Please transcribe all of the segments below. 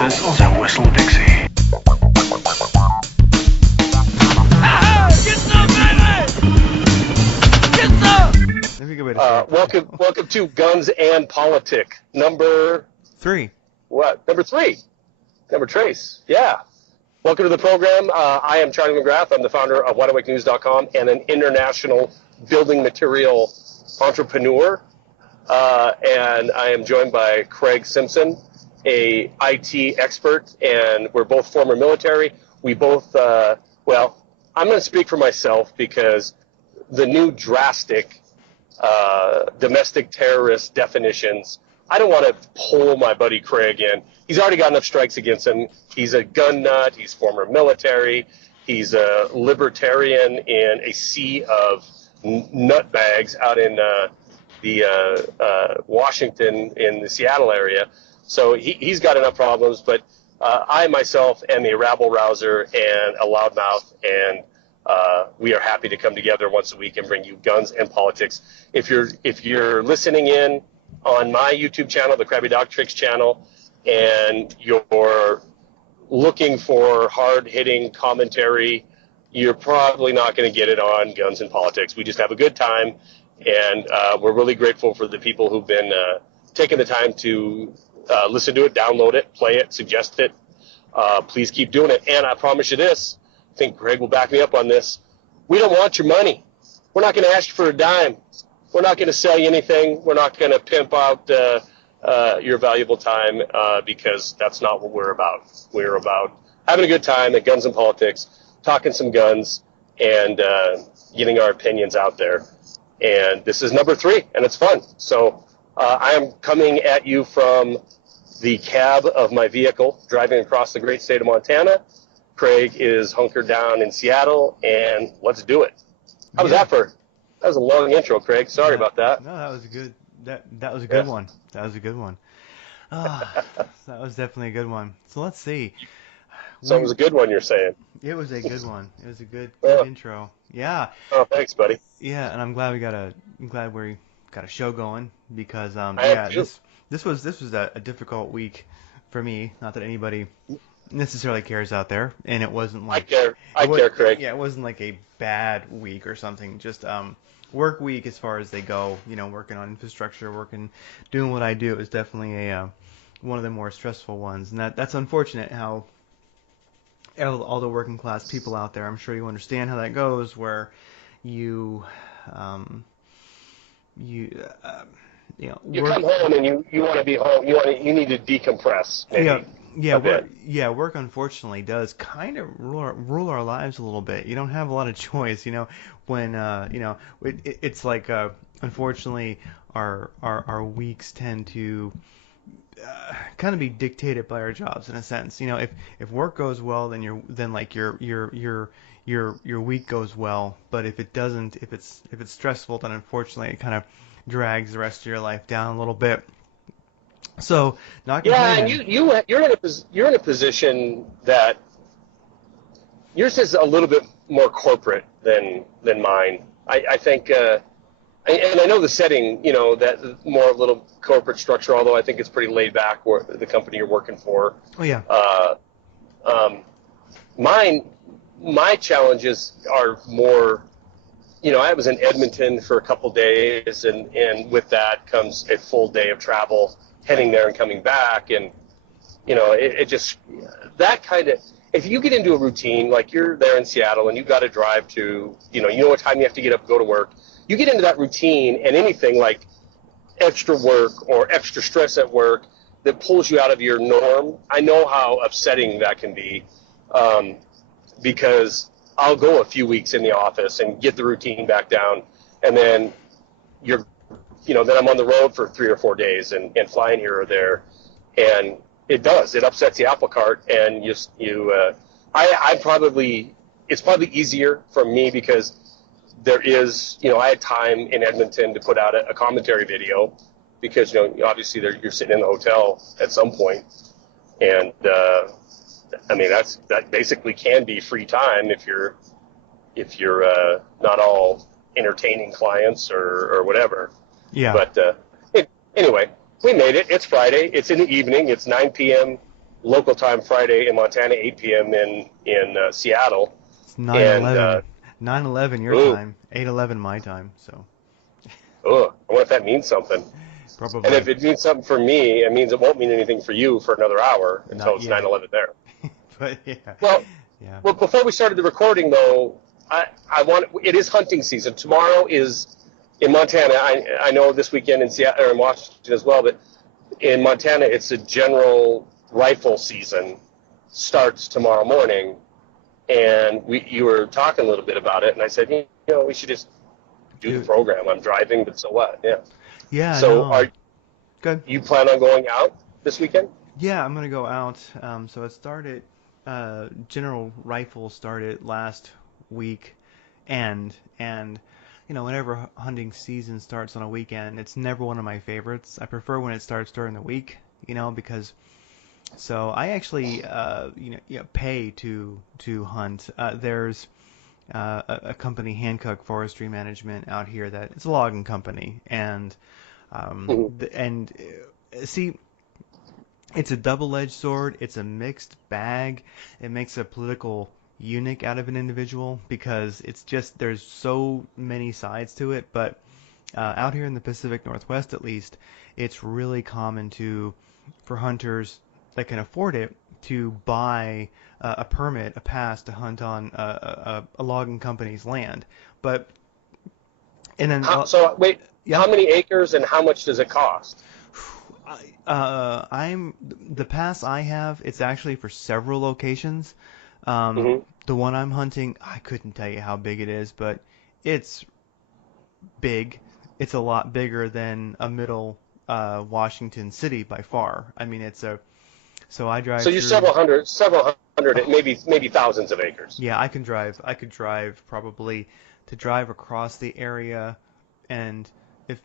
This is a Whistle Dixie. Get some, baby! Get some! Welcome to Guns and Politic. Number 3. what? Number 3. Number Trace. Yeah. Welcome to the program. I am Charlie McGrath. I'm the founder of WideAwakeNews.com and an international building material entrepreneur. And I am joined by Craig Simpson, a IT expert, and we're both former military. We both, well, I'm going to speak for myself because the new drastic domestic terrorist definitions, I don't want to pull my buddy Craig in. He's already got enough strikes against him. He's a gun nut. He's former military. He's a libertarian in a sea of nutbags out in Washington, in the Seattle area. So he's got enough problems, but I myself am a rabble-rouser and a loudmouth, and we are happy to come together once a week and bring you guns and politics. If you're listening in on my YouTube channel, the Krabby Dog Tricks channel, and you're looking for hard-hitting commentary, you're probably not going to get it on Guns and Politics. We just have a good time, and we're really grateful for the people who've been taking the time to listen to it, download it, play it, suggest it. Please keep doing it. And I promise you this, I think Greg will back me up on this, we don't want your money. We're not going to ask you for a dime. We're not going to sell you anything. We're not going to pimp out your valuable time because that's not what we're about. We're about having a good time at Guns and Politics, talking some guns, and getting our opinions out there. And this is number 3, and it's fun. So I am coming at you from the cab of my vehicle, driving across the great state of Montana. Craig is hunkered down in Seattle, and let's do it. How was that for? That was a long intro, Craig. Sorry about that. No, that was a good. That was a good one. That was a good one. That was definitely a good one. So let's see. So it was a good one, you're saying? It was a good one. It was a good intro. Yeah. Oh, thanks, buddy. Yeah, and I'm glad we got a show going because this was a difficult week for me. Not that anybody necessarily cares out there, and it wasn't like I care, Craig. Yeah, it wasn't like a bad week or something. Just work week as far as they go. You know, working on infrastructure, doing what I do. It was definitely one of the more stressful ones, and that's unfortunate how all the working class people out there, I'm sure you understand how that goes, where you come home and you want to be home. You need to decompress. Maybe. Work unfortunately does kind of rule our lives a little bit. You don't have a lot of choice, when it's like unfortunately our weeks tend to kind of be dictated by our jobs in a sense. If work goes well, then your week goes well. But if it doesn't, if it's stressful, then unfortunately it kind of drags the rest of your life down a little bit. So not complaining. And you're in a position that yours is a little bit more corporate than mine. I think. And I know the setting, that more a little corporate structure, although I think it's pretty laid back where the company you're working for. Oh, yeah. My challenges are more, I was in Edmonton for a couple days, and with that comes a full day of travel, heading there and coming back. And, it just, that kind of, if you get into a routine, like you're there in Seattle and you've got to drive to, you know what time you have to get up, go to work, you get into that routine, and anything like extra work or extra stress at work that pulls you out of your norm, I know how upsetting that can be, because I'll go a few weeks in the office and get the routine back down, and then then I'm on the road for 3 or 4 days and flying here or there, and it upsets the apple cart, and it's probably easier for me because there is, I had time in Edmonton to put out a commentary video because, obviously you're sitting in the hotel at some point. And, that basically can be free time if you're not all entertaining clients or whatever. Yeah. But anyway, we made it. It's Friday. It's in the evening. It's 9 p.m. local time Friday in Montana, 8 p.m. in Seattle. It's And 9/11. 9/11 your ooh, time, 8/11 my time. So I wonder if that means something. And probably if it means something for me, it means it won't mean anything for you for another hour until not it's yet. 9/11 there. But yeah, Well, yeah. well, before we started the recording, though, it is hunting season. Tomorrow is in Montana. I know this weekend in Seattle or in Washington as well, but in Montana, it's a general rifle season. Starts tomorrow morning, and you were talking a little bit about it, and I said, we should just do the Dude, program. I'm driving, but so what? Yeah. yeah, So, are no. Good. you plan on going out this weekend? Yeah, I'm gonna go out. So it started. General Rifle started last week, and whenever hunting season starts on a weekend, it's never one of my favorites. I prefer when it starts during the week, because so I actually pay to hunt. There's a company, Hancock Forestry Management, out here that it's a logging company, and Mhm. see, it's a double-edged sword. It's a mixed bag. It makes a political eunuch out of an individual because it's just there's so many sides to it. But out here in the Pacific Northwest, at least, it's really common for hunters that can afford it to buy a permit, a pass to hunt on a logging company's land. But and then Wait, yeah. how many acres and how much does it cost? I'm the pass I have. It's actually for several locations. Hmm. The one I'm hunting, I couldn't tell you how big it is, but it's big. It's a lot bigger than a middle Washington city by far. I mean, so I So drive you're through. several hundred, maybe thousands of acres. Yeah, I can drive. I could drive probably to drive across the area, and if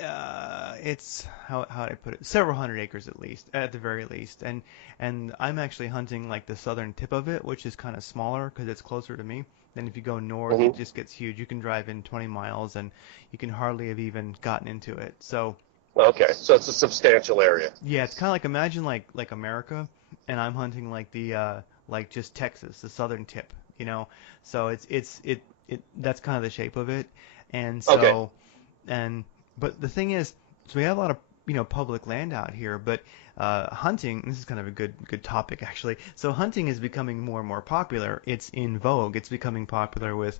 it's how do I put it? Several hundred acres at least, at the very least. And I'm actually hunting like the southern tip of it, which is kind of smaller because it's closer to me. Then if you go north, it Hmm. just gets huge. You can drive in 20 miles, and you can hardly have even gotten into it. So Okay, so it's a substantial area. yeah, it's kind of like imagine like America, and I'm hunting like the like just Texas, the southern tip, So it that's kind of the shape of it, and Okay. so and but the thing is, so we have a lot of public land out here, but hunting. This is kind of a good topic actually. So hunting is becoming more and more popular. It's in vogue. It's becoming popular with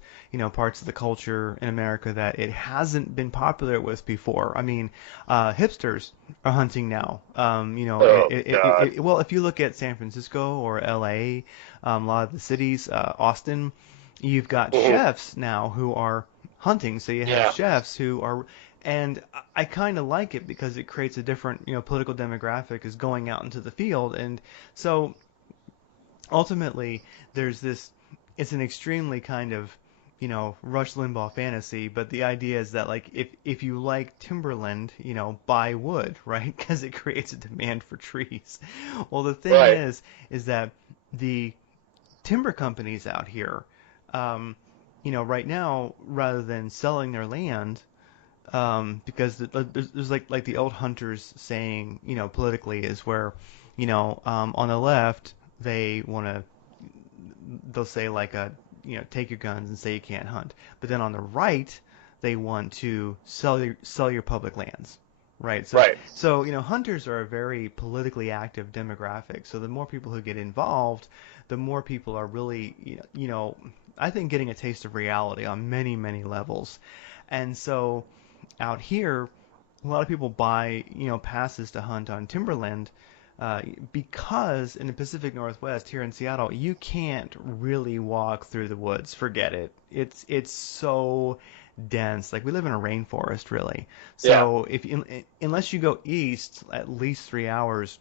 parts of the culture in America that it hasn't been popular with before. I mean, hipsters are hunting now. Oh God. Well, if you look at San Francisco or L.A., a lot of the cities, Austin, you've got Hmm. chefs now who are hunting. So you have Yeah. chefs who are, and I kind of like it because it creates a different, political demographic is going out into the field, and so ultimately there's this. It's an extremely kind of, Rush Limbaugh fantasy, but the idea is that like if you like timberland, buy wood, right? Because it creates a demand for trees. Well, the thing Right. is that the timber companies out here, um, right now, rather than selling their land, because there's like the old hunters saying, politically is where, on the left they'll say like take your guns and say you can't hunt, but then on the right they want to sell your public lands. Right. So Right. so hunters are a very politically active demographic. So the more people who get involved, the more people are really I think getting a taste of reality on many many levels. And so out here, a lot of people buy, passes to hunt on timberland, because in the Pacific Northwest here in Seattle, you can't really walk through the woods. Forget it. It's so dense. Like we live in a rainforest, really. Yeah. So unless you go east at least 3 hours,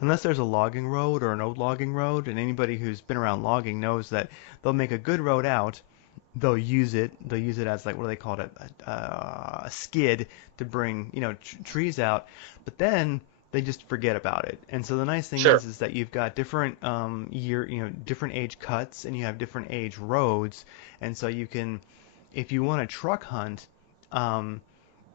unless there's a logging road or an old logging road, and anybody who's been around logging knows that they'll make a good road out. They'll use it. They'll use it as like what do they call it? A skid to bring trees out. But then they just forget about it. And so the nice thing Sure. is that you've got different different age cuts, and you have different age roads. And so you can, if you want to truck hunt, um,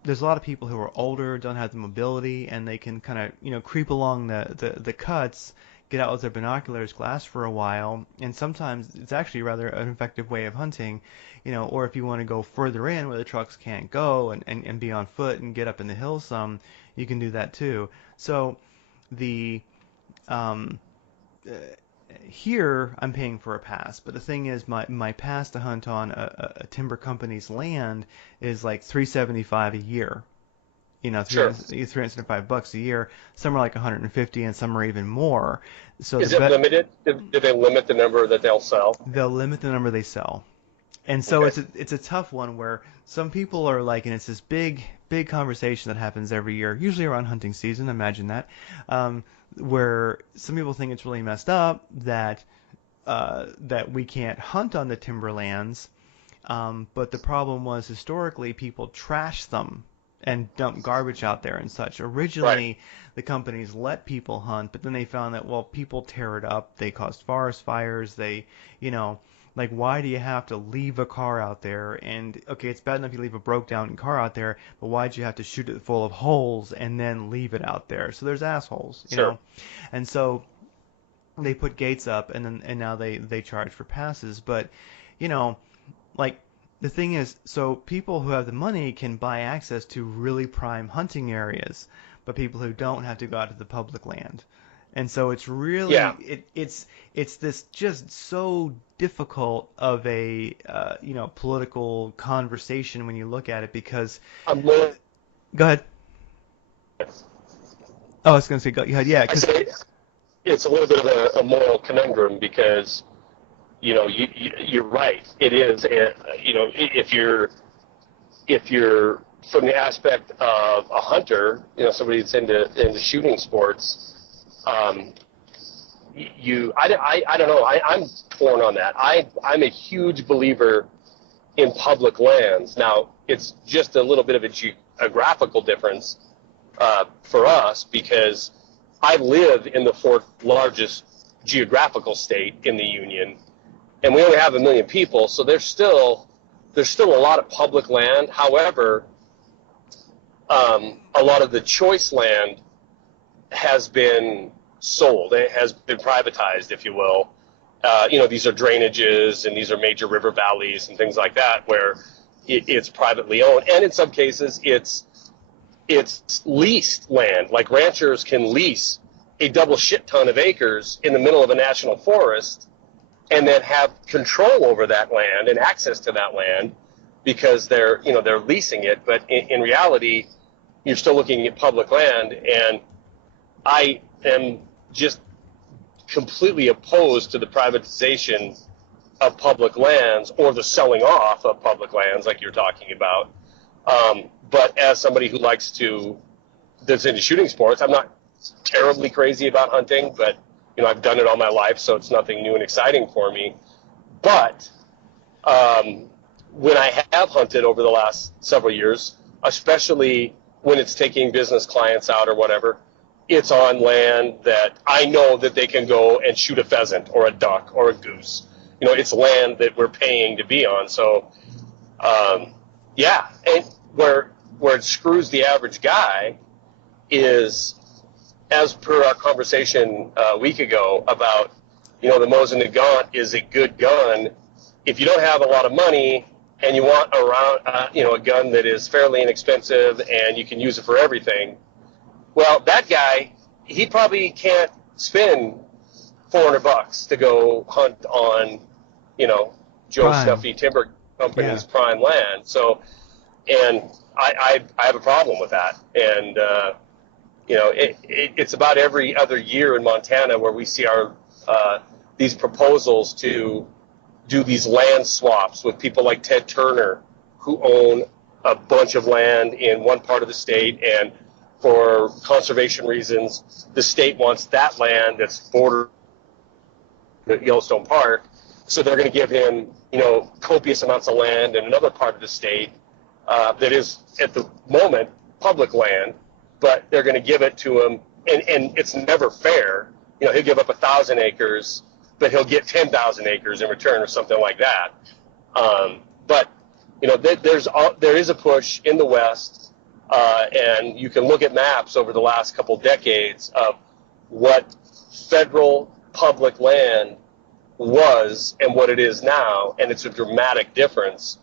there's a lot of people who are older, don't have the mobility, and they can kind of, creep along the cuts, get out with their binoculars glass for a while, and sometimes it's actually rather an effective way of hunting, or if you want to go further in where the trucks can't go and be on foot and get up in the hills some, you can do that too. So the um, here I'm paying for a pass, but the thing is my pass to hunt on a timber company's land is like $375 a year. Sure. $375 a year. Some are like 150 and some are even more. So is it limited? Do they limit the number that they'll sell? They'll limit the number they sell. And so Okay. it's a tough one where some people are like, and it's this big conversation that happens every year, usually around hunting season. Imagine that, where some people think it's really messed up that we can't hunt on the timberlands, but the problem was historically people trashed them and dump garbage out there and such. Originally, Right. the companies let people hunt, but then they found that, well, people tear it up. They cause forest fires. Like, why do you have to leave a car out there? And, okay, it's bad enough you leave a broke down car out there, but why'd you have to shoot it full of holes and then leave it out there? So there's assholes, Sure. And so they put gates up, and now they charge for passes. But, like, the thing is, so people who have the money can buy access to really prime hunting areas, but people who don't have to go out to the public land. And so it's really it's this just so difficult of a political conversation when you look at it because I'm more, go ahead. Oh, I was going to say go ahead. Yeah, I because say it's a little bit of a moral conundrum because you're right. It is, if you're from the aspect of a hunter, somebody that's into shooting sports, I don't know. I'm torn on that. I'm a huge believer in public lands. Now, it's just a little bit of a geographical difference for us because I live in the fourth largest geographical state in the Union, and we only have 1 million people, so there's still a lot of public land. However, a lot of the choice land has been sold. It has been privatized, if you will. These are drainages and these are major river valleys and things like that where it's privately owned. And in some cases, it's leased land. Like ranchers can lease a double shit ton of acres in the middle of a national forest and then have control over that land and access to that land because they're leasing it. But in reality, you're still looking at public land, and I am just completely opposed to the privatization of public lands or the selling off of public lands like you're talking about. But as somebody who that's into shooting sports, I'm not terribly crazy about hunting, but I've done it all my life, so it's nothing new and exciting for me. But when I have hunted over the last several years, especially when it's taking business clients out or whatever, it's on land that I know that they can go and shoot a pheasant or a duck or a goose. It's land that we're paying to be on. So, and where it screws the average guy is, as per our conversation a week ago about, the Mosin Nagant is a good gun. If you don't have a lot of money and you want a gun that is fairly inexpensive and you can use it for everything, well, that guy, he probably can't spend $400 to go hunt on, Joe Prime. Stuffy Timber Company's prime land. So, and I have a problem with that. And, it's about every other year in Montana where we see these proposals to do these land swaps with people like Ted Turner, who own a bunch of land in one part of the state, and for conservation reasons, the state wants that land that's bordered at Yellowstone Park, so they're going to give him, copious amounts of land in another part of the state that is, at the moment, public land, but they're going to give it to him, and it's never fair. He'll give up 1,000 acres, but he'll get 10,000 acres in return or something like that. But there is a push in the West And you can look at maps over the last couple decades of what federal public land was and what it is now, and it's a dramatic difference.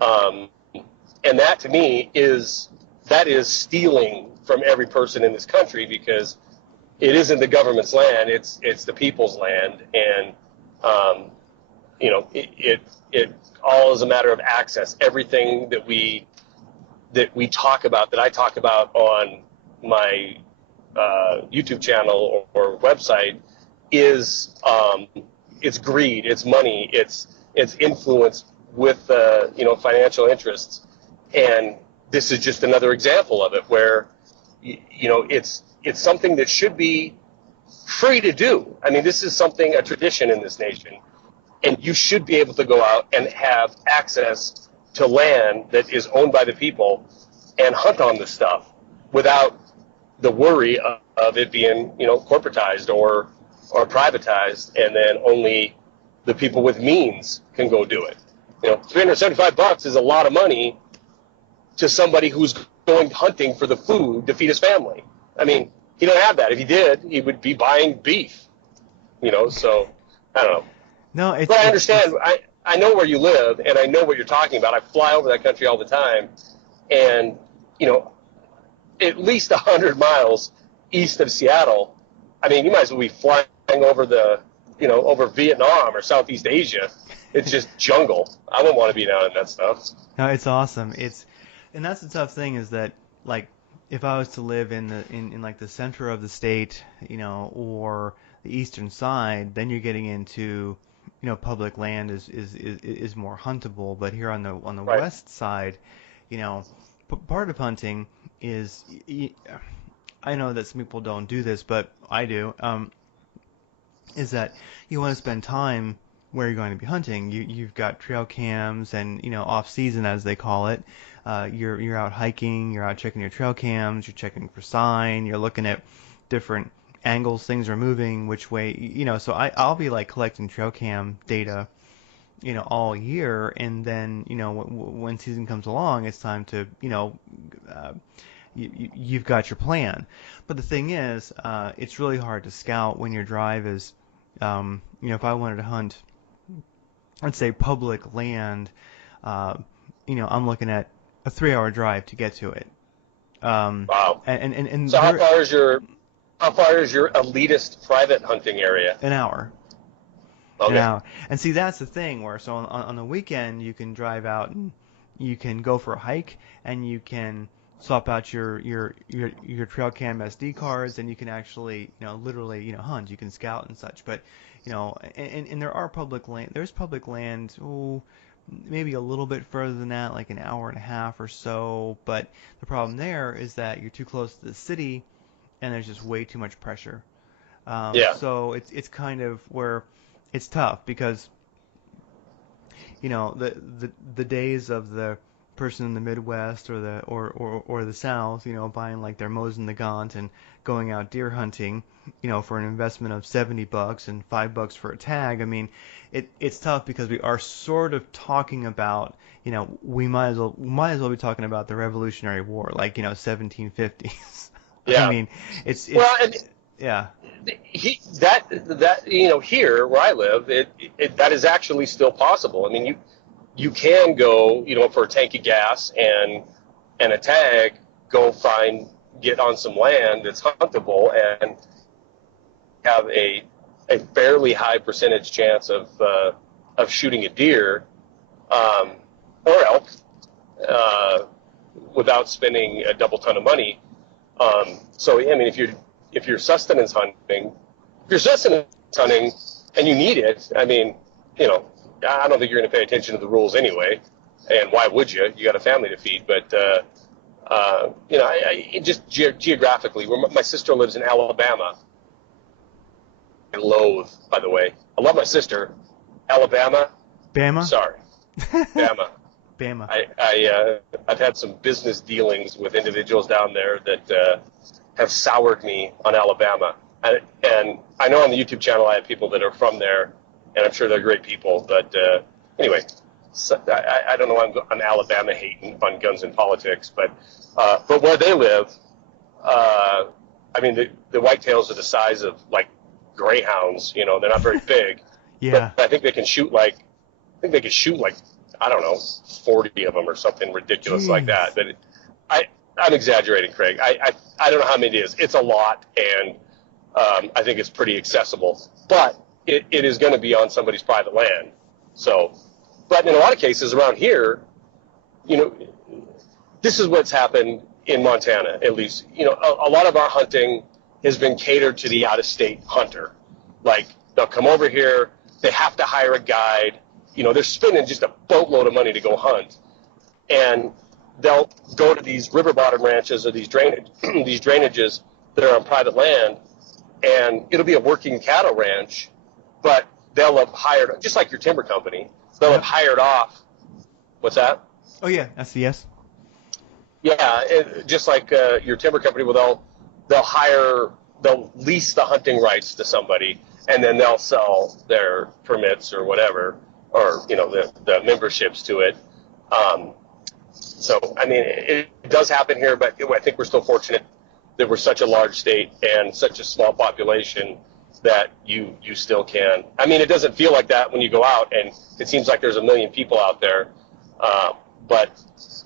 And that, to me, is stealing from every person in this country, because it isn't the government's land; it's the people's land, and it all is a matter of access. Everything that we talk about, that I talk about on my YouTube channel or website, is it's greed, it's money, it's influence with financial interests, and this is just another example of it, where it's something that should be free to do. I mean, this is a tradition in this nation, and you should be able to go out and have access to land that is owned by the people and hunt on this stuff without the worry of it being, corporatized or privatized, and then only the people with means can go do it. $375 is a lot of money to somebody who's going hunting for the food to feed his family. I mean, he don't have that. If he did, he would be buying beef. So I don't know. No, but I understand. I know where you live, and I know what you're talking about. I fly over that country all the time, and at least 100 miles east of Seattle. I mean, you might as well be flying over over Vietnam or Southeast Asia. It's just jungle. I wouldn't want to be down in that stuff. No, it's awesome. And that's the tough thing, is that, like, if I was to live in like the center of the state, or the eastern side, then you're getting into, public land is more huntable. But here on the Right. west side, part of hunting is, I know that some people don't do this, but I do, is that you want to spend time where you're going to be hunting. You've got trail cams, and off season, as they call it, you're out hiking, you're out checking your trail cams, you're checking for sign, you're looking at different angles things are moving, which way, so I'll be like collecting trail cam data, all year, and then when season comes along, it's time to you've got your plan. But the thing is, it's really hard to scout when your drive is, if I wanted to hunt, let's say, public land, I'm looking at a 3-hour drive to get to it. Wow. And so how far is your elitist private hunting area? An hour. Okay. An hour. And see, that's the thing, where so on the weekend you can drive out and you can go for a hike, and you can swap out your trail cam SD cards, and you can actually literally hunt. You can scout and such. But and there are public land. There's public land. Maybe a little bit further than that, like an hour and a half or so. But the problem there is that you're too close to the city, and there's just way too much pressure. So it's kind of where it's tough, because the days of the person in the Midwest or the South, buying like their Mosin Nagant and going out deer hunting, for an investment of $70 and $5 for a tag. I mean, it's tough, because we are sort of talking about, we might as well be talking about the Revolutionary War, like 1750s. Yeah. I mean, it's well, and yeah. Here where I live, that is actually still possible. I mean, you can go, for a tank of gas and a tag, get on some land that's huntable and have a fairly high percentage chance of shooting a deer or elk without spending a double ton of money. So I mean, if you're sustenance hunting, and you need it, I mean, I don't think you're going to pay attention to the rules anyway. And why would you? You got a family to feed. But just geographically, where my sister lives in Alabama. I loathe, by the way. I love my sister. Alabama. Bama? Sorry. Bama. Bama. I've had some business dealings with individuals down there that have soured me on Alabama. And I know on the YouTube channel I have people that are from there, and I'm sure they're great people. But anyway, so I don't know why I'm Alabama hating on guns and politics, but But where they live, I mean, the whitetails are the size of like greyhounds. You know, they're not very big. Yeah. But I think they can shoot like, I don't know, 40 of them or something ridiculous like that. But I'm exaggerating, Craig. I don't know how many it is. It's a lot, and I think it's pretty accessible. But it is going to be on somebody's private land. So, but in a lot of cases around here, you know, this is what's happened in Montana, at least. You know, a lot of our hunting has been catered to the out-of-state hunter. Like, they'll come over here, they have to hire a guide. You know, they're spending just a boatload of money to go hunt. And they'll go to these river bottom ranches or these drainages that are on private land, and it'll be a working cattle ranch, but they'll have hired, just like your timber company, they'll have hired off. What's that? Oh, yeah, SCS. Yeah, just like your timber company, well, they'll lease the hunting rights to somebody, and then they'll sell their permits or whatever, or, you know, the memberships to it. So, I mean, it does happen here, but I think we're still fortunate that we're such a large state and such a small population that you still can. I mean, it doesn't feel like that when you go out, and it seems like there's a million people out there, but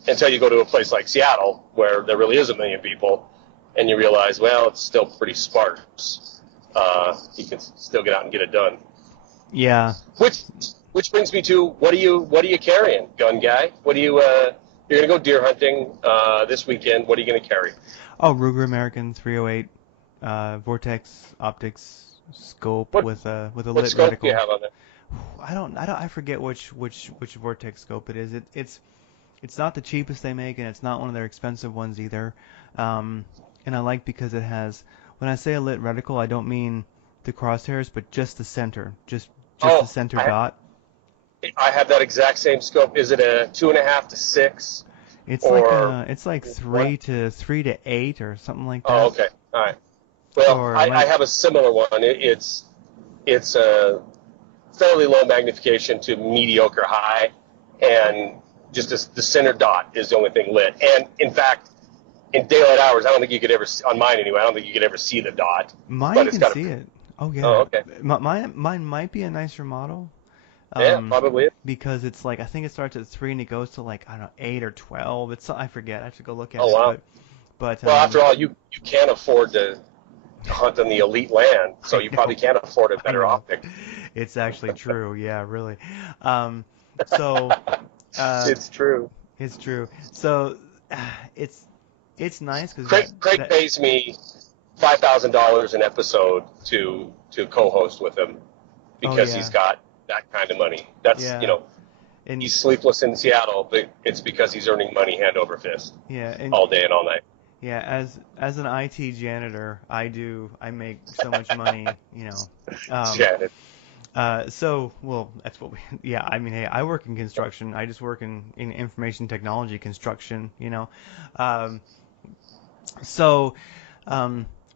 until you go to a place like Seattle, where there really is a million people, and you realize, well, it's still pretty sparse. You can still get out and get it done. Yeah. Which brings me to, what are you carrying, gun guy? What do you you're gonna go deer hunting this weekend? What are you gonna carry? Oh, Ruger American 308 Vortex optics scope with a lit What scope reticle. do you have on there? I forget which Vortex scope it is. It's not the cheapest they make, and it's not one of their expensive ones either. And I like because it has, when I say a lit reticle, I don't mean the crosshairs, but just the center, just the center dot. I have that exact same scope. Is it a 2.5 to 6? It's like 3 to 8 or something like that. Oh, okay, all right. Well, I have a similar one. It's a fairly low magnification to mediocre high, and just the center dot is the only thing lit. And in fact, in daylight hours, I don't think you could ever, on mine anyway, I don't think you could ever see the dot. Mine, you can see it. Oh, yeah. Oh, okay. Mine might be a nicer model. Yeah, probably. Because it's like, I think it starts at 3 and it goes to like, I don't know, 8 or 12. I forget. I have to go look at it. Oh, wow. But well, after all, you can't afford to hunt on the elite land, so you probably can't afford a better optic. It's actually true. Yeah, really. So it's true. It's true. So it's nice because Craig pays me $5,000 an episode to co-host with him because he's got that kind of money. That's and he's sleepless in Seattle, but it's because he's earning money hand over fist. Yeah, all day and all night. Yeah, as an IT janitor, I make so much money, Janet. So, well, that's what I mean, hey, I work in construction. I just work in information technology construction,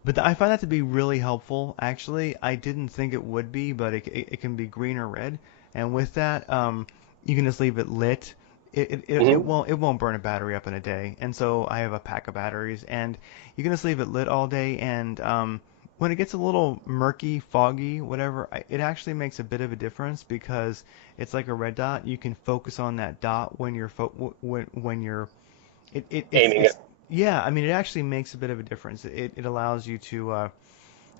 but I find that to be really helpful. Actually, I didn't think it would be, but it can be green or red. And with that, you can just leave it lit. It won't burn a battery up in a day. And so I have a pack of batteries, and you can just leave it lit all day. And when it gets a little murky, foggy, whatever, it actually makes a bit of a difference because it's like a red dot. You can focus on that dot when you're aiming it. Yeah, I mean, it actually makes a bit of a difference. It allows you to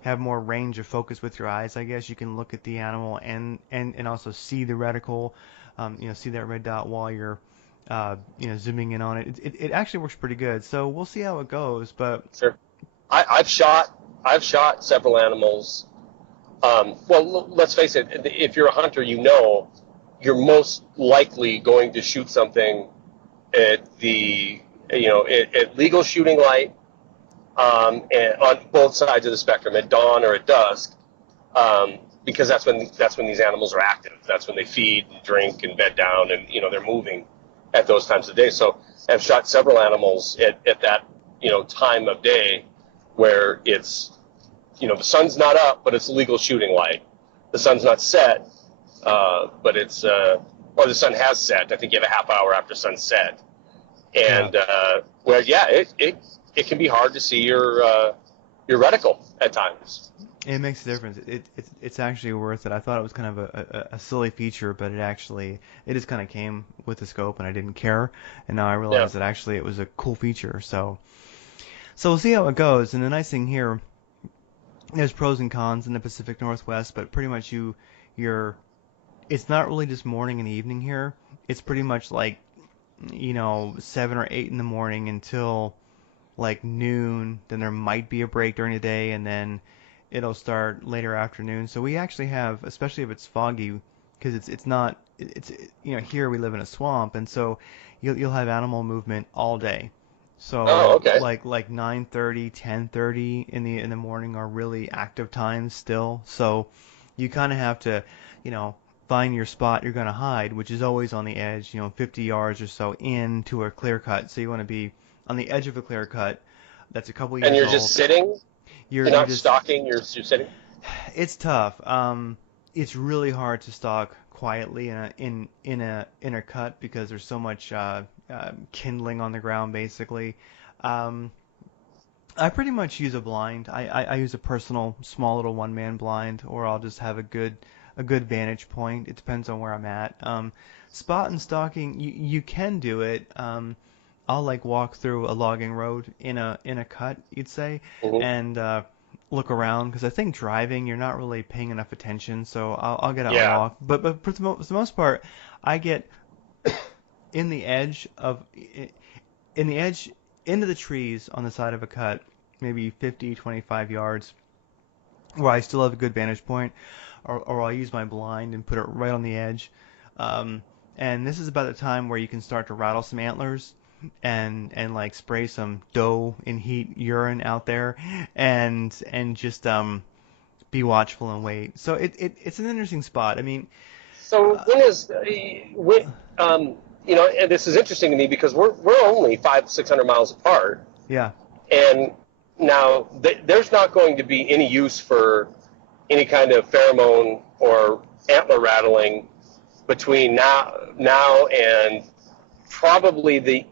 have more range of focus with your eyes, I guess. You can look at the animal and also see the reticle, see that red dot while you're, zooming in on it. It actually works pretty good. So we'll see how it goes. But sure, I've shot several animals. Well, let's face it. If you're a hunter, you're most likely going to shoot something at at legal shooting light, and on both sides of the spectrum, at dawn or at dusk, because that's when these animals are active. That's when they feed and drink and bed down, and they're moving at those times of day. So I've shot several animals at that time of day where it's the sun's not up, but it's legal shooting light. The sun's not set, but or the sun has set. I think you have a half hour after sunset. And where it can be hard to see your reticle at times. It makes a difference. It's actually worth it. I thought it was kind of a silly feature, but it just kind of came with the scope, and I didn't care. And now I realize that actually it was a cool feature. So we'll see how it goes. And the nice thing here, there's pros and cons in the Pacific Northwest, but pretty much it's not really just morning and evening here. It's pretty much like 7 or 8 in the morning until like noon. Then there might be a break during the day, and then it'll start later afternoon. So we actually have, especially if it's foggy, because here we live in a swamp, and so you'll have animal movement all day. So like 9:30, 10:30 in the morning are really active times still. So you kind of have to, find your spot you're going to hide, which is always on the edge, 50 yards or so into a clear cut. So you want to be on the edge of a clear cut that's a couple years old. And you're just sitting? You're not stalking, you're sitting? It's tough. It's really hard to stalk quietly in a cut because there's so much kindling on the ground, basically. I pretty much use a blind. I use a personal small little one-man blind, or I'll just have a good vantage point. It depends on where I'm at. Spot and stalking, you can do it. I'll like walk through a logging road in a cut, you'd say, and look around, because I think driving you're not really paying enough attention. So I'll get out and walk. But for the most part, I get in the edge into the trees on the side of a cut, maybe 50, 25 yards, where I still have a good vantage point, or I'll use my blind and put it right on the edge. And this is about the time where you can start to rattle some antlers and like spray some doe in heat urine out there, and just be watchful and wait. So it's an interesting spot. I mean, so and this is interesting to me because we're only 500-600 miles apart. Yeah. And now there's not going to be any use for any kind of pheromone or antler rattling between now and probably the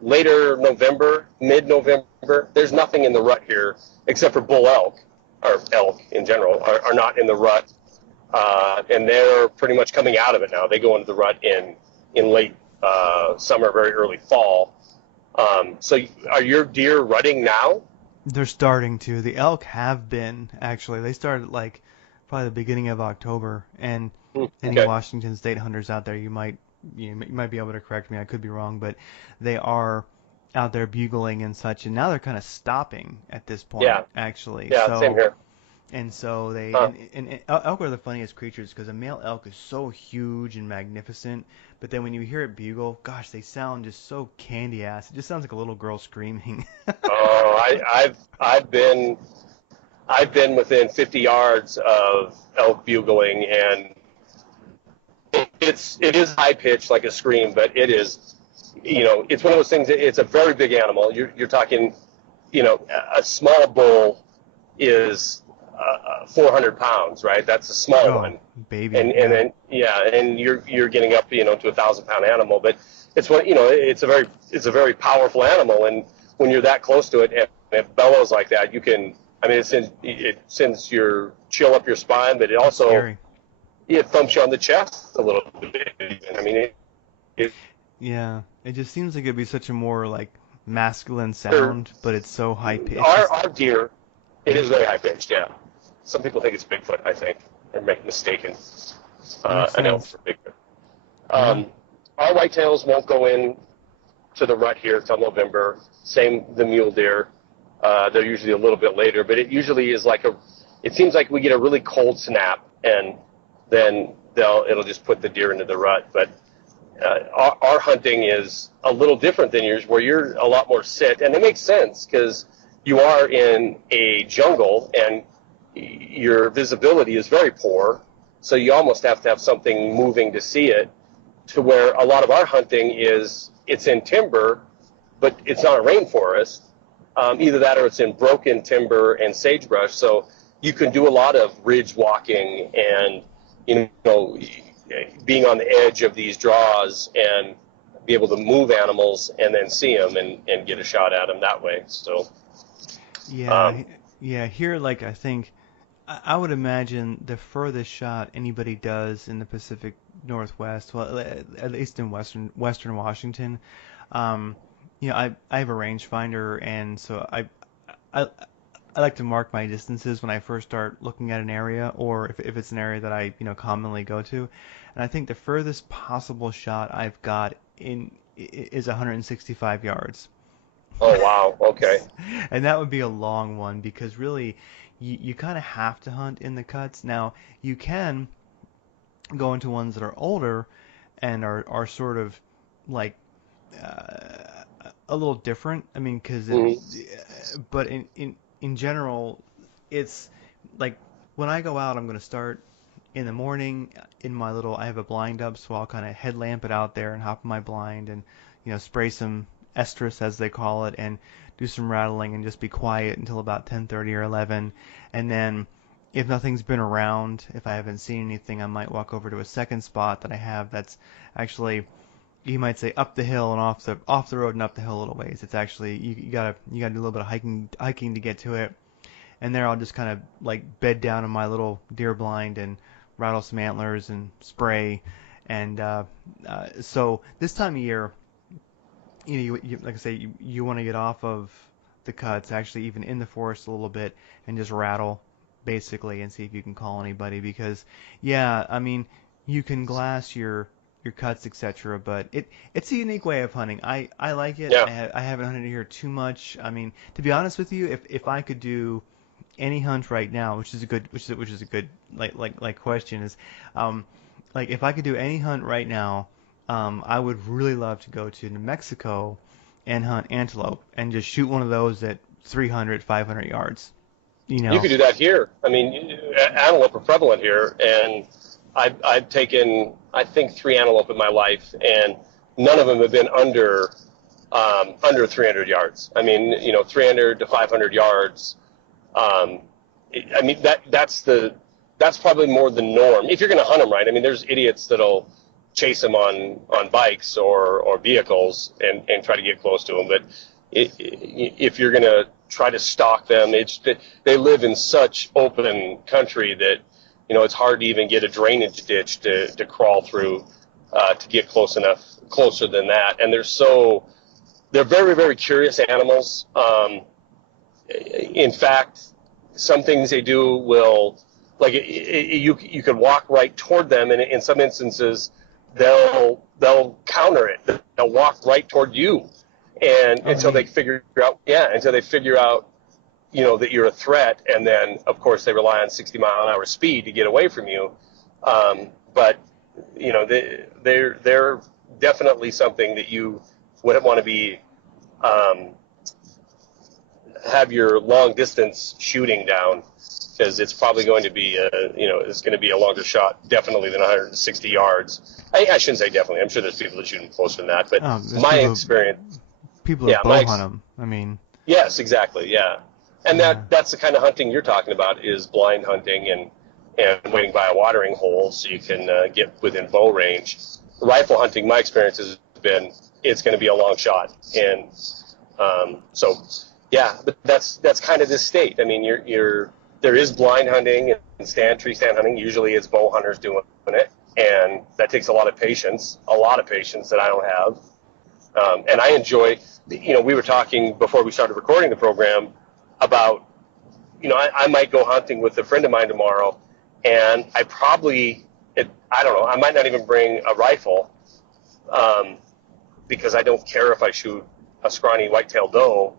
later November, mid-November. There's nothing in the rut here except for bull elk, or elk in general, are not in the rut, and they're pretty much coming out of it now. They go into the rut in late summer, very early fall. So are your deer rutting now? They're starting to. The elk have been, actually. They started like probably the beginning of October, and any Washington State hunters out there, you might be able to correct me. I could be wrong, but they are out there bugling and such, and now they're kind of stopping at this point. Actually. Yeah, same here. And so and elk are the funniest creatures because a male elk is so huge and magnificent, but then when you hear it bugle, gosh, they sound just so candy ass. It just sounds like a little girl screaming. I've been within 50 yards of elk bugling, and it is high pitched like a scream, but it is, it's one of those things. It's a very big animal. You're talking, a small bull is 400 pounds, right? That's a small one, baby. And then and you're getting up, to a 1,000-pound animal. But it's it's a very powerful animal, and when you're that close to it and it bellows like that, you can. I mean, it sends your chill up your spine, but it also it thumps you on the chest a little bit. I mean, it just seems like it'd be such a more like masculine sound, but it's so high pitched. Our deer, it is very high pitched. Yeah. Some people think it's Bigfoot, I think. They're mistaken. An elk for Bigfoot. Our whitetails won't go in to the rut here till November. Same the mule deer. They're usually a little bit later, but it usually is it seems like we get a really cold snap, and then it'll just put the deer into the rut. But our hunting is a little different than yours, where you're a lot more sit, and it makes sense because you are in a jungle and your visibility is very poor, so you almost have to have something moving to see it, to where a lot of our hunting it's in timber, but it's not a rainforest. Either that or it's in broken timber and sagebrush, so you can do a lot of ridge walking and being on the edge of these draws and be able to move animals and then see them and get a shot at them that way. So yeah. Here, like I think I would imagine the furthest shot anybody does in the Pacific Northwest, well, at least in Western Washington, I have a rangefinder, and so I I like to mark my distances when I first start looking at an area, or if it's an area that I commonly go to, and I think the furthest possible shot I've got in is 165 yards. oh wow, okay. And that would be a long one because really you kind of have to hunt in the cuts. Now, you can go into ones that are older and are sort of like a little different. I mean, but in general, it's like when I go out, I'm going to start in the morning in my little. I have a blind up, so I'll kind of headlamp it out there and hop in my blind and spray some estrus as they call it and do some rattling and just be quiet until about 10:30 or 11, and then if nothing's been around, if I haven't seen anything, I might walk over to a second spot that I have that's actually, you might say, up the hill and off the road and up the hill a little ways. It's actually you gotta do a little bit of hiking to get to it, and there I'll just kind of like bed down in my little deer blind and rattle some antlers and spray, and so this time of year, like I say, you want to get off of the cuts, actually even in the forest a little bit, and just rattle basically and see if you can call anybody, because yeah, I mean, you can glass your cuts, etc., but it's a unique way of hunting. I like it. Yeah. I haven't hunted here too much. I mean, to be honest with you, if I could do any hunt right now, which is a good question, is like if I could do any hunt right now, I would really love to go to New Mexico and hunt antelope and just shoot one of those at 300, 500 yards. You could do that here. I mean, antelope are prevalent here, and I've taken, I think, 3 antelope in my life, and none of them have been under 300 yards. I mean, 300 to 500 yards. I mean, that's probably more the norm if you're going to hunt them right. I mean, there's idiots that'll chase them on bikes or vehicles and try to get close to them, but if you're going to try to stalk them, they live in such open country that it's hard to even get a drainage ditch to crawl through to get closer than that. And they're very, very curious animals. In fact, some things they do will, like, you could walk right toward them, and in some instances they'll counter it. They'll walk right toward you, and until they figure out that you're a threat, and then of course they rely on 60-mile-an-hour speed to get away from you. But they're definitely something that you wouldn't want to be have your long distance shooting down, because it's probably going to be a longer shot, definitely, than 160 yards. I shouldn't say definitely. I'm sure there's people that shoot them closer than that, but my experience. People that bow hunt them. I mean. Yes, exactly. Yeah, and that's the kind of hunting you're talking about, is blind hunting and waiting by a watering hole so you can get within bow range. Rifle hunting, my experience has been, it's going to be a long shot, and so yeah, but that's kind of this state. I mean, there is blind hunting and tree stand hunting. Usually it's bow hunters doing it, and that takes a lot of patience that I don't have. And I enjoy, we were talking before we started recording the program about, I might go hunting with a friend of mine tomorrow, and I don't know, I might not even bring a rifle, because I don't care if I shoot a scrawny white-tailed doe.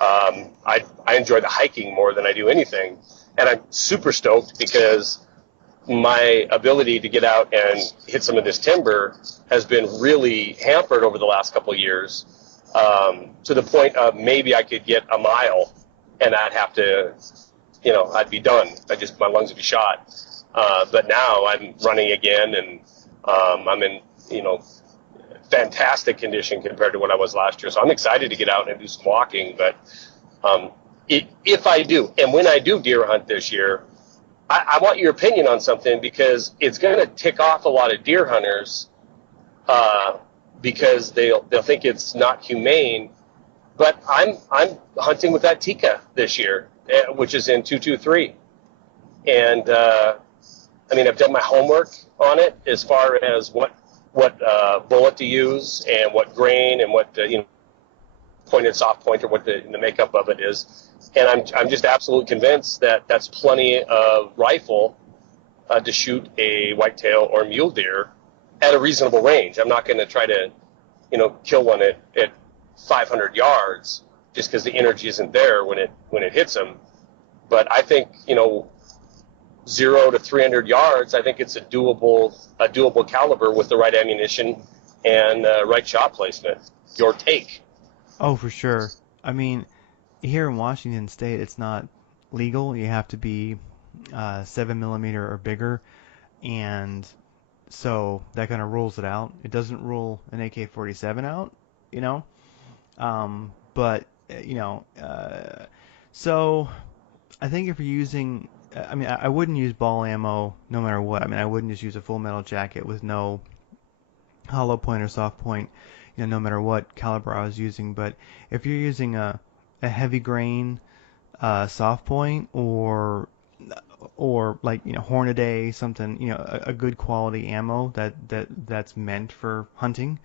I enjoy the hiking more than I do anything, and I'm super stoked because my ability to get out and hit some of this timber has been really hampered over the last couple of years, to the point of maybe I could get a mile and I'd have to, I'd be done. My lungs would be shot. But now I'm running again, and I'm in, fantastic condition compared to what I was last year. So I'm excited to get out and do some walking. But if I do, and when I do deer hunt this year, I want your opinion on something, because it's going to tick off a lot of deer hunters because they'll think it's not humane. But I'm hunting with that Tika this year, which is in 223, and I mean, I've done my homework on it as far as what bullet to use and what grain and what pointed, soft point, or what the makeup of it is. And I'm just absolutely convinced that that's plenty of rifle to shoot a whitetail or mule deer at a reasonable range. I'm not going to try to kill one at 500 yards just because the energy isn't there when it hits them. But I think 0 to 300 yards, I think it's a doable caliber with the right ammunition and right shot placement. Your take? Oh, for sure. I mean, here in Washington State, it's not legal. You have to be 7mm or bigger, and so that kind of rules it out. It doesn't rule an AK-47 out, but so I think if you're using, I mean, I wouldn't use ball ammo no matter what. I mean, I wouldn't just use a full metal jacket with no hollow point or soft point, no matter what caliber I was using. But if you're using a heavy grain soft point or like Hornady, something, a good quality ammo that's meant for hunting,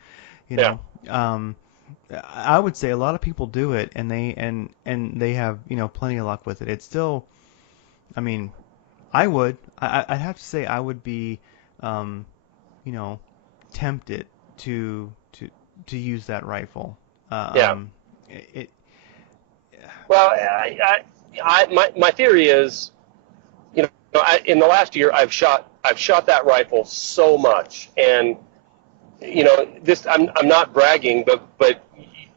I would say a lot of people do it, and they have plenty of luck with it. It's still, I mean, I'd have to say I would be tempted to use that rifle. Well, my theory is, in the last year I've shot that rifle so much, and this I'm not bragging, but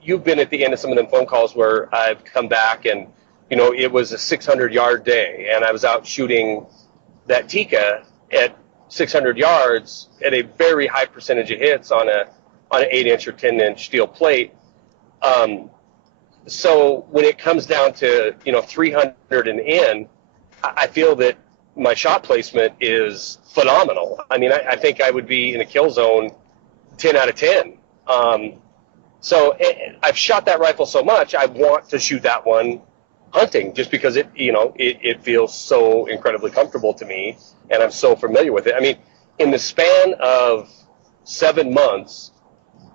you've been at the end of some of them phone calls where I've come back and it was a 600-yard day, and I was out shooting that Tika at 600 yards at a very high percentage of hits on an 8-inch or 10-inch steel plate. So when it comes down to 300 and in, I feel that my shot placement is phenomenal. I mean, I think I would be in a kill zone 10 out of 10. So I've shot that rifle so much, I want to shoot that one hunting, just because it feels so incredibly comfortable to me, and I'm so familiar with it. I mean, in the span of 7 months,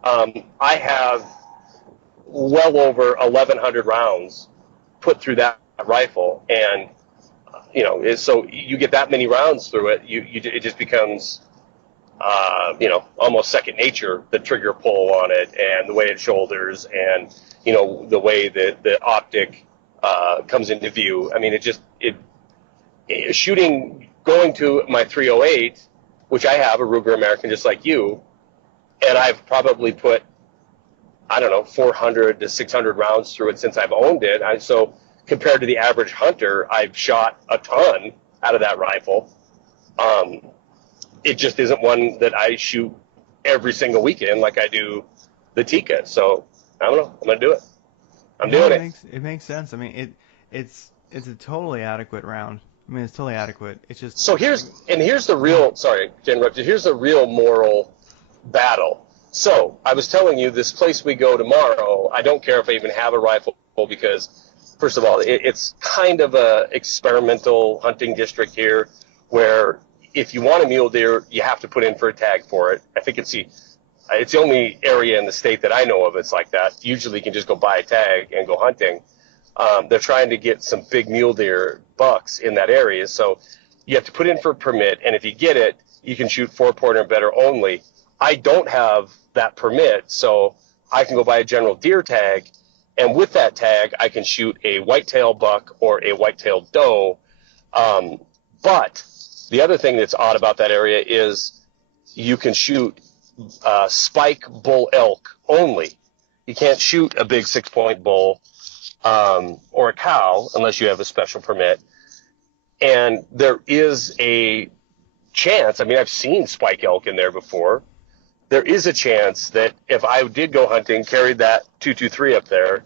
I have well over 1,100 rounds put through that rifle, and so you get that many rounds through it, it just becomes almost second nature, the trigger pull on it and the way it shoulders and the way that the optic comes into view. I mean, shooting, going to my 308, which I have a Ruger American just like you, and I've probably put 400 to 600 rounds through it since I've owned it. So compared to the average hunter, I've shot a ton out of that rifle. It just isn't one that I shoot every single weekend like I do the Tika. So I don't know. I'm gonna do it. I'm doing it. It makes sense. I mean, it's a totally adequate round. I mean, it's totally adequate. It's just so here's the real. Sorry to interrupt you. Here's the real moral battle. So I was telling you, this place we go tomorrow, I don't care if I even have a rifle, because first of all, it's kind of a experimental hunting district here, where if you want a mule deer, you have to put in for a tag for it. I think it's the only area in the state that I know of it's like that. Usually you can just go buy a tag and go hunting. They're trying to get some big mule deer bucks in that area, so you have to put in for a permit, and if you get it, you can shoot 4-pointer and better only. I don't have that permit, so I can go buy a general deer tag, and with that tag, I can shoot a whitetail buck or a whitetail doe. But the other thing that's odd about that area is you can shoot spike bull elk only. You can't shoot a big 6-point bull or a cow unless you have a special permit. And there is a chance, I mean, I've seen spike elk in there before. There is a chance that if I did go hunting, carried that 223 up there,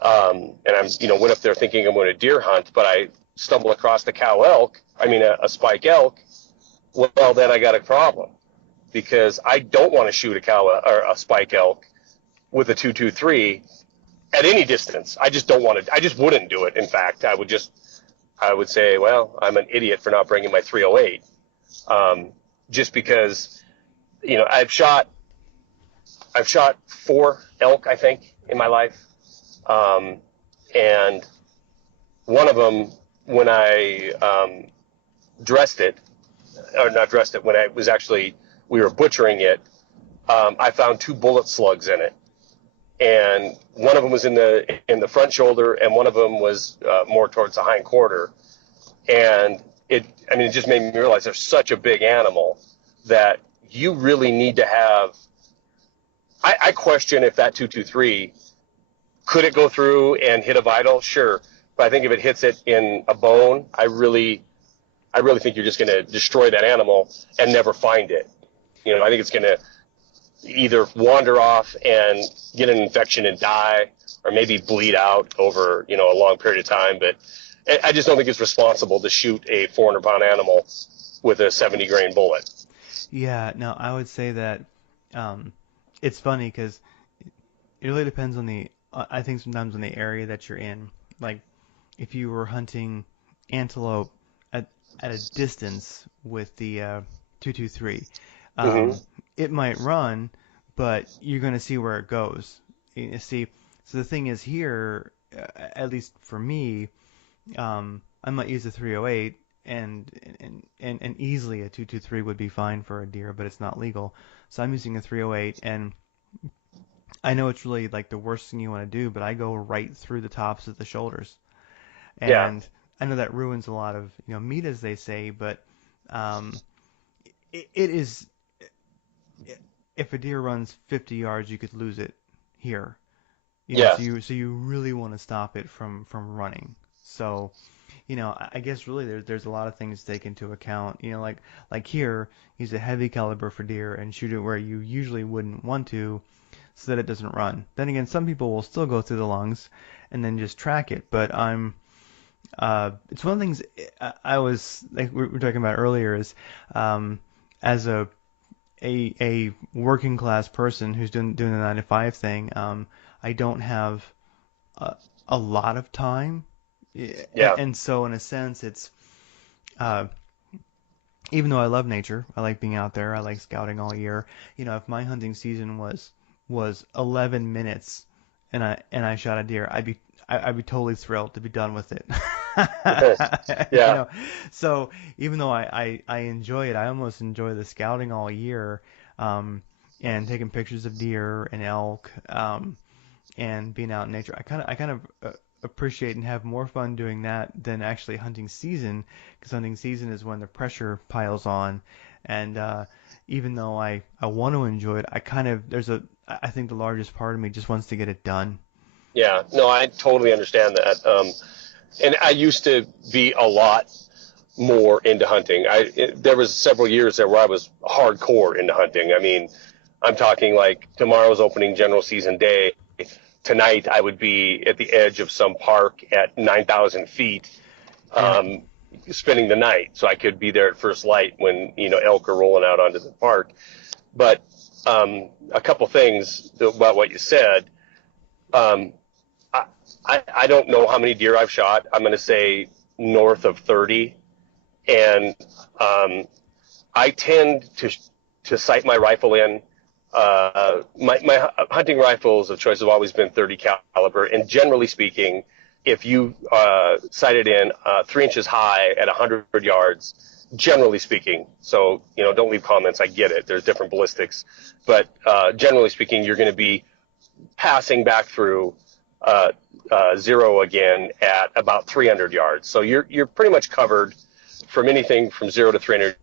and I'm, went up there thinking I'm going to deer hunt, but I stumble across a spike elk, well, then I got a problem. because I don't want to shoot a cow or a spike elk with a 223 at any distance. I just don't want to. I just wouldn't do it. In fact, I would say, well, I'm an idiot for not bringing my 308, just because, I've shot 4 elk, I think, in my life, and one of them, when I dressed it, or not dressed it, when we were butchering it, I found 2 bullet slugs in it. And one of them was in the front shoulder, and one of them was more towards the hind quarter. And it just made me realize there's such a big animal that you really need to have. I question if that 223, could it go through and hit a vital? Sure, but I think if it hits it in a bone, I really think you're just going to destroy that animal and never find it. I think it's going to either wander off and get an infection and die, or maybe bleed out over, a long period of time. But I just don't think it's responsible to shoot a 400-pound animal with a 70 grain bullet. Yeah, no, I would say that it's funny because it really depends on I think sometimes on the area that you're in. Like, if you were hunting antelope at a distance with the 223, it might run, but you're going to see where it goes. You see, so the thing is here, at least for me, I might use a 308, and easily a 223 would be fine for a deer, but it's not legal. So I'm using a 308, and I know it's really like the worst thing you want to do, but I go right through the tops of the shoulders. And yeah. I know that ruins a lot of meat, as they say, but it is. If a deer runs 50 yards, you could lose it here. So you really want to stop it from running. So, I guess really there's a lot of things to take into account. Like here, use a heavy caliber for deer and shoot it where you usually wouldn't want to, so that it doesn't run. Then again, some people will still go through the lungs and then just track it. But it's one of the things I was like we were talking about earlier is, as a working class person who's doing the 9 to 5 thing, I don't have a lot of time. Yeah. And so in a sense, it's even though I love nature, I like being out there, I like scouting all year. If my hunting season was 11 minutes and I shot a deer, I'd be totally thrilled to be done with it. Yeah. So even though I enjoy it, I almost enjoy the scouting all year, and taking pictures of deer and elk, and being out in nature. I kind of appreciate and have more fun doing that than actually hunting season, because hunting season is when the pressure piles on, and even though I want to enjoy it, I think the largest part of me just wants to get it done. Yeah, no, I totally understand that. And I used to be a lot more into hunting. There was several years there where I was hardcore into hunting. I'm talking like tomorrow's opening general season day. Tonight I would be at the edge of some park at 9,000 feet, spending the night, so I could be there at first light when elk are rolling out onto the park. But a couple things about what you said. I don't know how many deer I've shot. I'm going to say north of 30. And I tend to sight my rifle in. My hunting rifles of choice have always been 30 caliber. And generally speaking, if you sight it in 3 inches high at 100 yards, generally speaking, so, don't leave comments. I get it. There's different ballistics. But generally speaking, you're going to be passing back through zero again at about 300 yards. So you're pretty much covered from anything from 0 to 300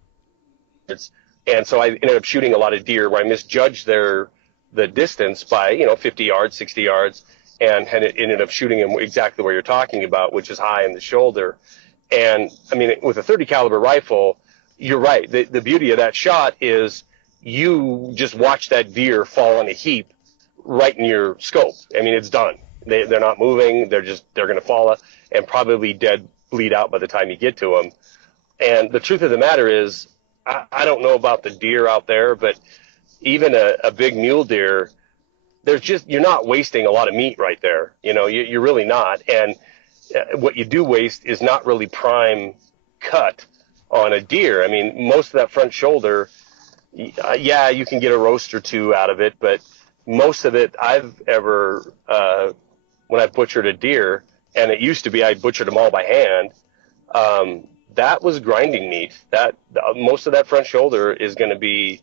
yards. And so I ended up shooting a lot of deer where I misjudged the distance by 50 yards, 60 yards, and ended up shooting them exactly where you're talking about, which is high in the shoulder. And with a 30 caliber rifle, you're right. The beauty of that shot is you just watch that deer fall in a heap right in your scope. It's done. They're not moving. They're going to fall and probably bleed out by the time you get to them. And the truth of the matter is, I don't know about the deer out there, but even a big mule deer, you're not wasting a lot of meat right there. You're really not. And what you do waste is not really prime cut on a deer. I mean, most of that front shoulder, yeah, you can get a roast or two out of it, but most of it when I butchered a deer, and it used to be I butchered them all by hand, that was grinding meat. Most of that front shoulder is going to be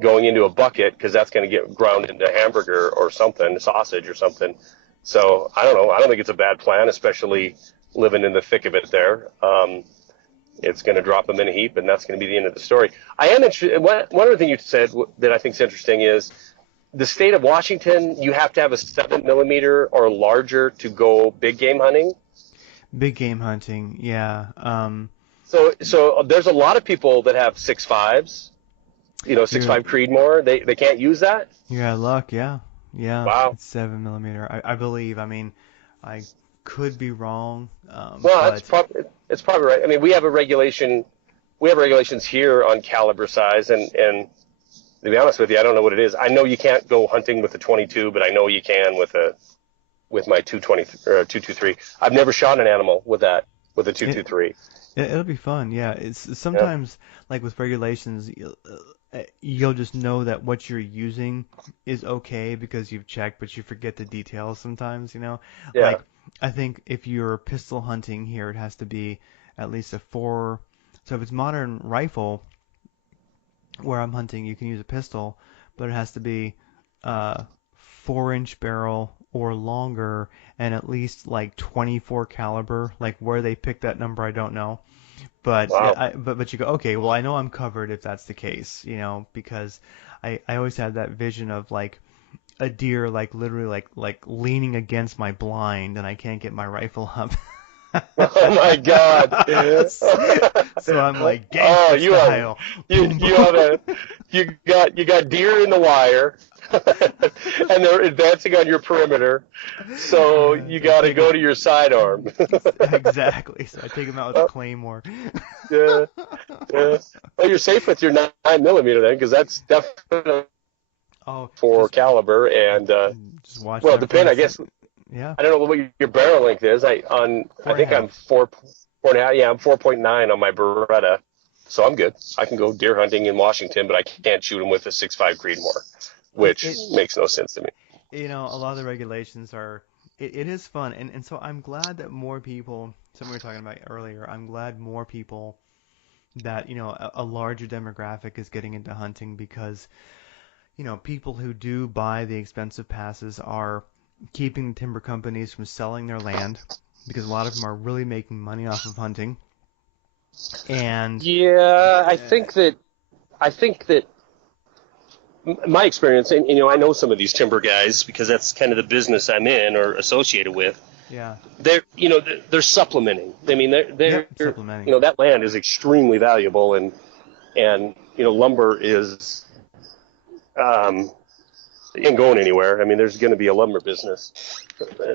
going into a bucket because that's going to get ground into hamburger or something, sausage or something. So I don't know. I don't think it's a bad plan, especially living in the thick of it there. It's going to drop them in a heap, and that's going to be the end of the story. I am interested. One other thing you said that I think is interesting is the state of Washington. You have to have a 7mm or larger to go big game hunting. Big game hunting, yeah. So there's a lot of people that have 6.5s. 6.5 Creedmoor. They can't use that. You're out of luck, yeah. Wow. It's 7mm. I believe. I mean, I could be wrong. Well, it's probably right. I mean, we have regulations here on caliber size, and to be honest with you, I don't know what it is. I know you can't go hunting with a 22, but I know you can with my 220 or 223. I've never shot an animal with a 223. It'll be fun, yeah. It's sometimes like with regulations, you'll just know that what you're using is okay because you've checked, but you forget the details sometimes, Yeah. Like, I think if you're pistol hunting here, it has to be at least a 4. So if it's modern rifle, where I'm hunting, you can use a pistol, but it has to be 4-inch barrel or longer and at least like 24 caliber. Like where they picked that number, I don't know. But Wow. but you go, okay, well, I know I'm covered if that's the case, because I always had that vision of like a deer like literally like leaning against my blind and I can't get my rifle up. Oh my God! So I'm like, gangster style. You got deer in the wire, and they're advancing on your perimeter. So you got to go to your sidearm. Exactly. So I take him out with a claymore. Yeah. Well, you're safe with your 9mm then, because that's definitely caliber and just watch. Well, depend, I guess. Yeah. I don't know what your barrel length is. I think I'm 4.5. Yeah, I'm 4.9 on my Beretta, so I'm good. I can go deer hunting in Washington, but I can't shoot them with a 6.5 Creedmoor, which makes no sense to me. A lot of the regulations are. It is fun, and so I'm glad that more people. Something we were talking about earlier. I'm glad more people that a larger demographic is getting into hunting because people who do buy the expensive passes are keeping the timber companies from selling their land because a lot of them are really making money off of hunting. And yeah, I think that my experience, and I know some of these timber guys because that's kind of the business I'm in or associated with. Yeah. They're supplementing. I mean, they're supplementing. That land is extremely valuable, and lumber is ain't going anywhere. I mean, there's going to be a lumber business.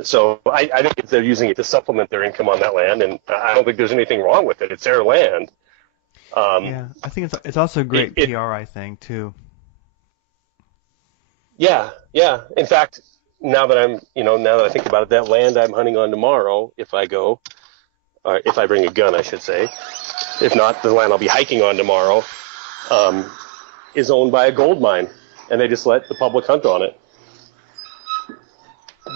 So I think they're using it to supplement their income on that land, and I don't think there's anything wrong with it. It's their land. Yeah, I think it's also great PR, I think, too. Yeah. In fact, now that I think about it, that land I'm hunting on tomorrow, if I go, or if I bring a gun, I should say. If not, the land I'll be hiking on tomorrow is owned by a gold mine, and they just let the public hunt on it.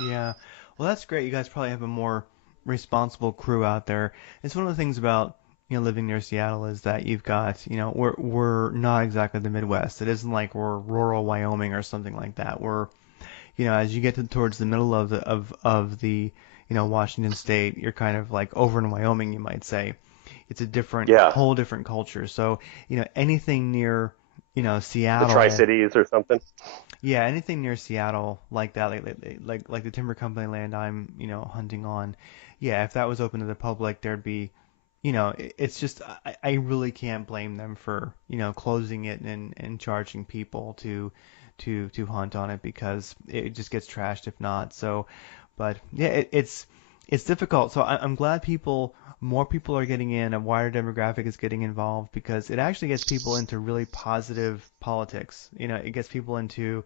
Yeah. Well, that's great. You guys probably have a more responsible crew out there. It's one of the things about living near Seattle is that you've got we're not exactly the Midwest. It isn't like we're rural Wyoming or something like that. We're as you get towards the middle of the Washington State, you're kind of like over in Wyoming, you might say. It's a different whole different culture. So anything near Seattle, the Tri-Cities or something. Yeah, anything near Seattle like that, like the timber company land I'm hunting on. Yeah, if that was open to the public, there'd be, it's just I really can't blame them for closing it and charging people to hunt on it because it just gets trashed if not. So, but yeah, it's it's difficult. So I'm glad more people are getting in, a wider demographic is getting involved because it actually gets people into really positive politics. It gets people into,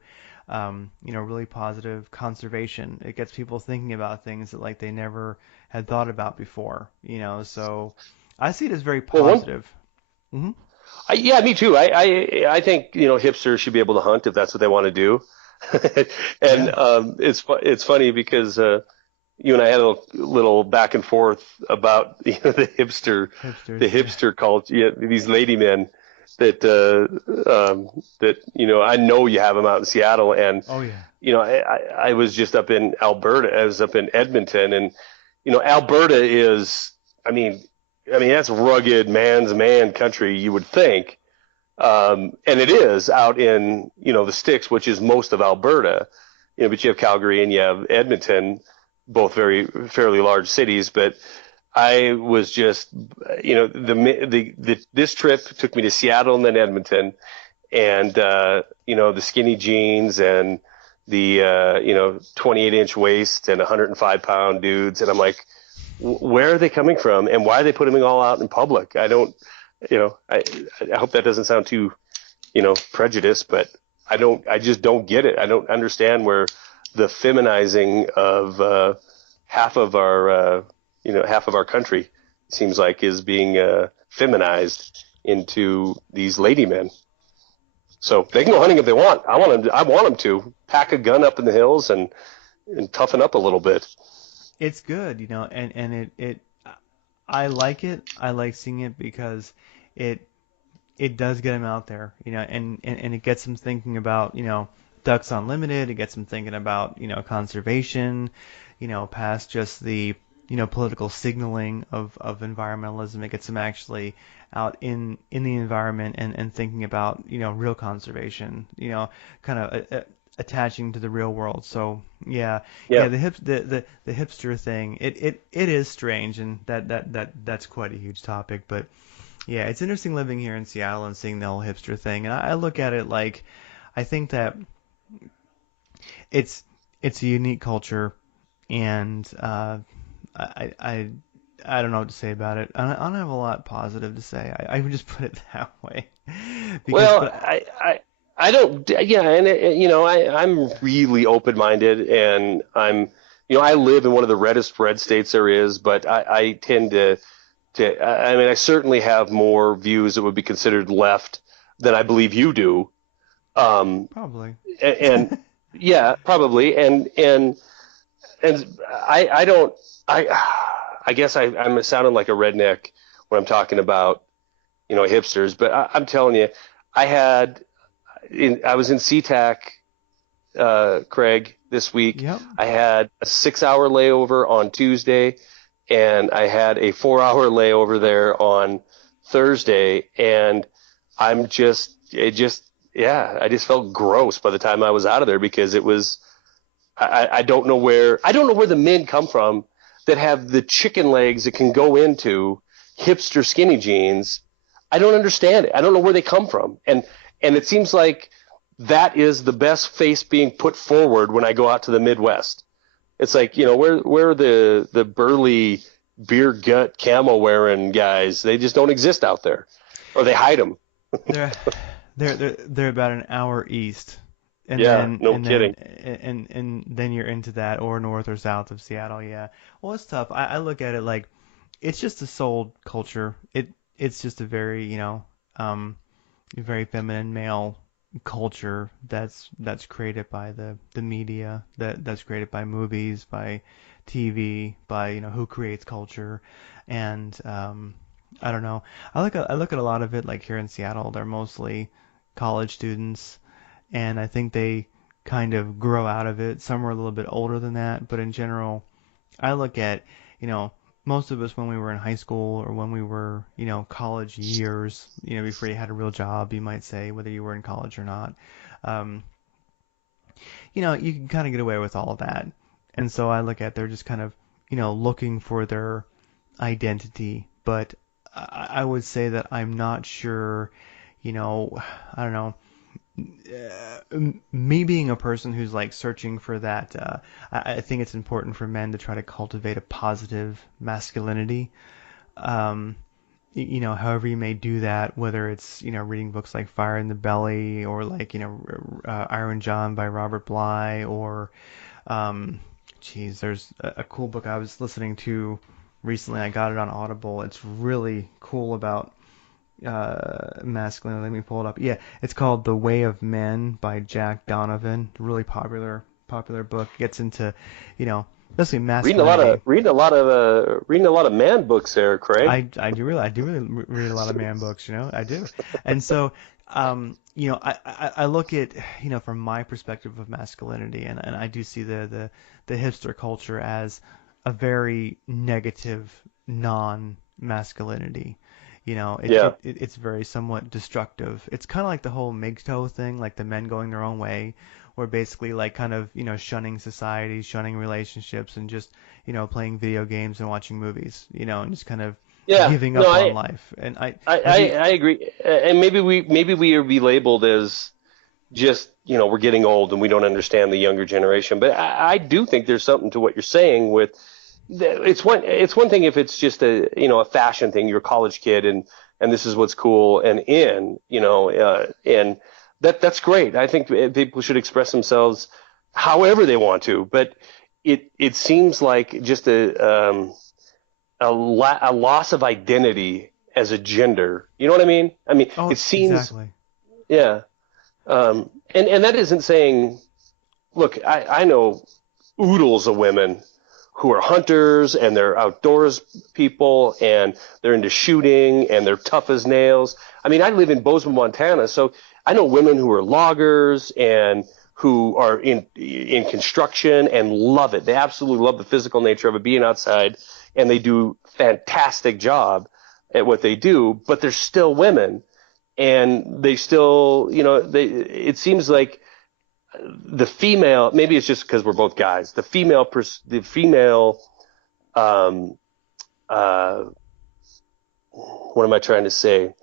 really positive conservation. It gets people thinking about things that like they never had thought about before. So I see it as very Well, positive. Hmm. yeah, me too. I think hipsters should be able to hunt if that's what they want to do. And Yeah. it's funny because you and I had a little back and forth about Hipsters. the Yeah. hipster culture, these lady men that I know you have them out in Seattle, and Oh yeah. I was just up in Alberta. I was up in Edmonton, and Alberta is, I mean, that's rugged man's man country, you would think, and it is out in the sticks, which is most of Alberta. But you have Calgary and you have Edmonton, both fairly large cities. But I was just, this trip took me to Seattle and then Edmonton, and the skinny jeans and the 28-inch waist and 105-pound dudes, and I'm like, where are they coming from, and why are they putting them all out in public? I don't, I hope that doesn't sound too, prejudiced, but I just don't get it. I don't understand where the feminizing of half of our country seems like is being feminized into these lady men. So they can go hunting if they want. I want them to pack a gun up in the hills and toughen up a little bit. It's good, and it I like it. I like seeing it because it does get them out there, and it gets them thinking about, Ducks Unlimited. It gets them thinking about, conservation, past just the, political signaling of environmentalism. It gets them actually out in the environment and thinking about, real conservation, kind of attaching to the real world. So yeah, Yeah. the hipster thing, it is strange, and that's quite a huge topic, but. Yeah, it's interesting living here in Seattle and seeing the whole hipster thing. And I look at it like I think that it's a unique culture, and I I I don't know what to say about it. I don't have a lot positive to say. I would just put it that way. Because, Well, but I don't, yeah, and I'm really open-minded, and I live in one of the reddest red states there is, but I tend I certainly have more views that would be considered left than I believe you do. probably. And yeah, probably. And I don't, I guess I'm sounding like a redneck when I'm talking about, hipsters, but I'm telling you, I was in SeaTac, Craig, this week. Yep. I had a 6-hour layover on Tuesday, and I had a 4-hour layover there on Thursday, and I just felt gross by the time I was out of there because it was, I don't know where the men come from that have the chicken legs that can go into hipster skinny jeans. I don't understand it. I don't know where they come from. And it seems like that is the best face being put forward when I go out to the Midwest. It's like, where are the burly beer gut camo wearing guys? They just don't exist out there, or they hide them. They're about an hour east, and Yeah, then no kidding. and then you're into that, or north or south of Seattle. Yeah, well, it's tough. I look at it like it's just a sold culture. It's just a very very feminine male culture that's created by the media, that's created by movies, by TV, by who creates culture, and I don't know. I look at a lot of it like here in Seattle. They're mostly college students, and I think they kind of grow out of it. Some are a little bit older than that, but in general, I look at, most of us when we were in high school or when we were, college years, before you had a real job, you might say, whether you were in college or not, um, you can kind of get away with all of that. And so I look at they're just kind of, looking for their identity. But I would say that I'm not sure, I don't know, me being a person who's like searching for that, I think it's important for men to try to cultivate a positive masculinity. Um, however you may do that, whether it's, reading books like Fire in the Belly or like, Iron John by Robert Bly or, um, there's a cool book I was listening to recently. I got it on Audible. It's really cool about masculine. Let me pull it up. Yeah, it's called The Way of Men by Jack Donovan. Really popular book. Gets into, especially masculinity. Reading a lot of man books there, Craig. I do really read a lot of man books. I do. And so, I look at, from my perspective of masculinity, and I do see the hipster culture as a very negative non-masculinity. Yeah. It's very somewhat destructive. It's kind of like the whole MGTOW thing, like the men going their own way, or basically like kind of, shunning society, shunning relationships, and just, playing video games and watching movies, and just kind of Yeah. giving No, up on life. And I agree. And maybe we are be labeled as just, we're getting old and we don't understand the younger generation. But I do think there's something to what you're saying with it's one thing if it's just a fashion thing. You're a college kid and this is what's cool and and that's great. I think people should express themselves however they want to, but it seems like just a loss of identity as a gender. You know what I mean? I mean, oh, it seems, exactly. yeah. And that isn't saying, look, I know oodles of women who are hunters and they're outdoors people and they're into shooting and they're tough as nails. I mean, I live in Bozeman, Montana, so I know women who are loggers and who are in construction and love it. They absolutely love the physical nature of it, being outside, and they do fantastic job at what they do, but they're still women and they still, it seems like the female, maybe it's just because we're both guys, the female, um, uh, what am I trying to say?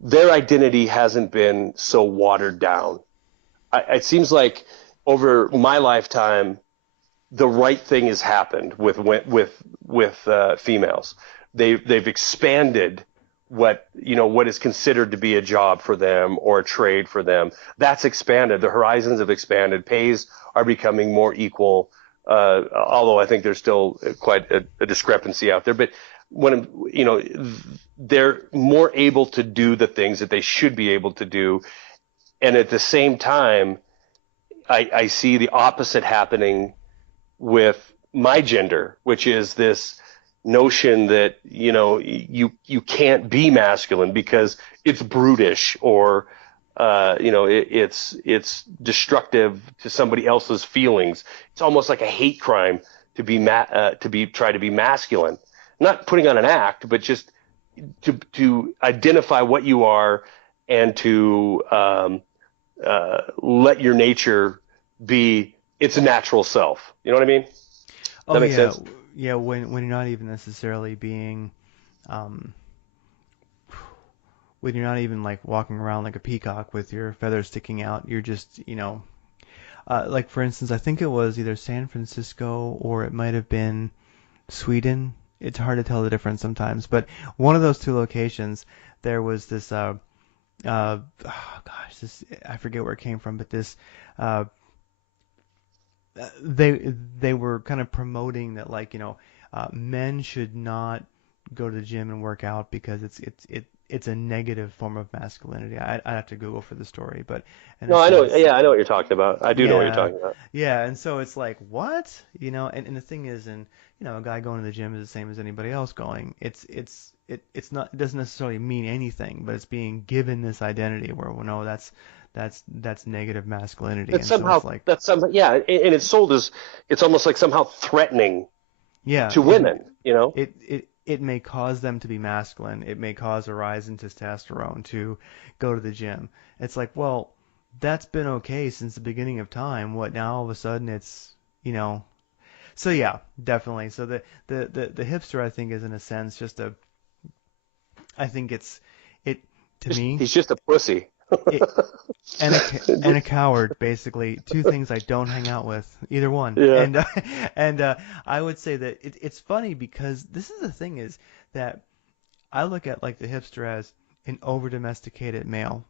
Their identity hasn't been so watered down. It seems like over my lifetime, the right thing has happened with females. They've expanded what is considered to be a job for them or a trade for them. That's expanded. The horizons have expanded. Pays are becoming more equal. Although I think there's still quite a discrepancy out there. But when they're more able to do the things that they should be able to do, and at the same time, I see the opposite happening with my gender, which is this notion that you can't be masculine because it's brutish or it's destructive to somebody else's feelings. It's almost like a hate crime to try to be masculine. Not putting on an act, but just to identify what you are and to let your nature be its natural self. You know what I mean? Does that make sense? Yeah, when you're not even necessarily being, when you're not even like walking around like a peacock with your feathers sticking out, you're just, like for instance, I think it was either San Francisco or it might have been Sweden. It's hard to tell the difference sometimes, but one of those two locations, there was this, oh gosh, I forget where it came from, but this, they were kind of promoting that like men should not go to the gym and work out because it's a negative form of masculinity. I have to Google for the story, but no, I know. Yeah, I know what you're talking about. I do know what you're talking about. Yeah, and so it's like what and the thing is, and a guy going to the gym is the same as anybody else going. It's not, it doesn't necessarily mean anything, but it's being given this identity where no, that's negative masculinity. It's somehow so it's and it's sold as it's almost like somehow threatening. To women, It may cause them to be masculine. It may cause a rise in testosterone to go to the gym. It's like, well, that's been okay since the beginning of time. What now? All of a sudden, it's So yeah, definitely. So the hipster, I think, is in a sense just a. I think it to me. He's just a pussy. It, and a coward, basically. Two things I don't hang out with, either one. Yeah. And I would say that it's funny because this is the thing is that I look at like the hipster as an over domesticated male.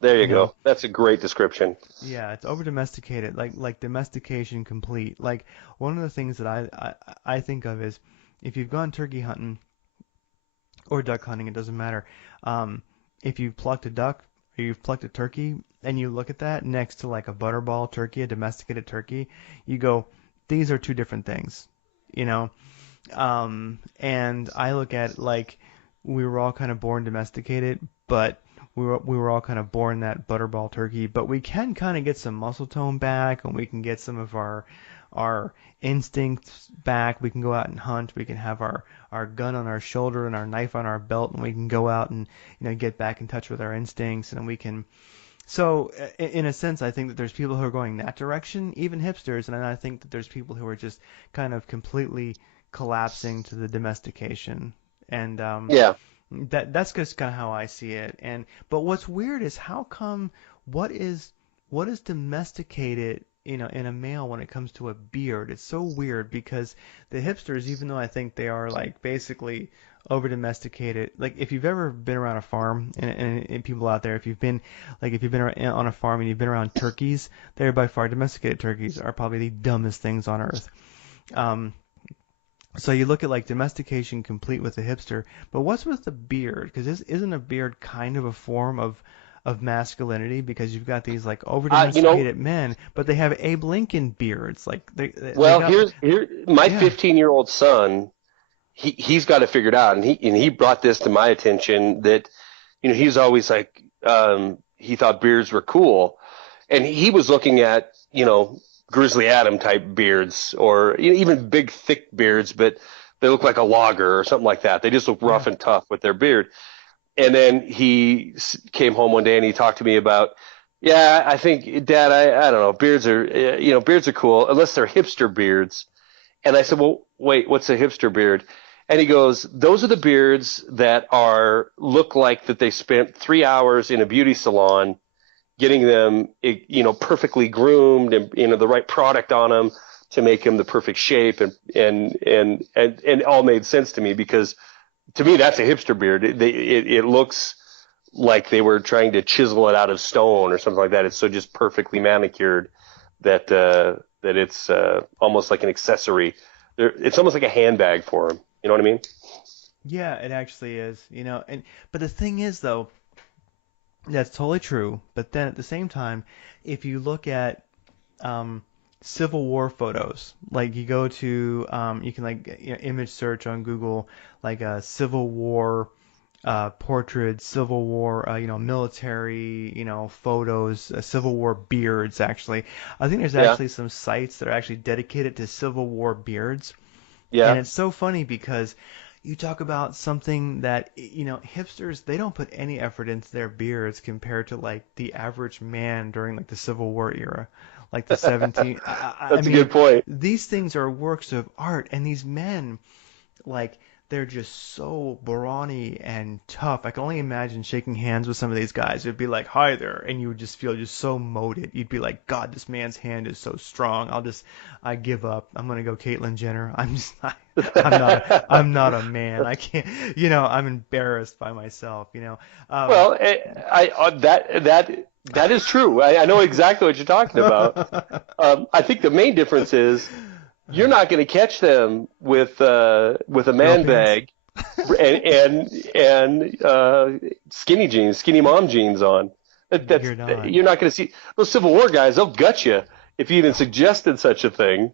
There you You know, go. That's a great description. yeah, it's over domesticated, like domestication complete. Like one of the things that I think of is if you've gone turkey hunting or duck hunting, it doesn't matter. Um, if you've plucked a duck or you've plucked a turkey and you look at that next to like a butterball turkey, a domesticated turkey, you go, these are two different things, you know? And I look at like we were all kind of born domesticated, but we were all kind of born that butterball turkey, but we can kind of get some muscle tone back, and we can get some of our instincts back. We can go out and hunt. We can have our gun on our shoulder and our knife on our belt, and we can go out and get back in touch with our instincts, and we can. So in a sense, I think that there's people who are going that direction, even hipsters, and I think that there's people who are just kind of completely collapsing to the domestication. And Yeah. that's just kind of how I see it. And but what's weird is how come what is domesticated, in a male when it comes to a beard? It's so weird because the hipsters, even though I think they are like basically over domesticated, like if you've ever been around a farm and people out there, if you've been on a farm and you've been around turkeys, they're by far domesticated turkeys are probably the dumbest things on earth. Um, so you look at like domestication complete with the hipster, but what's with the beard? Because isn't a beard kind of a form of masculinity? Because you've got these like over domesticated men, but they have Abe Lincoln beards. Like Well, got, here my yeah. 15-year-old son, he's got it figured out, and he brought this to my attention that he's always like he thought beards were cool, and he was looking at Grizzly Adam type beards, or even big thick beards, but they look like a logger or something like that. They just look rough and tough with their beard. And then he came home one day and he talked to me about, yeah, I think, Dad, I don't know, beards are cool unless they're hipster beards. And I said, well, wait, what's a hipster beard? And he goes, those are the beards that look like that they spent 3 hours in a beauty salon getting them, perfectly groomed and, the right product on them to make them the perfect shape. And it all made sense to me because to me, that's a hipster beard. It looks like they were trying to chisel it out of stone or something like that. It's so just perfectly manicured that it's almost like an accessory. It's almost like a handbag for them. You know what I mean? Yeah, it actually is. But the thing is though, that's totally true. But then at the same time, if you look at Civil War photos, like you go to, you can like image search on Google, like Civil War portraits, Civil War, military, photos, Civil War beards. Actually, I think there's actually some sites that are actually dedicated to Civil War beards. Yeah. And it's so funny because you talk about something that, hipsters, they don't put any effort into their beards compared to like the average man during like the Civil War era, like the 17. That's a good point. These things are works of art, and these men, like, they're just so brawny and tough. I can only imagine shaking hands with some of these guys. It'd be like, hi there, and you would just feel just so moated. You'd be like, God, this man's hand is so strong. I give up. I'm gonna go Caitlyn Jenner. I'm not a man. I can't. I'm embarrassed by myself. Well, that is true. I know exactly what you're talking about. I think the main difference is you're not going to catch them with a man bag and skinny jeans, skinny mom jeans on. You're not going to see those Civil War guys. They'll gut you if you even suggested such a thing.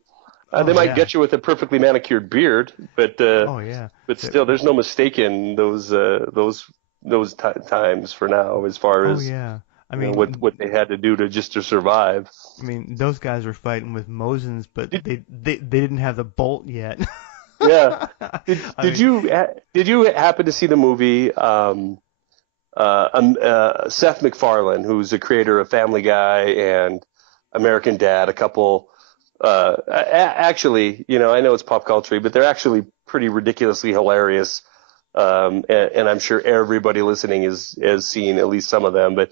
They might get you with a perfectly manicured beard, but but still, there's no mistaking those times for now as far as I mean what they had to do to survive. I mean, those guys were fighting with Mosins, but they didn't have the bolt yet. Yeah. Did you happen to see the movie Seth MacFarlane, who's the creator of Family Guy and American Dad, a couple actually, I know it's pop culture, but they're actually pretty ridiculously hilarious and I'm sure everybody listening has seen at least some of them. But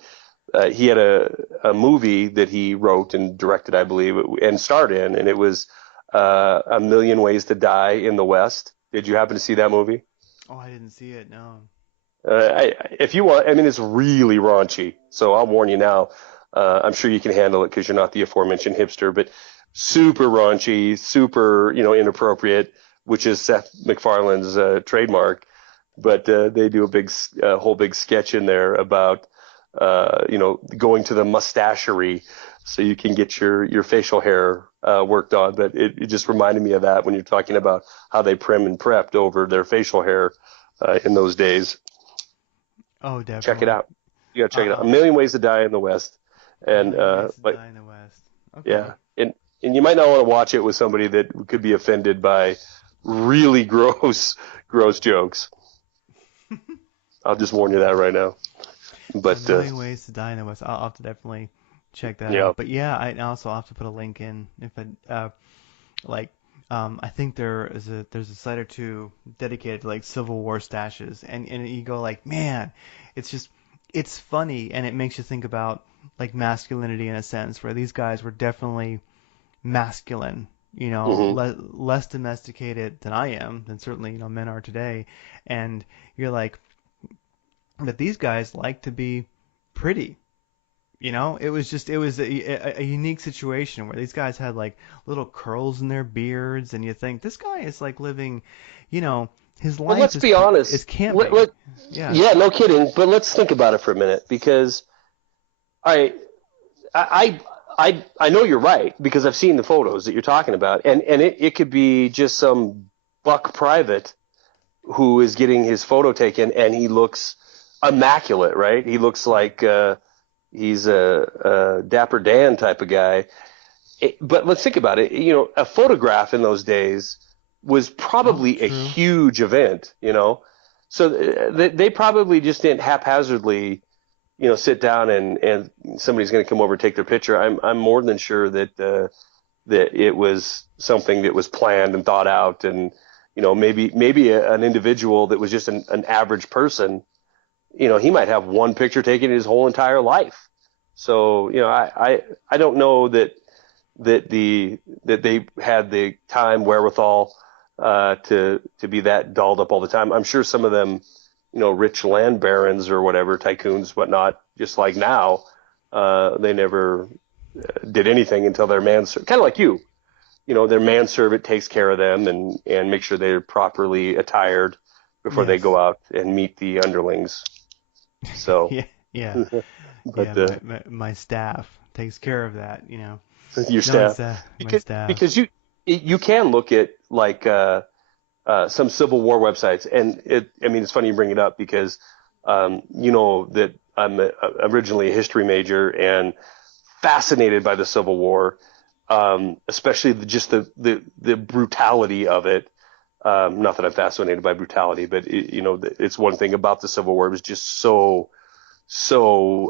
he had a movie that he wrote and directed, I believe, and starred in, and it was A Million Ways to Die in the West. Did you happen to see that movie? Oh, I didn't see it. No. If you want, I mean, it's really raunchy, so I'll warn you now. I'm sure you can handle it because you're not the aforementioned hipster, but super raunchy, super, inappropriate, which is Seth MacFarlane's trademark. But they do a whole big sketch in there about, going to the mustachery so you can get your facial hair worked on. But it just reminded me of that when you're talking about how they prim and prepped over their facial hair in those days. Oh, definitely. Check it out. You gotta check it out. A Million Ways to Die in the West. And but Die in the West. Okay. yeah, and you might not want to watch it with somebody that could be offended by really gross jokes. I'll just warn you that right now. But A Million Ways to Die in the West. I'll have to definitely check that out. But yeah, I also have to put a link in if I think there's a site or two dedicated to like Civil War stashes, and you go like, man, it's funny, and it makes you think about like masculinity in a sense, where these guys were definitely masculine, less domesticated than I am, than certainly men are today, and you're like, but these guys like to be pretty. It was a unique situation where these guys had like little curls in their beards, and you think this guy is like living, his life. Well, let's be honest. Is camping. Yeah, no kidding. But let's think about it for a minute, because I know you're right, because I've seen the photos that you're talking about, and it could be just some buck private who is getting his photo taken, and he looks immaculate, right? He looks like he's a Dapper Dan type of guy. But let's think about it. A photograph in those days was probably a huge event, So they probably just didn't haphazardly, sit down and somebody's going to come over and take their picture. I'm more than sure that it was something that was planned and thought out, and maybe an individual that was just an average person. He might have one picture taken his whole entire life. So, I don't know that they had the time wherewithal to be that dolled up all the time. I'm sure some of them, rich land barons or whatever, tycoons, whatnot, just like now, they never did anything until their manservant, kind of like you, their manservant takes care of them and make sure they're properly attired before they go out and meet the underlings. So yeah. But my staff takes care of that, Your staff. My staff. Because you can look at like some Civil War websites, and it's funny you bring it up, because that I'm originally a history major and fascinated by the Civil War, especially just the brutality of it. Not that I'm fascinated by brutality, but it's one thing about the Civil War. It was just so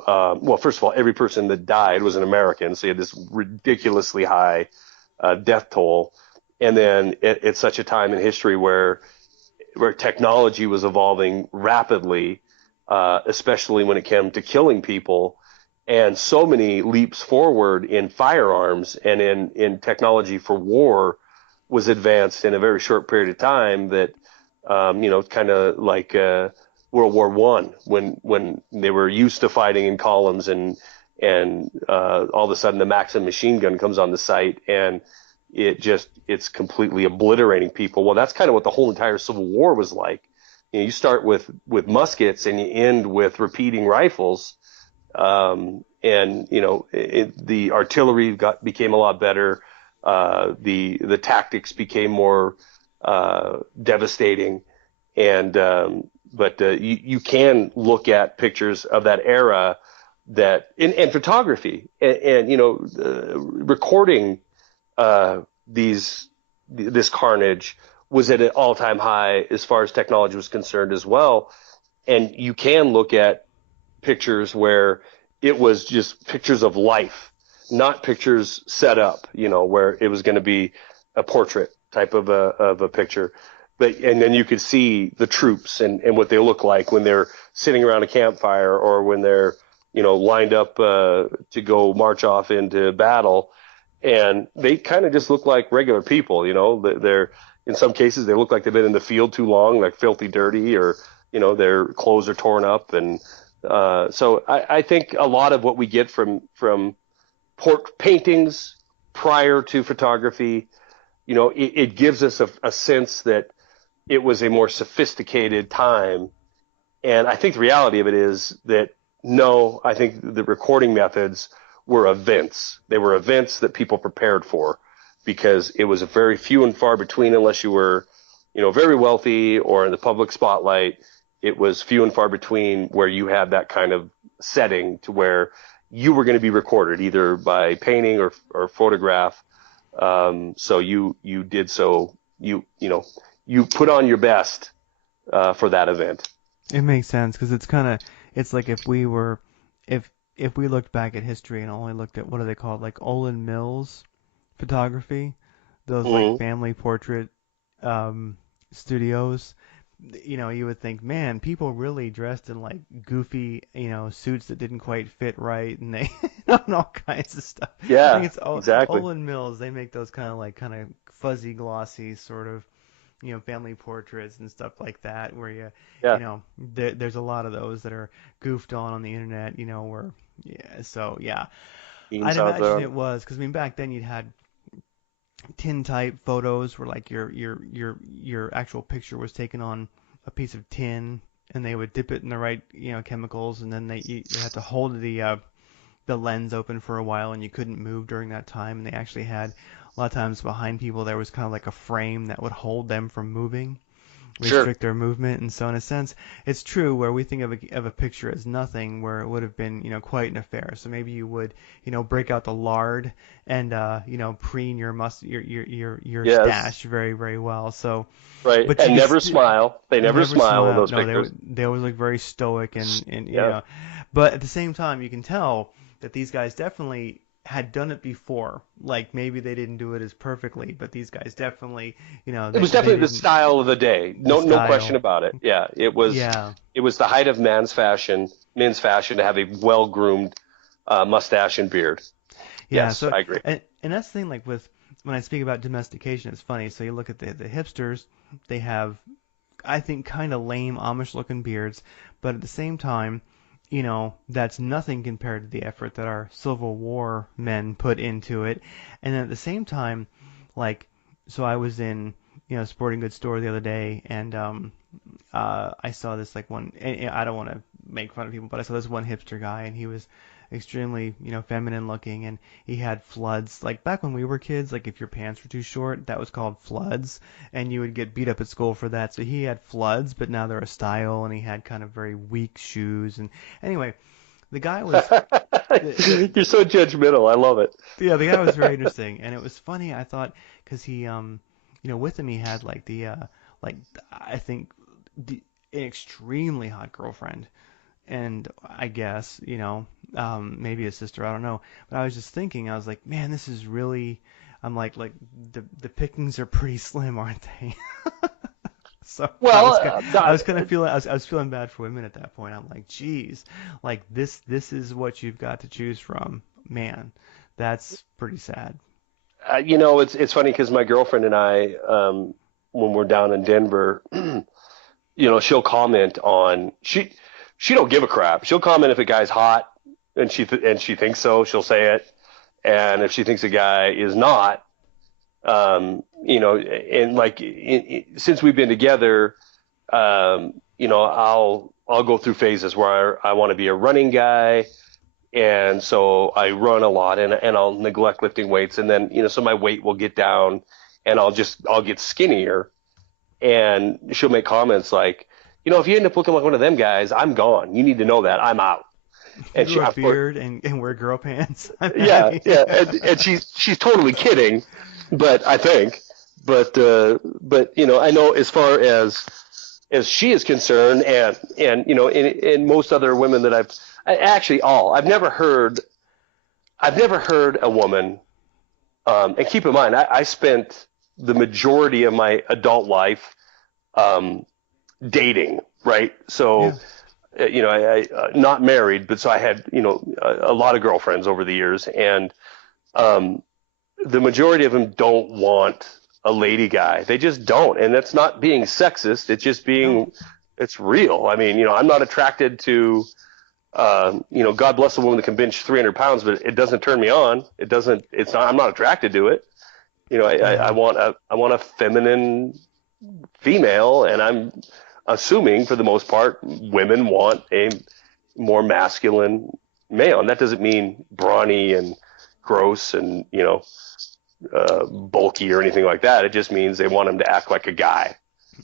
well, first of all, every person that died was an American, so you had this ridiculously high death toll. And then at such a time in history where technology was evolving rapidly, especially when it came to killing people, and so many leaps forward in firearms and in technology for war was advanced in a very short period of time, that kind of like World War I, when they were used to fighting in columns, and all of a sudden the Maxim machine gun comes on the site, and it's completely obliterating people. Well, that's kind of what the whole entire Civil War was like. You start with muskets and you end with repeating rifles, and the artillery became a lot better. The tactics became more devastating, but you can look at pictures of that era and photography and recording this carnage was at an all-time high as far as technology was concerned as well. And you can look at pictures where it was just pictures of life, not pictures set up, where it was going to be a portrait type of a picture. and then you could see the troops and what they look like when they're sitting around a campfire or when they're, lined up to go march off into battle. And they kind of just look like regular people, they're, in some cases, they look like they've been in the field too long, like filthy dirty, or, their clothes are torn up. And so I think a lot of what we get from paintings prior to photography, it gives us a sense that it was a more sophisticated time. And I think the reality of it is that, no, I think the recording methods were events. They were events that people prepared for, because it was a very few and far between, unless you were, very wealthy or in the public spotlight. It was few and far between where you had that kind of setting to where you were going to be recorded either by painting or photograph. So you did so, you put on your best for that event. It makes sense, because it's like if we looked back at history and only looked at, what are they called, like Olin Mills photography, those like family portrait studios, you would think, man, people really dressed in like goofy, suits that didn't quite fit right, and they and all kinds of stuff. Yeah, I think it's exactly. Olin Mills, they make those kind of fuzzy, glossy sort of, family portraits and stuff like that, where there's a lot of those that are goofed on the internet, where, so yeah. I'd imagine it was, because back then you'd had tin type photos where like your actual picture was taken on a piece of tin, and they would dip it in the right chemicals, and then you had to hold the lens open for a while, and you couldn't move during that time. And they actually had, a lot of times behind people there was kind of like a frame that would hold them from moving, restrict their movement. And so in a sense, it's true where we think of a picture as nothing, where it would have been quite an affair. So maybe you would break out the lard and preen your stash very, very well. So right, but and never smile. They never smile in those pictures. They always look very stoic and but at the same time you can tell that these guys definitely had done it before. Like, maybe they didn't do it as perfectly, but these guys definitely, it was definitely the style of the day. No question about it. Yeah, it was. Yeah. It was the height of men's fashion to have a well-groomed mustache and beard. Yeah, yes, so, I agree. And that's the thing, like when I speak about domestication, it's funny. So you look at the hipsters, they have, I think, kind of lame Amish-looking beards, but at the same time, that's nothing compared to the effort that our Civil War men put into it. And then at the same time, like, so I was in, a sporting goods store the other day, and I saw this, like, one, and I don't want to make fun of people, but I saw this one hipster guy, and he was extremely, feminine looking, and he had floods. Like, back when we were kids, like, if your pants were too short, that was called floods, and you would get beat up at school for that. So he had floods, but now they're a style, and he had kind of very weak shoes. And anyway, the guy was... You're so judgmental. I love it. Yeah, the guy was very interesting, and it was funny, I thought, because he, with him he had, like, I think, an extremely hot girlfriend. And I guess, maybe a sister, I don't know. But I was just thinking, I was like, man, this is really, I'm like the pickings are pretty slim, aren't they? So well, I was feeling bad for women at that point. I'm like, geez, like this is what you've got to choose from, man. That's pretty sad. It's funny because my girlfriend and I, when we're down in Denver, she'll comment on She don't give a crap. She'll comment if a guy's hot, and she thinks so, she'll say it. And if she thinks a guy is not, and like since we've been together, I'll go through phases where I want to be a running guy, and so I run a lot, and I'll neglect lifting weights, and then so my weight will get down, and I'll get skinnier, and she'll make comments like, if you end up looking like one of them guys, I'm gone. You need to know that. I'm out. And grow a beard and wear girl pants. Yeah. And she's totally kidding, but I think. But I know as far as she is concerned, and in most other women that I've never heard a woman, and keep in mind, I spent the majority of my adult life dating, right? So, I not married, but so I had, a lot of girlfriends over the years, and the majority of them don't want a lady guy. They just don't, and that's not being sexist. It's just being, it's real. I mean, I'm not attracted to, God bless a woman that can bench 300 pounds, but it doesn't turn me on. I'm not attracted to it. I want a feminine female, and I'm assuming for the most part women want a more masculine male, and that doesn't mean brawny and gross and bulky or anything like that. It just means they want him to act like a guy.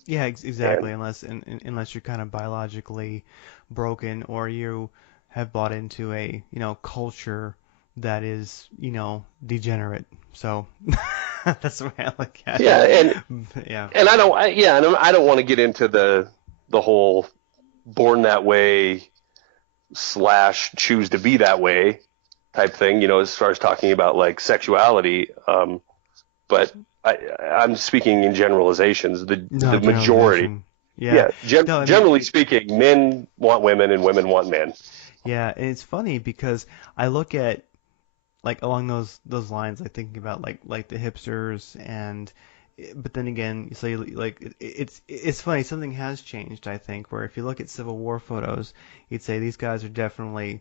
Yeah, exactly. Unless you're kind of biologically broken, or you have bought into a culture that is degenerate. So that's the way I look at it. And I don't want to get into the whole born that way / choose to be that way type thing, as far as talking about like sexuality. But I'm speaking in generalizations. The majority. Generally speaking, men want women and women want men. Yeah, and it's funny because I look at like along those lines, like thinking about like the hipsters, but then again, so it's funny, something has changed, I think, where if you look at Civil War photos, you'd say these guys are definitely,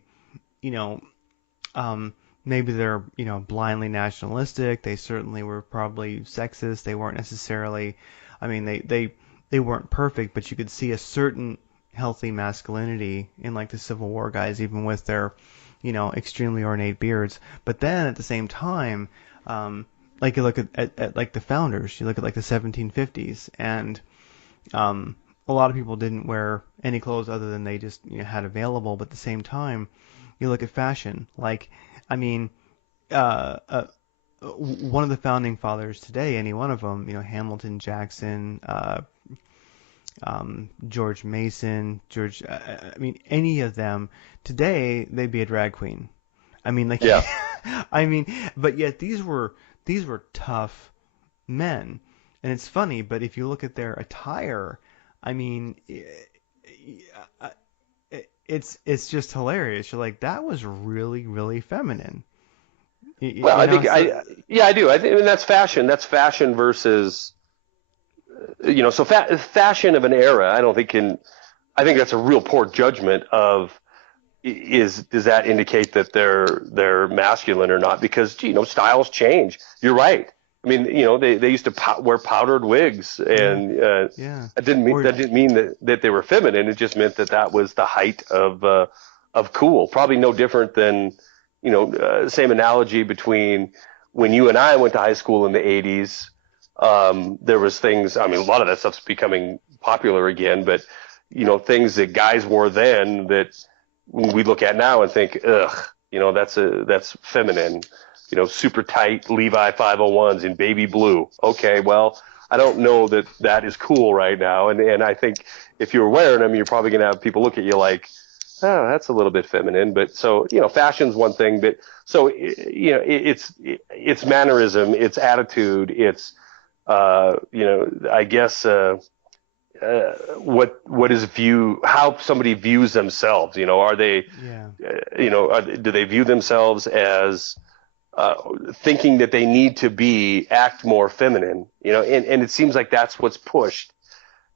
maybe they're, blindly nationalistic. They certainly were probably sexist. They weren't necessarily, I mean, they weren't perfect, but you could see a certain healthy masculinity in like the Civil War guys, even with their, extremely ornate beards. But then at the same time, like you look at like the founders, you look at like the 1750s, and a lot of people didn't wear any clothes other than they just had available. But at the same time, you look at fashion, like, I mean, one of the founding fathers today, any one of them, Hamilton, Jackson, George Mason, I mean, any of them today, they'd be a drag queen. I mean, like, I mean, but yet these were tough men, and it's funny. But if you look at their attire, I mean, it's just hilarious. You're like, that was really, really feminine. I think I do. I think that's fashion. That's fashion versus, so fashion of an era. I think that's a real poor judgment of, does that indicate that they're masculine or not? Because styles change. You're right. I mean, they used to wear powdered wigs, and that didn't mean that they were feminine. It just meant that was the height of cool. Probably no different than, same analogy between when you and I went to high school in the 80s. There was things. I mean, a lot of that stuff's becoming popular again, but things that guys wore then that we look at now and think, ugh, that's feminine. Super tight Levi 501s in baby blue. Okay, well, I don't know that is cool right now. And I think if you're wearing them, you're probably going to have people look at you like, oh, that's a little bit feminine. But so, fashion's one thing, but so, it's mannerism, it's attitude, it's, I guess, what is how somebody views themselves, are they, do they view themselves as, thinking that they need to act more feminine, and it seems like that's what's pushed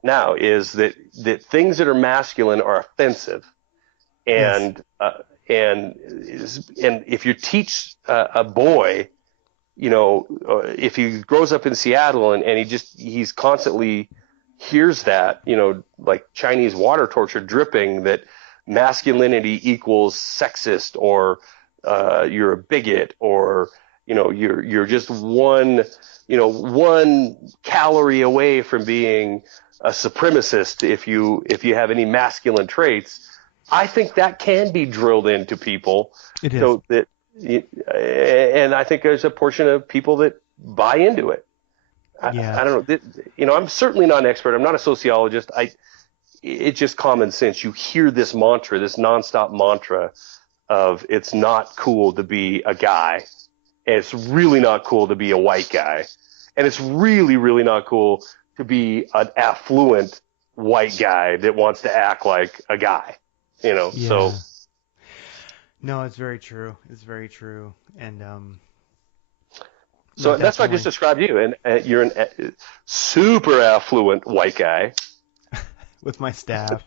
now, is that things that are masculine are offensive. And, and if you teach a boy, if he grows up in Seattle and he's constantly hears that, like Chinese water torture dripping, that masculinity equals sexist, or you're a bigot, or you're just one calorie away from being a supremacist if you have any masculine traits. I think that can be drilled into people. It is. So that, and I think there's a portion of people that buy into it. I don't know. I'm certainly not an expert. I'm not a sociologist. It's just common sense. You hear this mantra, this nonstop mantra of, it's not cool to be a guy, and it's really not cool to be a white guy, and it's really, really not cool to be an affluent white guy that wants to act like a guy, Yeah. So No, it's very true. It's very true. And so no, that's why I just definitely described you, and you're a super affluent white guy with my staff.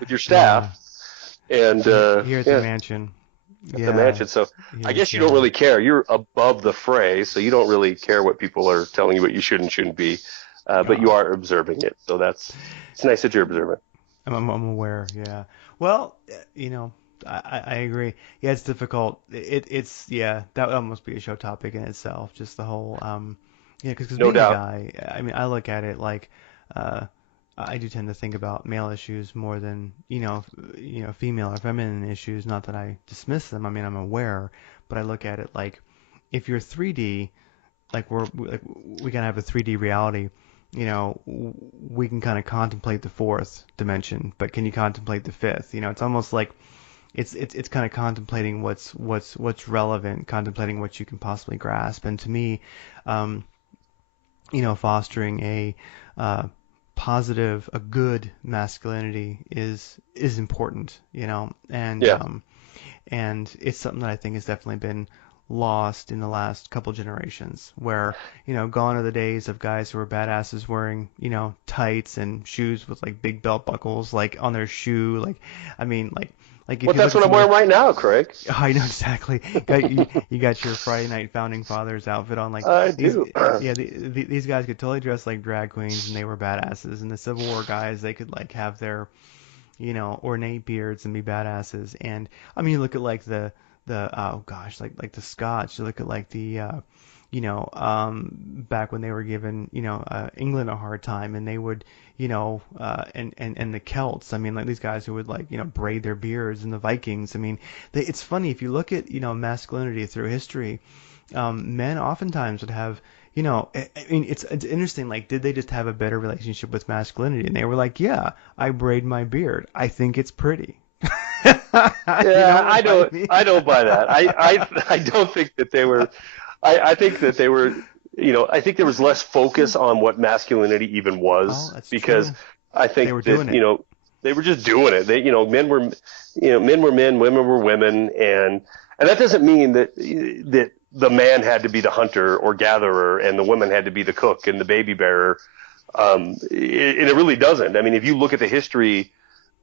with your Yeah. staff, and Here at the mansion. at Yeah. the mansion. So I guess you don't Yeah. really care. You're above the fray, so you don't really care what people are telling you what you should and shouldn't be. But you are observing it, so it's nice that you're observant. I'm aware, yeah. Well, I agree. Yeah, it's difficult. It's yeah, that would almost be a show topic in itself. Just the whole because No being a doubt. guy, I mean, I look at it like I do tend to think about male issues more than female or feminine issues. Not that I dismiss them. I mean, I'm aware, but I look at it like if you're 3D, like we gotta have a 3D reality. We can kind of contemplate the fourth dimension, but can you contemplate the fifth? It's almost like it's kind of contemplating what's relevant, contemplating what you can possibly grasp. And to me, fostering a positive, a good masculinity is important. And Yeah. and it's something that I think has definitely been lost in the last couple generations where, gone are the days of guys who were badasses wearing, tights and shoes with like big belt buckles like on their shoe. Like, I mean, like if Well, you that's look what at I'm wearing right now, Craig. I know exactly. You got your Friday Night Founding Fathers outfit on. Like I these, do. yeah, these guys could totally dress like drag queens and they were badasses. And the Civil War guys, they could like have their, ornate beards and be badasses. And I mean, you look at like the oh gosh, like the Scots. You look at like the back when they were giving England a hard time, and they would and the Celts. I mean, like these guys who would like braid their beards, and the Vikings. I mean, it's funny if you look at masculinity through history. Men oftentimes would have I mean, it's interesting. Like, did they just have a better relationship with masculinity? And they were like, yeah, I braid my beard. I think it's pretty. Yeah, I don't buy that. I don't think that they were. I think that they were. I think there was less focus on what masculinity even was because true. I think they were that doing it. they were just doing it. They men were men, women were women, and that doesn't mean that the man had to be the hunter or gatherer and the woman had to be the cook and the baby bearer. It really doesn't. I mean, if you look at the history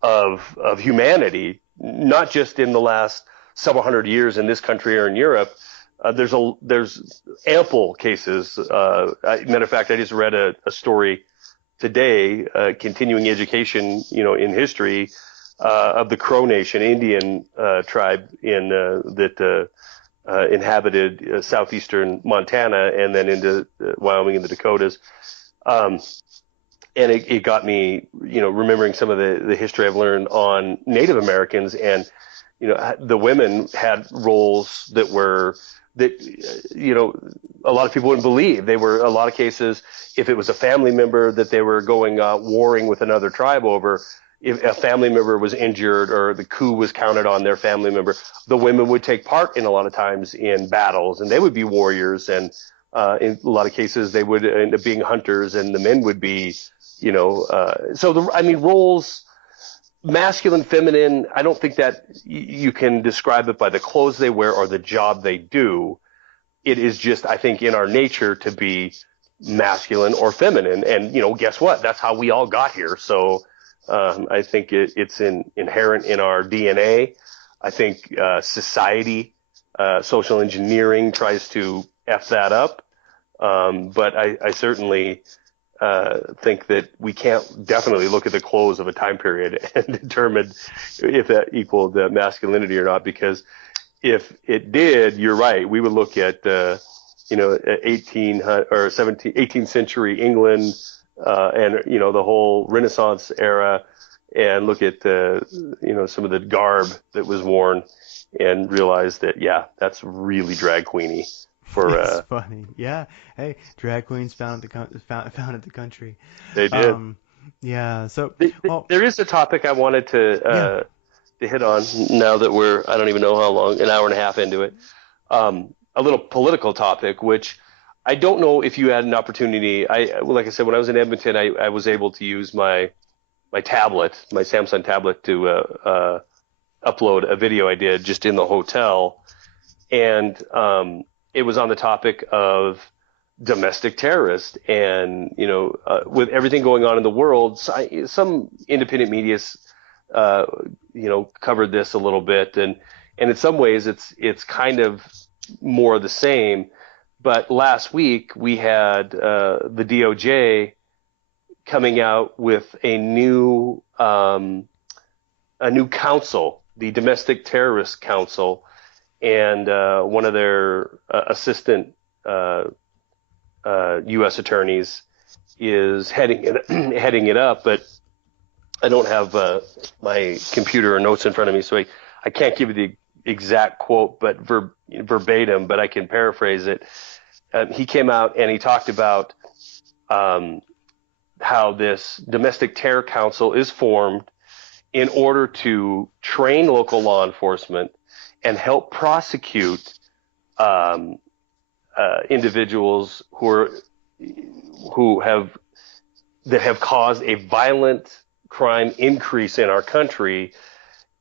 of humanity, not just in the last several hundred years in this country or in Europe, there's ample cases. Matter of fact, I just read a story today, continuing education, in history, of the Crow Nation, Indian tribe that inhabited southeastern Montana and then into Wyoming and the Dakotas. And it got me, remembering some of the history I've learned on Native Americans, and the women had roles that a lot of people wouldn't believe. They were, a lot of cases, if it was a family member that they were going warring with another tribe over, if a family member was injured or the coup was counted on their family member, the women would take part in a lot of times in battles, and they would be warriors, and in a lot of cases they would end up being hunters, and the men would be, roles, masculine, feminine, I don't think that you can describe it by the clothes they wear or the job they do. It is just, I think, in our nature to be masculine or feminine. And, guess what? That's how we all got here. So I think it's inherent in our DNA. I think society, social engineering tries to F that up. But I certainly think that we can't definitely look at the clothes of a time period and determine if that equaled masculinity or not, because if it did, you're right. We would look at 18th century England and the whole Renaissance era, and look at some of the garb that was worn and realize that that's really drag queeny. It's funny, yeah. Hey, drag queens founded the country. They did. Yeah. So there is a topic I wanted to hit on now that I don't even know how long, an hour and a half into it. A little political topic, which I don't know if you had an opportunity. Like I said, when I was in Edmonton, I was able to use my tablet, my Samsung tablet, to upload a video I did just in the hotel, and it was on the topic of domestic terrorists, and with everything going on in the world, some independent media's covered this a little bit, and in some ways it's kind of more of the same. But last week we had the DOJ coming out with a new council, the Domestic Terrorist Council, and one of their assistant U.S. attorneys is heading it up. But I don't have my computer or notes in front of me, so I can't give you the exact quote, but verbatim, but I can paraphrase it. He came out and he talked about how this Domestic Terror Council is formed in order to train local law enforcement and help prosecute individuals who have caused a violent crime increase in our country,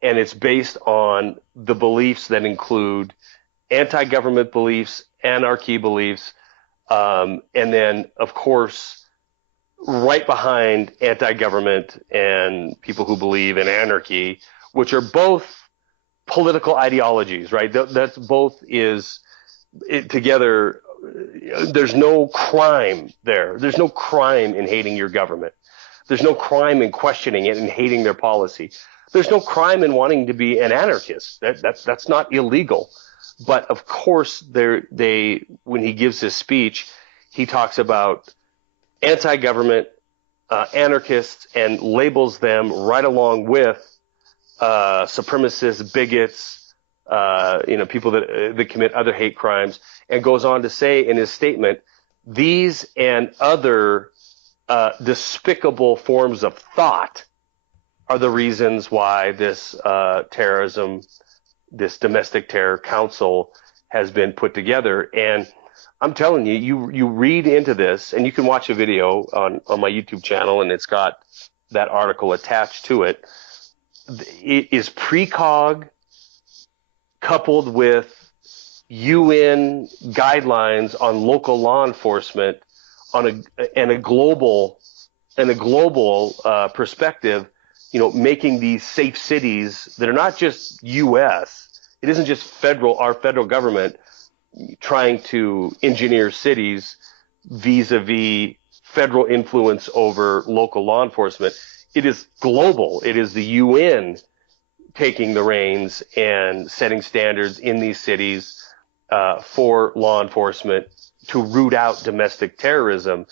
and it's based on the beliefs that include anti-government beliefs, anarchy beliefs, and then, of course, right behind anti-government and people who believe in anarchy, which are both political ideologies, right? That's both together. There's no crime there. There's no crime in hating your government. There's no crime in questioning it and hating their policy. There's no crime in wanting to be an anarchist. That's not illegal. But of course, when he gives his speech, he talks about anti-government anarchists and labels them right along with supremacists, bigots, people that commit other hate crimes, and goes on to say in his statement, these and other despicable forms of thought are the reasons why this this Domestic Terror Council has been put together. And I'm telling you, you read into this, and you can watch a video on my YouTube channel, and it's got that article attached to it. It is precog coupled with UN guidelines on local law enforcement and a global perspective, making these safe cities that are not just U.S. It isn't just our federal government trying to engineer cities vis-a-vis federal influence over local law enforcement. It is global. It is the UN taking the reins and setting standards in these cities for law enforcement to root out domestic terrorism.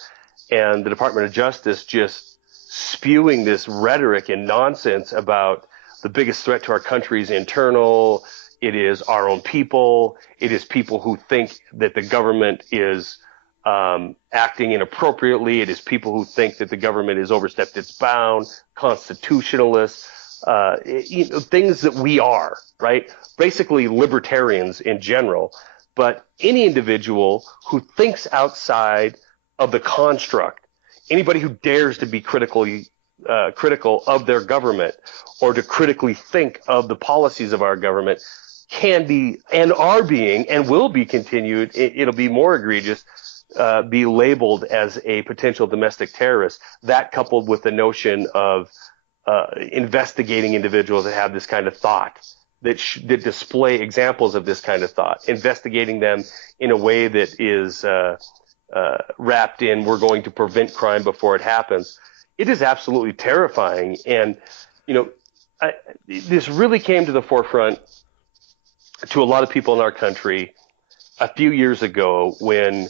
And the Department of Justice just spewing this rhetoric and nonsense about the biggest threat to our country is internal. It is our own people. It is people who think that the government is acting inappropriately. It is people who think that the government has overstepped its bound, constitutionalists, things that we are, right? Basically libertarians in general. But any individual who thinks outside of the construct, anybody who dares to be critical of their government or to critically think of the policies of our government can be and are being and will be continued. It'll be more egregious, be labeled as a potential domestic terrorist. That coupled with the notion of investigating individuals that have this kind of thought, that display examples of this kind of thought, investigating them in a way that is wrapped in we're going to prevent crime before it happens. It is absolutely terrifying. And, this really came to the forefront to a lot of people in our country a few years ago when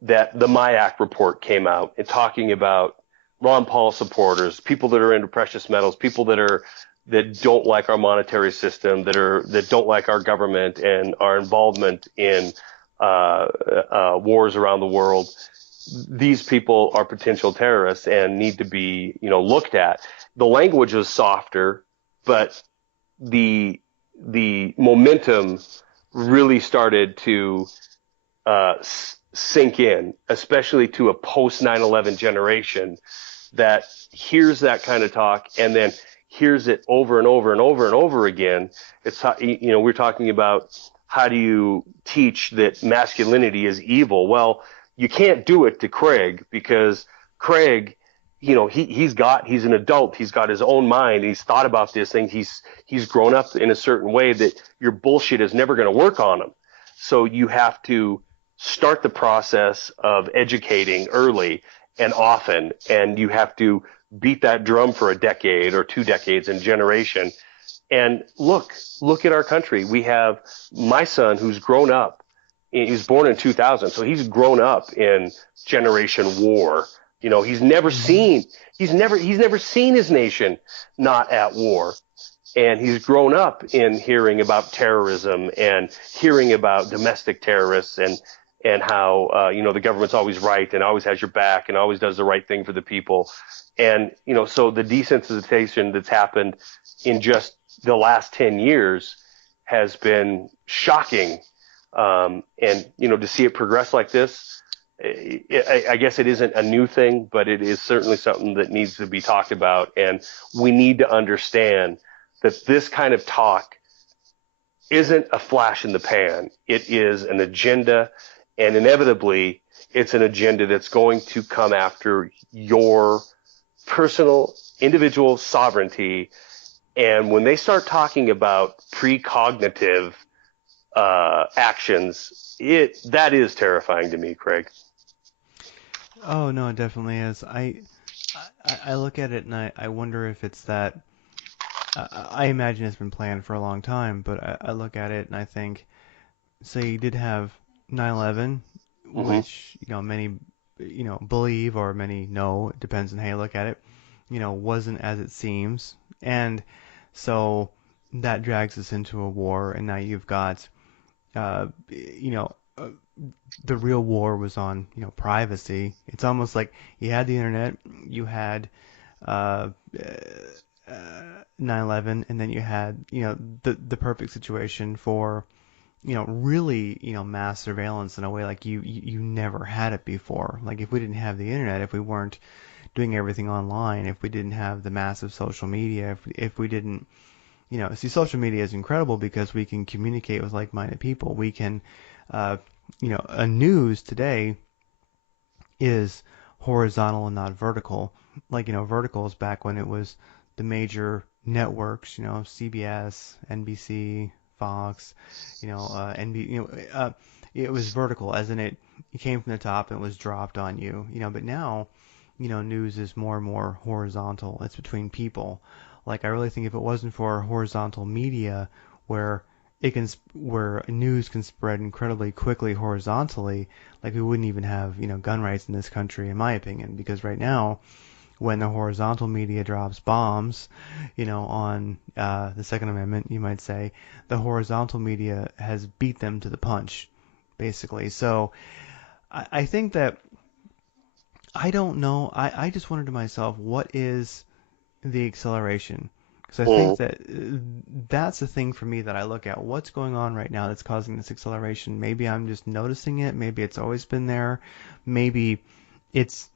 the MIAC report came out and talking about Ron Paul supporters, people that are into precious metals, people that don't like our monetary system, that don't like our government and our involvement in wars around the world. These people are potential terrorists and need to be, looked at. The language was softer, but the momentum really started to sink in, especially to a post 9/11 generation that hears that kind of talk and then hears it over and over and over and over again. It's, we're talking about how do you teach that masculinity is evil? Well, you can't do it to Craig because Craig, he's an adult. He's got his own mind. He's thought about this thing. He's grown up in a certain way that your bullshit is never going to work on him. So you have to start the process of educating early and often, and you have to beat that drum for a decade or 2 decades and generation. And look at our country. We have my son who's grown up. He was born in 2000, so he's grown up in generation war. He's never seen his nation not at war. And he's grown up in hearing about terrorism and hearing about domestic terrorists and how, the government's always right and always has your back and always does the right thing for the people. And, so the desensitization that's happened in just the last 10 years has been shocking. And, to see it progress like this, I guess it isn't a new thing, but it is certainly something that needs to be talked about. And we need to understand that this kind of talk isn't a flash in the pan. It is an agenda, and inevitably it's an agenda that's going to come after your personal individual sovereignty. And when they start talking about precognitive actions, that is terrifying to me, Craig. Oh no, it definitely is. I look at it and I wonder if it's that. I imagine it's been planned for a long time, but I look at it and I think, say you did have 9/11, which many believe or many know. It depends on how you look at it. Wasn't as it seems, and so that drags us into a war, and now you've got, the real war was on, privacy. It's almost like you had the internet, you had 9/11, and then you had, the perfect situation for, really, mass surveillance in a way like you never had it before. Like if we didn't have the internet, if we weren't doing everything online, if we didn't have the massive social media, if we didn't, see, social media is incredible because we can communicate with like-minded people. We can, a news today is horizontal and not vertical. Like, vertical is back when it was the major networks, CBS, NBC, Fox, it was vertical, as in it came from the top and it was dropped on you, but now, news is more and more horizontal. It's between people. Like, I really think if it wasn't for horizontal media where news can spread incredibly quickly horizontally, like we wouldn't even have, gun rights in this country, in my opinion, because right now, when the horizontal media drops bombs, on the Second Amendment, you might say, the horizontal media has beat them to the punch, basically. So I think that, I don't know, I just wondered to myself, what is the acceleration? Because I think that that's the thing for me that I look at. What's going on right now that's causing this acceleration? Maybe I'm just noticing it. Maybe it's always been there. Maybe it's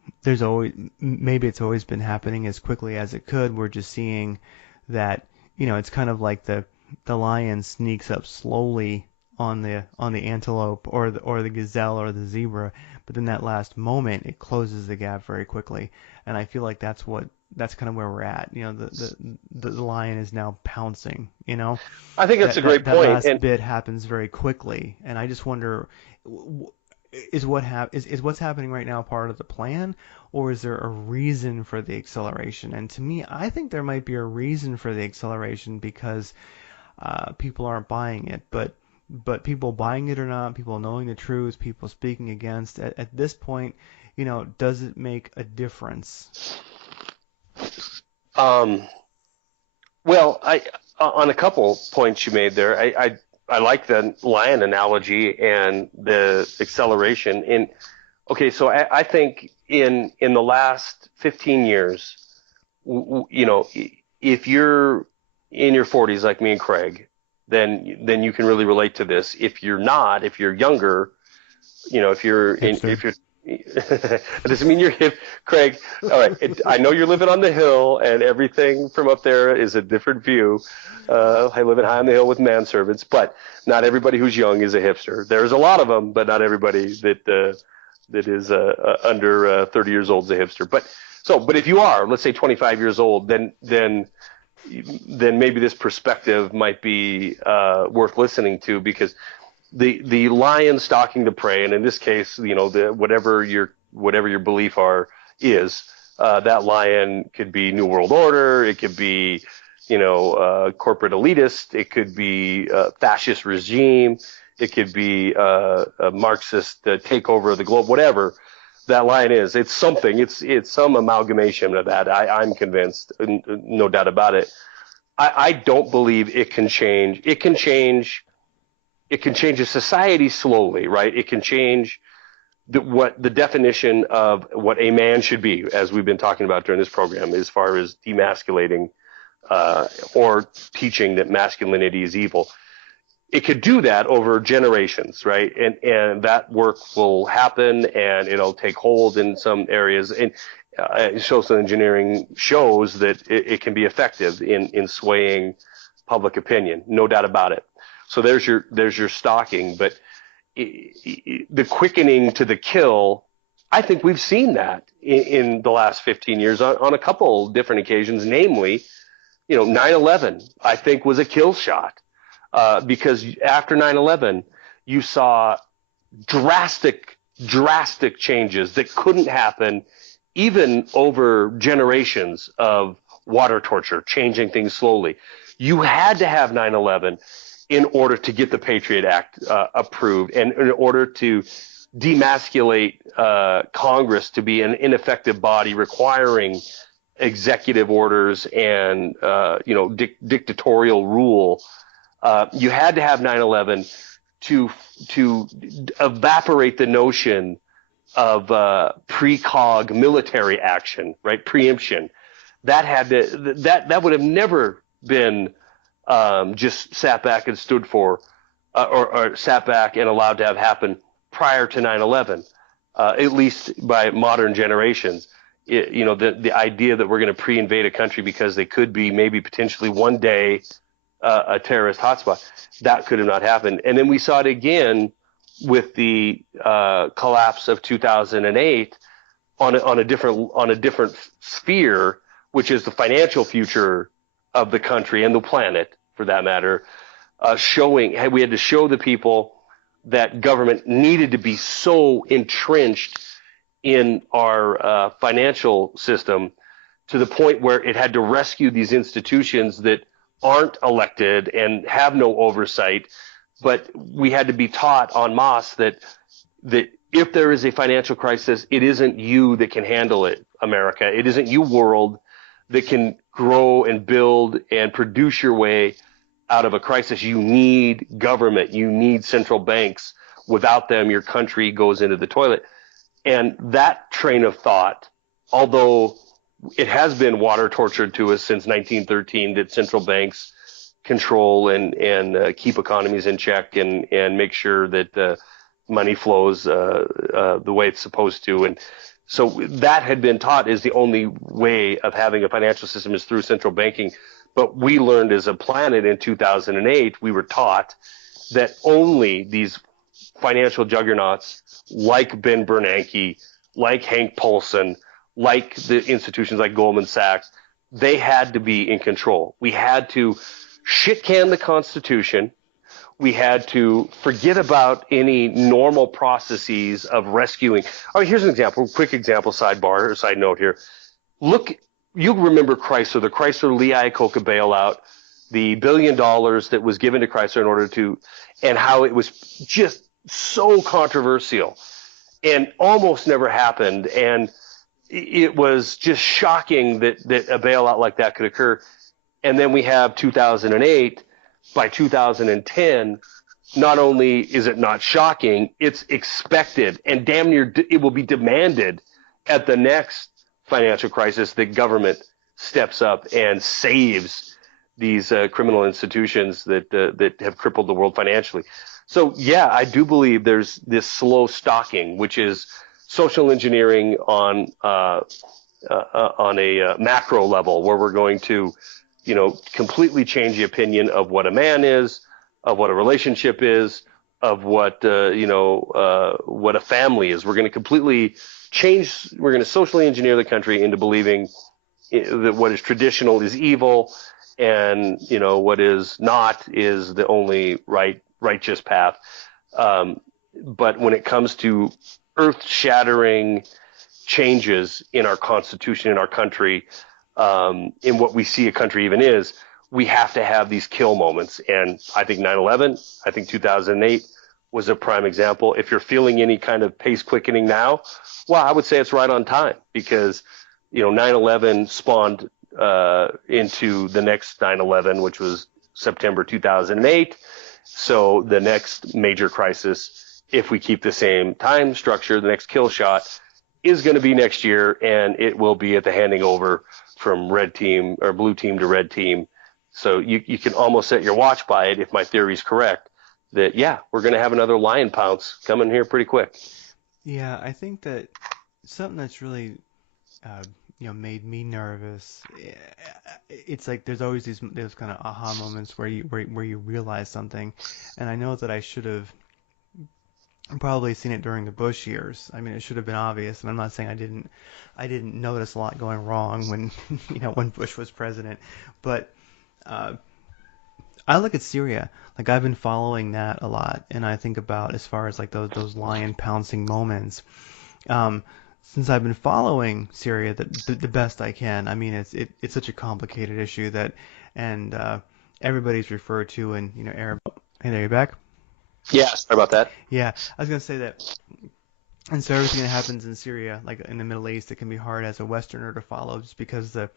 always been happening as quickly as it could. We're just seeing that, it's kind of like the lion sneaks up slowly on the antelope or the gazelle or the zebra, but then that last moment it closes the gap very quickly. And I feel like that's kind of where we're at. The lion is now pouncing. I think that's a great point. That last bit happens very quickly, and I just wonder, is what's happening right now part of the plan, or is there a reason for the acceleration? And to me, I think there might be a reason for the acceleration because people aren't buying it, but people buying it or not, people knowing the truth, people speaking against, at this point, does it make a difference? Well, on a couple points you made there, I like the lion analogy and the acceleration. So I think in the last 15 years, if you're in your 40s like me and Craig, then you can really relate to this. If you're not, if you're younger, if you're it doesn't mean you're hip, Craig. All right, I know you're living on the hill, and everything from up there is a different view. I live high on the hill with manservants, but not everybody who's young is a hipster. There's a lot of them, but not everybody that is under 30 years old is a hipster. But if you are, let's say 25 years old, then maybe this perspective might be worth listening to, because the lion stalking the prey, and in this case, whatever your belief is, that lion could be New World Order, it could be corporate elitist, it could be fascist regime, it could be a Marxist takeover of the globe, whatever that lion is. It's something. It's some amalgamation of that. I'm convinced, no doubt about it. I don't believe it can change. It can change a society slowly, right? It can change the definition of what a man should be, as we've been talking about during this program, as far as demasculating or teaching that masculinity is evil. It could do that over generations, right? And that work will happen, and it'll take hold in some areas. And social engineering shows that it can be effective in swaying public opinion, no doubt about it. So there's your stalking, but the quickening to the kill, I think we've seen that in the last 15 years on a couple different occasions. Namely, 9/11 I think was a kill shot, because after 9/11 you saw drastic changes that couldn't happen even over generations of water torture, changing things slowly. You had to have 9/11 in order to get the Patriot Act approved, and in order to demasculate Congress to be an ineffective body requiring executive orders and dictatorial rule. You had to have 9/11 to evaporate the notion of precog military action, right? Preemption. That would have never been just sat back and stood for, or sat back and allowed to have happen prior to 9/11, at least by modern generations. The idea that we're going to pre-invade a country because they could be maybe potentially one day a terrorist hotspot, that could have not happened. And then we saw it again with the collapse of 2008 on a different sphere, which is the financial future of the country and the planet, for that matter, we had to show the people that government needed to be so entrenched in our financial system to the point where it had to rescue these institutions that aren't elected and have no oversight. But we had to be taught en masse that if there is a financial crisis, it isn't you that can handle it, America. It isn't you, world, that can grow and build and produce your way out of a crisis. You need government. You need central banks. Without them, your country goes into the toilet. And that train of thought, although it has been water tortured to us since 1913, that central banks control and keep economies in check and make sure that money flows the way it's supposed to. And so that had been taught is the only way of having a financial system is through central banking. But we learned as a planet in 2008, we were taught that only these financial juggernauts like Ben Bernanke, like Hank Paulson, like the institutions like Goldman Sachs, they had to be in control. We had to shit can the Constitution. We had to forget about any normal processes of rescuing. Oh, here's an example, quick example, sidebar or side note here. Look, you remember Chrysler, the Chrysler Lee Iacocca bailout, the $1 billion that was given to Chrysler in order to, and how it was just so controversial and almost never happened. And it was just shocking that a bailout like that could occur. And then we have 2008. By 2010, not only is it not shocking, it's expected and damn near it will be demanded at the next financial crisis that government steps up and saves these criminal institutions that have crippled the world financially. So yeah, I do believe there's this slow stalking, which is social engineering on a macro level, where we're going to, completely change the opinion of what a man is, of what a relationship is, of what what a family is. We're going to completely change. We're going to socially engineer the country into believing that what is traditional is evil, and what is not is the only righteous path. But when it comes to earth-shattering changes in our constitution, in our country, in what we see a country even is, we have to have these kill moments. And I think 9/11, I think 2008 was a prime example. If you're feeling any kind of pace quickening now, well, I would say it's right on time, because 9/11 spawned into the next 9/11, which was September 2008. So the next major crisis, if we keep the same time structure, the next kill shot is going to be next year, and it will be at the handing over from red team or blue team to red team. So you can almost set your watch by it, if my theory is correct, that, yeah, we're going to have another lion pounce coming here pretty quick. Yeah, I think that something that's really made me nervous. It's like there's always those kind of aha moments where you realize something, and I know that I should have probably seen it during the Bush years. I mean, it should have been obvious, and I'm not saying I didn't notice a lot going wrong when when Bush was president, but I look at Syria. Like, I've been following that a lot, and I think about, as far as like those lion pouncing moments. Um, since I've been following Syria the best I can. I mean, it's such a complicated issue that, and everybody's referred to in Arab. Hey, there, you back? Yeah, sorry about that. Yeah, I was gonna say that. And so everything that happens in Syria, like in the Middle East, it can be hard as a Westerner to follow, just because the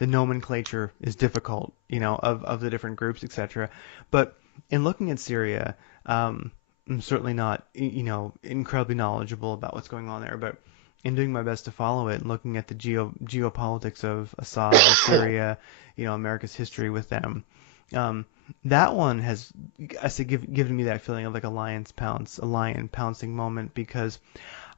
nomenclature is difficult, of the different groups, etc. But in looking at Syria, I'm certainly not, incredibly knowledgeable about what's going on there, but in doing my best to follow it and looking at the geopolitics of Assad and Syria, America's history with them, that one has, I say, given me that feeling of like a lion pouncing moment, because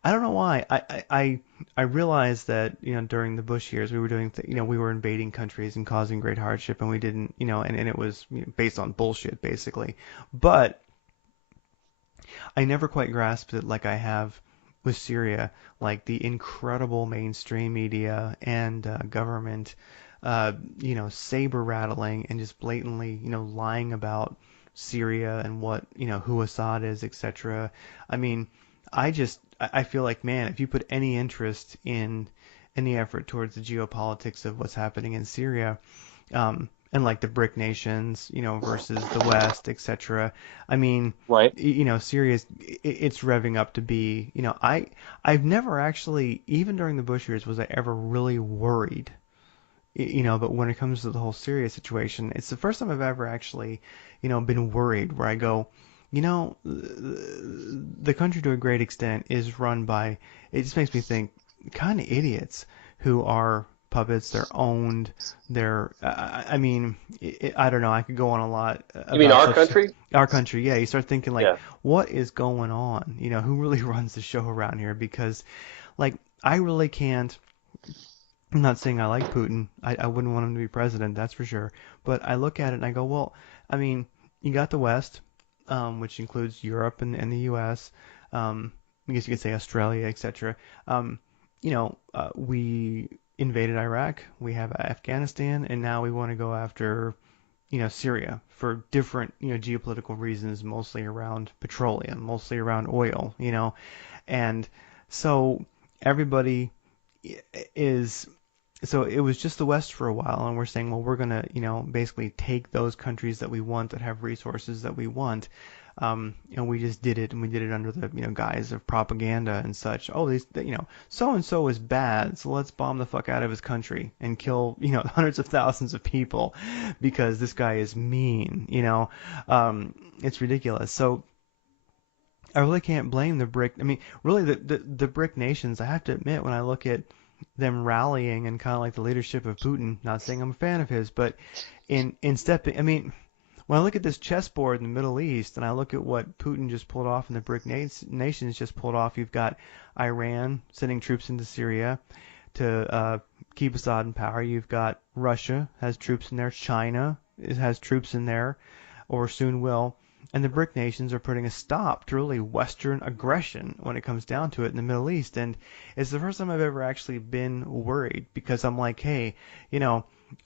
I don't know why. I realized that during the Bush years we were doing we were invading countries and causing great hardship, and we didn't and it was based on bullshit basically. But I never quite grasped it like I have with Syria, like the incredible mainstream media and government, saber rattling and just blatantly, lying about Syria and what, who Assad is, etc. I mean, I feel like, man, if you put any interest in any effort towards the geopolitics of what's happening in Syria, and like the BRIC nations, versus the West, etc. I mean, right. Syria's, it's revving up to be, I've never actually, even during the Bush years, was I ever really worried, but when it comes to the whole Syria situation, it's the first time I've ever actually, been worried, where I go, the country to a great extent is run by, it just makes me think, kind of idiots who are puppets. They're owned. I mean, I don't know. I could go on a lot. You mean our country? Our country, yeah. You start thinking, like, yeah, what is going on? Who really runs the show around here? Because, like, I really can't. I'm not saying I like Putin. I wouldn't want him to be president, that's for sure. But I look at it and I go, well, I mean, you got the West, which includes Europe and the U.S. I guess you could say Australia, etc. We invaded Iraq, we have Afghanistan, and now we want to go after, Syria for different, geopolitical reasons, mostly around petroleum, mostly around oil, and so everybody is. So it was just the West for a while, and we're saying, well, we're gonna, basically take those countries that we want, that have resources that we want, and we just did it, and we did it under the, guise of propaganda and such. Oh, so and so is bad, so let's bomb the fuck out of his country and kill, hundreds of thousands of people because this guy is mean. It's ridiculous. So I really can't blame the BRIC. I mean, really, the BRIC nations. I have to admit, when I look at them rallying and kind of like the leadership of Putin, not saying I'm a fan of his, but in stepping, I mean, when I look at this chessboard in the Middle East and I look at what Putin just pulled off and the BRIC nations just pulled off, you've got Iran sending troops into Syria to keep Assad in power. You've got Russia has troops in there. China has troops in there, or soon will. And the BRIC nations are putting a stop to really Western aggression when it comes down to it in the Middle East. And it's the first time I've ever actually been worried, because I'm like, hey,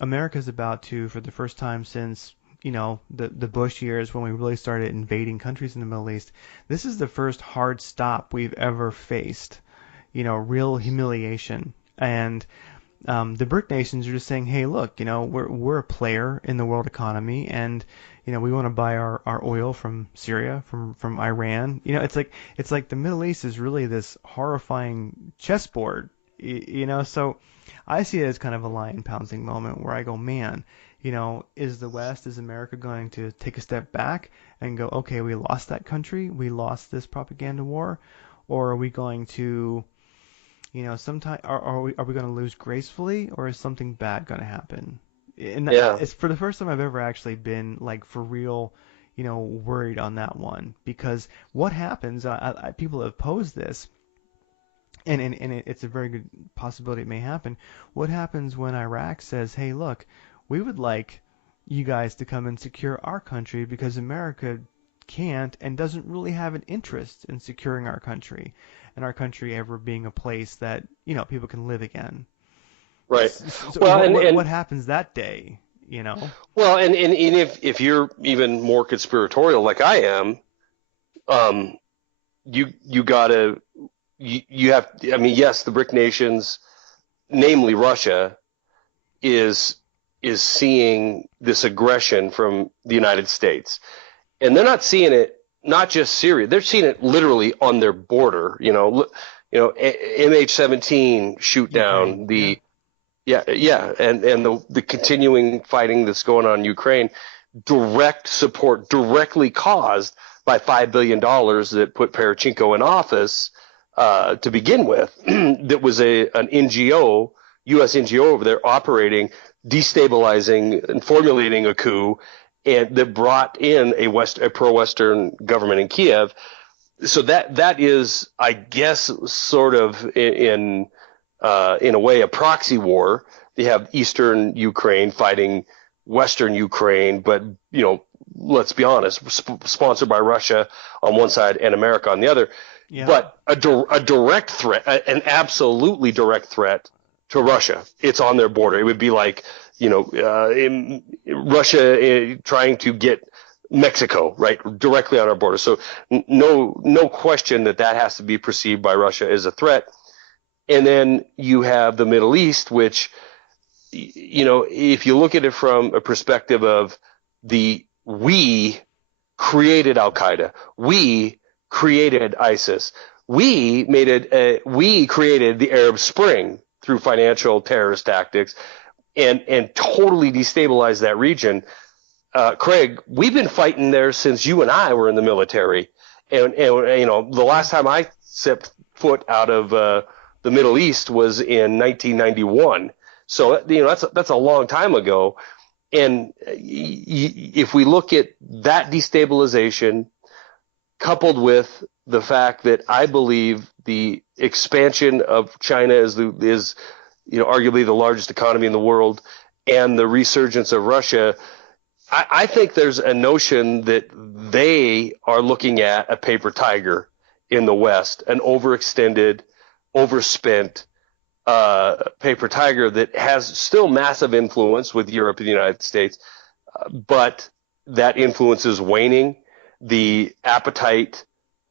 America's about to, for the first time since, the Bush years, when we really started invading countries in the Middle East, this is the first hard stop we've ever faced, real humiliation. And the BRIC nations are just saying, hey, look, we're a player in the world economy, and we want to buy our oil from Syria, from Iran. It's like the Middle East is really this horrifying chessboard, So I see it as kind of a lion pouncing moment where I go, man, is America going to take a step back and go, okay, we lost that country, we lost this propaganda war, or are we going to sometime are we going to lose gracefully, or is something bad going to happen? And it's for the first time I've ever actually been like for real, worried on that one, because what happens? People have posed this, and it's a very good possibility it may happen. What happens when Iraq says, "Hey, look, we would like you guys to come and secure our country because America can't and doesn't really have an interest in securing our country, and our country ever being a place that people can live again." Right. So well, what happens that day? Well, and if you're even more conspiratorial like I am, you gotta you have. I mean, yes, the BRIC nations, namely Russia, is seeing this aggression from the United States, and they're not seeing it not just Syria. They're seeing it literally on their border. MH17 shoot down the. Yeah, and the continuing fighting that's going on in Ukraine, direct support, directly caused by $5 billion that put Poroshenko in office to begin with. That was an NGO, U.S. NGO over there operating, destabilizing and formulating a coup, and that brought in a pro-Western government in Kiev. So that is, I guess, sort of in a way, a proxy war. They have Eastern Ukraine fighting Western Ukraine, but let's be honest, sponsored by Russia on one side and America on the other. Yeah. But a direct threat, an absolutely direct threat to Russia. It's on their border. It would be like Russia trying to get Mexico right directly on our border. So no question that has to be perceived by Russia as a threat. And then you have the Middle East, which, if you look at it from a perspective of we created Al-Qaeda, we created ISIS, we created the Arab Spring through financial terrorist tactics and totally destabilized that region. Craig, we've been fighting there since you and I were in the military. And the last time I stepped foot out of the Middle East was in 1991. So, that's a long time ago. And if we look at that destabilization coupled with the fact that I believe the expansion of China is arguably the largest economy in the world, and the resurgence of Russia, I think there's a notion that they are looking at a paper tiger in the West, an overextended, overspent paper tiger that has still massive influence with Europe and the United States, but that influence is waning. The appetite,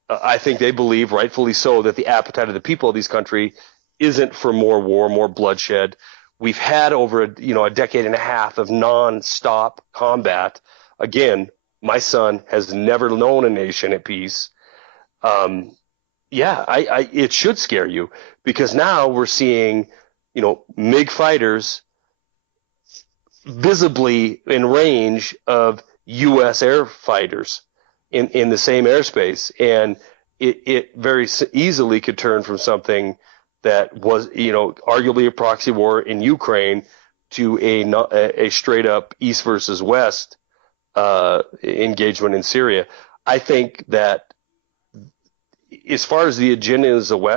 I think they believe, rightfully so, that the appetite of the people of these countries isn't for more war, more bloodshed. We've had over a decade and a half of non-stop combat. Again, my son has never known a nation at peace. It should scare you, because now we're seeing, MiG fighters visibly in range of U.S. air fighters in the same airspace, and it very easily could turn from something that was, arguably a proxy war in Ukraine to a straight up East versus West engagement in Syria. I think that as far as the agenda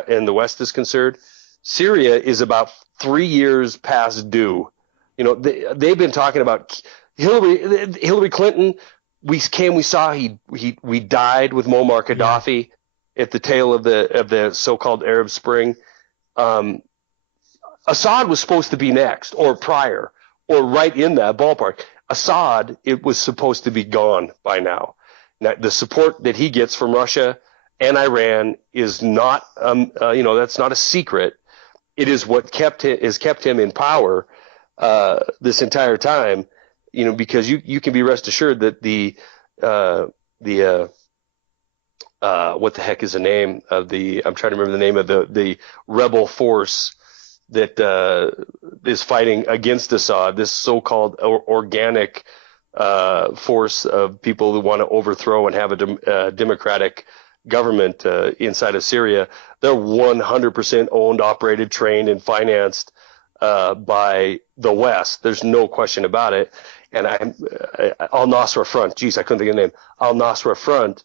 in the West is concerned, Syria is about 3 years past due. You know, they've been talking about Hillary Clinton. We saw we died with Muammar Gaddafi at the tail of the so-called Arab Spring. Assad was supposed to be next, or prior, or right in that ballpark. Assad, it was supposed to be gone by now. Now, the support that he gets from Russia and Iran is not, that's not a secret. It is what has kept him in power this entire time. You know, because you can be rest assured that what the heck is the name of I'm trying to remember the name of the rebel force that is fighting against Assad, this so-called organic force of people who want to overthrow and have a democratic government inside of Syria. They're 100% owned, operated, trained, and financed by the West. There's no question about it. And Al Nusra Front, geez, I couldn't think of the name. Al Nusra Front,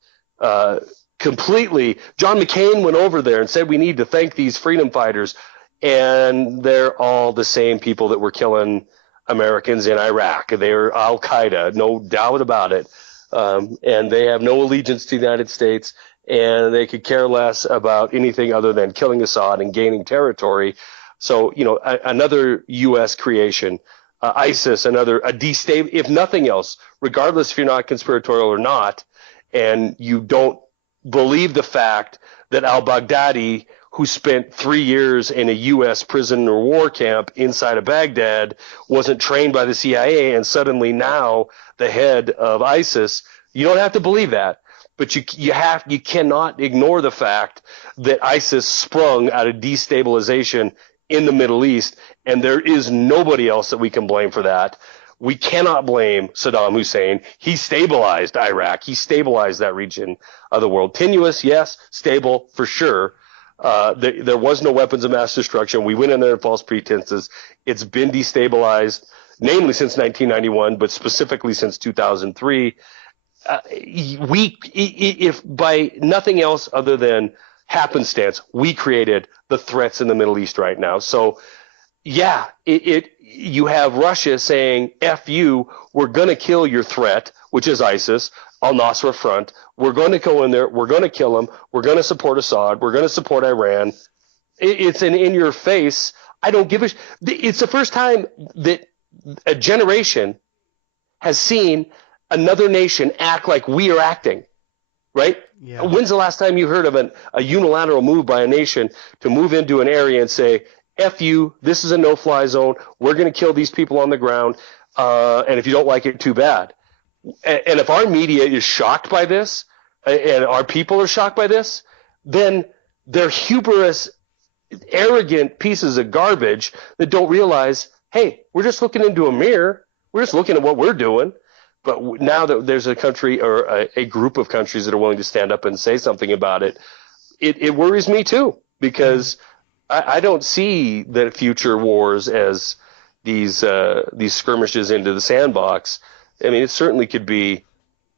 completely. John McCain went over there and said we need to thank these freedom fighters, and they're all the same people that were killing Americans in Iraq. They're Al Qaeda, no doubt about it. And they have no allegiance to the United States, and they could care less about anything other than killing Assad and gaining territory. So, you know, another U.S. creation, ISIS, if nothing else, regardless if you're not conspiratorial or not, and you don't believe the fact that al-Baghdadi, who spent 3 years in a U.S. prison or war camp inside of Baghdad, wasn't trained by the CIA and suddenly now the head of ISIS, you don't have to believe that. But you cannot ignore the fact that ISIS sprung out of destabilization in the Middle East, and there is nobody else that we can blame for that. We cannot blame Saddam Hussein. He stabilized Iraq. He stabilized that region of the world. Tenuous, yes. Stable, for sure. There was no weapons of mass destruction. We went in there in false pretenses. It's been destabilized, namely since 1991, but specifically since 2003. If by nothing else other than happenstance, we created the threats in the Middle East right now. So, yeah, you have Russia saying, F you, we're going to kill your threat, which is ISIS, al-Nusra Front. We're going to go in there. We're going to kill them. We're going to support Assad. We're going to support Iran. It's an in-your-face. I don't give a It's the first time that a generation has seen another nation act like we are acting, right? Yeah. When's the last time you heard of a unilateral move by a nation to move into an area and say, F you, this is a no-fly zone, we're going to kill these people on the ground, and if you don't like it, too bad. And if our media is shocked by this, and our people are shocked by this, then they're hubris, arrogant pieces of garbage that don't realize, hey, we're just looking into a mirror, we're just looking at what we're doing. But now that there's a country or a group of countries that are willing to stand up and say something about it, it worries me too, because I don't see the future wars as these skirmishes into the sandbox. I mean, it certainly could be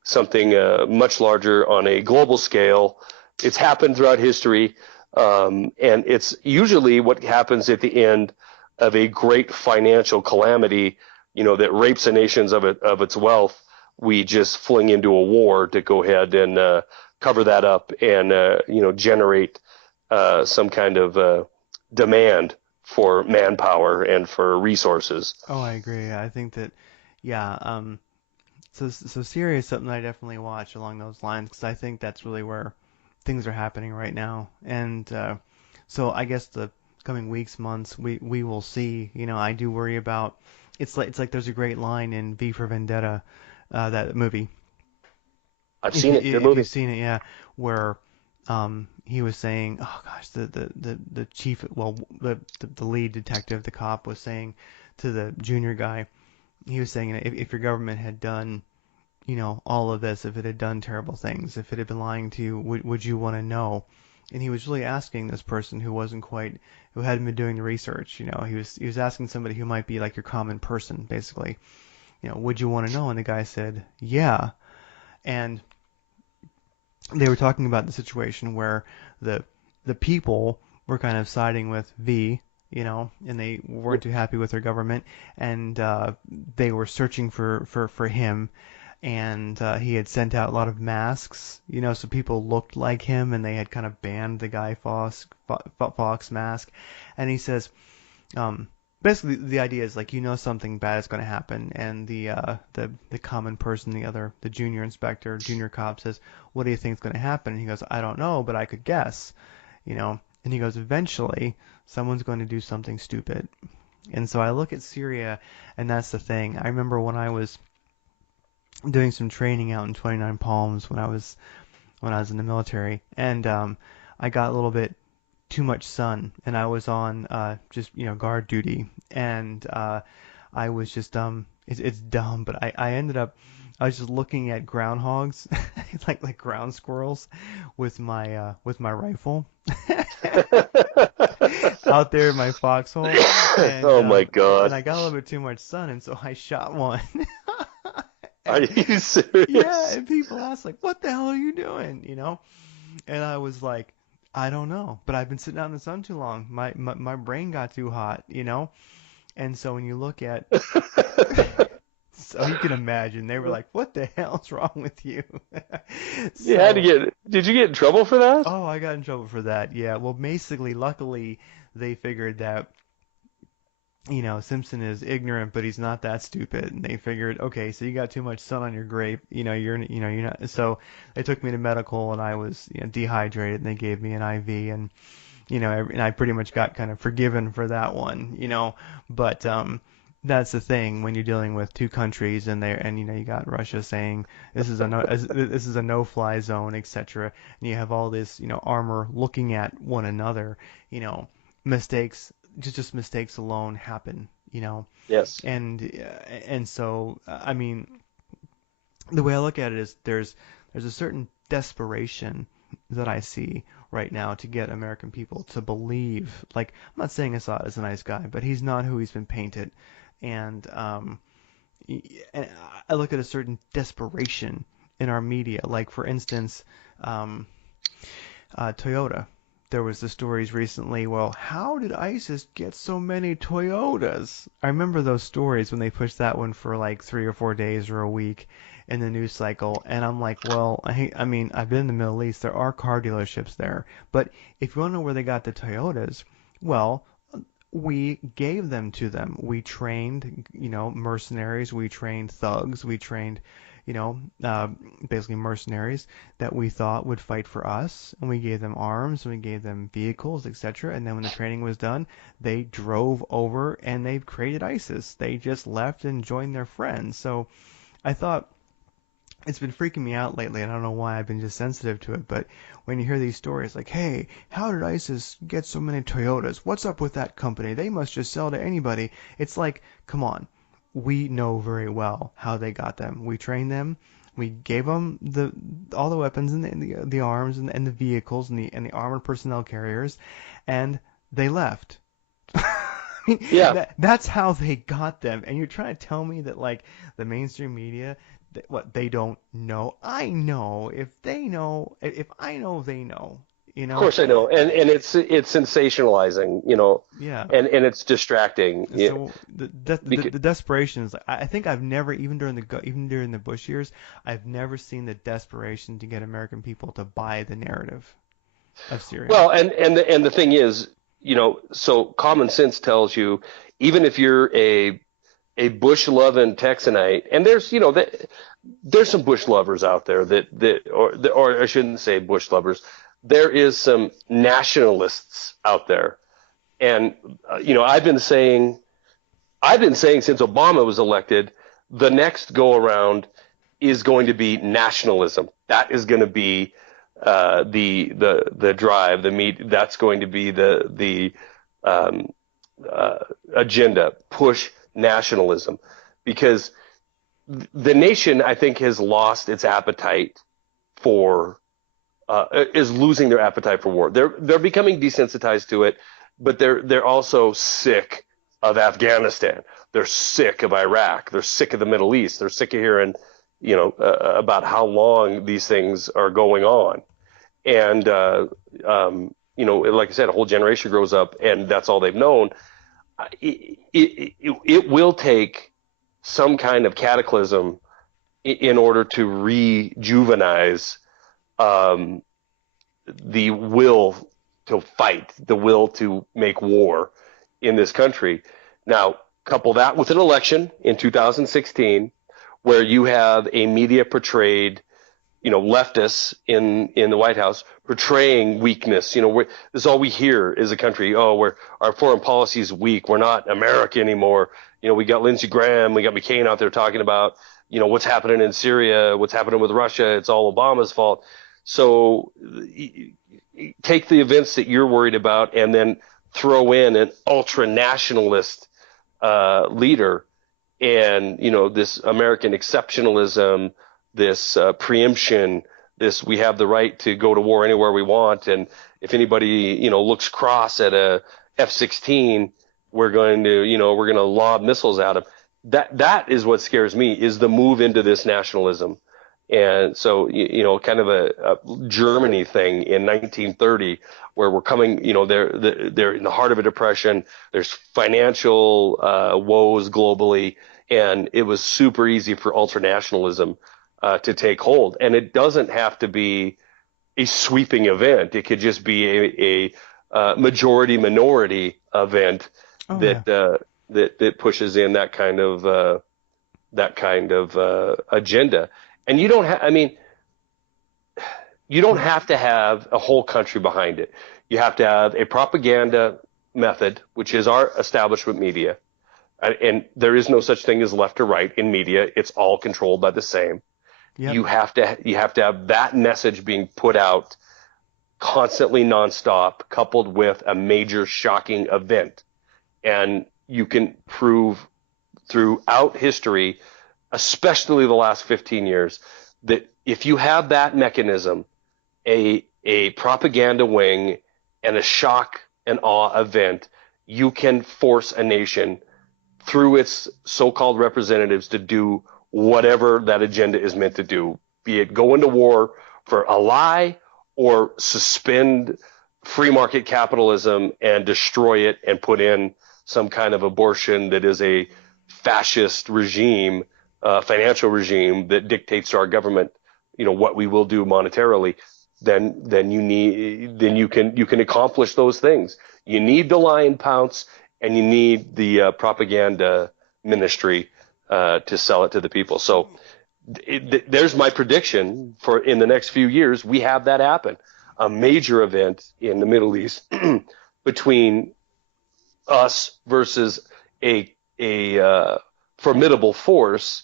something much larger on a global scale. It's happened throughout history, and it's usually what happens at the end of a great financial calamity, you know, that rapes a nation of its wealth. We just fling into a war to go ahead and cover that up and generate some kind of demand for manpower and for resources. Oh, I agree. I think that, yeah. So Syria is something I definitely watch along those lines, because I think that's really where things are happening right now. And so I guess the coming weeks, months, we will see. You know, I do worry about. It's like there's a great line in V for Vendetta, that movie. I've seen it. Good movie. You've seen it, yeah. Where he was saying, oh gosh, the chief, well, the lead detective, the cop, was saying to the junior guy, he was saying, if your government had done, you know, all of this, if it had done terrible things, if it had been lying to you, would you want to know? And he was really asking this person who hadn't been doing the research. You know, he was asking somebody who might be like your common person, basically. would you want to know? And the guy said, yeah. And they were talking about the situation where the people were kind of siding with V, and they weren't too happy with their government, and they were searching for him, and he had sent out a lot of masks, so people looked like him, and they had kind of banned the Guy Fawkes mask, and he says, basically the idea is like something bad is going to happen, and the common person, the junior inspector, junior cop says, what do you think is going to happen? And he goes, I don't know, but I could guess, and he goes, eventually someone's going to do something stupid. And so I look at Syria, and that's the thing. I remember when I was doing some training out in 29 Palms when I was in the military, and I got a little bit too much sun, and I was on just guard duty, and I was just it's dumb, but I ended up, I was just looking at groundhogs like ground squirrels with my rifle out there in my foxhole, and, oh my God. and I got a little bit too much sun, and so I shot one. Are you serious? Yeah, and people ask like, what the hell are you doing, and I was like, I don't know, but I've been sitting out in the sun too long. My brain got too hot, And so when you look at, so you can imagine, they were like, "What the hell's wrong with you?" You had to get. Did you get in trouble for that? Oh, I got in trouble for that. Yeah. Well, basically, luckily, they figured that, Simpson is ignorant, but he's not that stupid. And they figured, okay, so you got too much sun on your grape. You're not. So they took me to medical, and I was dehydrated, and they gave me an IV, and and I pretty much got kind of forgiven for that one, But that's the thing when you're dealing with two countries, and you got Russia saying this is a no-fly zone, etc. And you have all this armor looking at one another, mistakes. Just mistakes alone happen, Yes. And so I mean, the way I look at it is there's a certain desperation that I see right now to get American people to believe. Like, I'm not saying Assad is a nice guy, but he's not who he's been painted, and I look at a certain desperation in our media. Like, for instance, Toyota. There was the stories recently, well, how did ISIS get so many Toyotas? I remember those stories when they pushed that one for like 3 or 4 days or a week in the news cycle, and I'm like, well, I mean, I've been in the Middle East, there are car dealerships there, but if you want to know where they got the Toyotas, well, we gave them to them. We trained, mercenaries, we trained thugs, we trained basically mercenaries that we thought would fight for us, and we gave them arms, and we gave them vehicles, etc. And then when the training was done, they drove over and they created ISIS. They just left and joined their friends. So I thought, it's been freaking me out lately, and I don't know why I've been just sensitive to it, but when you hear these stories like, hey, how did ISIS get so many Toyotas? What's up with that company? They must just sell to anybody. It's like, come on. We know very well how they got them. We trained them. We gave them all the weapons and the arms and the vehicles and the armored personnel carriers, and they left. Yeah. That's how they got them. And you're trying to tell me that like the mainstream media, they don't know? I know. If I know, they know. Of course I know, and it's sensationalizing, Yeah. and it's distracting. So the desperation is, I think I've never, even during the Bush years, I've never seen the desperation to get American people to buy the narrative of Syria. Well, and the thing is, so common sense tells you, even if you're a Bush loving Texanite, and there's some Bush lovers out there or I shouldn't say Bush lovers. There is some nationalists out there, and I've been saying since Obama was elected, the next go around is going to be nationalism. That is going to be the drive, the meat. That's going to be the agenda. Push nationalism, because the nation, I think, has lost its appetite for. Is losing their appetite for war. They're becoming desensitized to it, but they're also sick of Afghanistan. they're sick of Iraq. They're sick of the Middle East. They're sick of hearing, about how long these things are going on. And, like I said, a whole generation grows up and that's all they've known. It will take some kind of cataclysm in order to rejuvenize the will to fight, the will to make war in this country. Now, couple that with an election in 2016 where you have a media portrayed, leftists in the White House portraying weakness. This is all we hear is a country, our foreign policy is weak. We're not America anymore. We got Lindsey Graham, we got McCain out there talking about, what's happening in Syria, what's happening with Russia. It's all Obama's fault. So take the events that you're worried about and then throw in an ultra nationalist leader and, this American exceptionalism, this preemption, this we have the right to go to war anywhere we want. And if anybody, looks cross at a F-16, we're going to lob missiles at them. That is what scares me, is the move into this nationalism. And so, kind of a Germany thing in 1930 where we're coming, they're in the heart of a depression. There's financial woes globally. And it was super easy for ultranationalism to take hold. And it doesn't have to be a sweeping event. It could just be a majority minority event that pushes in that kind of agenda. And you don't have to have a whole country behind it. You have to have a propaganda method, which is our establishment media. And there is no such thing as left or right in media. It's all controlled by the same. Yep. You have to have that message being put out constantly, nonstop, coupled with a major shocking event. And you can prove throughout history, especially the last 15 years, that if you have that mechanism, a propaganda wing and a shock and awe event, you can force a nation through its so-called representatives to do whatever that agenda is meant to do, be it go into war for a lie or suspend free market capitalism and destroy it and put in some kind of abortion that is a fascist regime, financial regime that dictates to our government, what we will do monetarily. Then you can accomplish those things. You need the lion pounce and you need the propaganda ministry to sell it to the people. So there's my prediction for in the next few years, we have that happen. A major event in the Middle East between us versus a formidable force,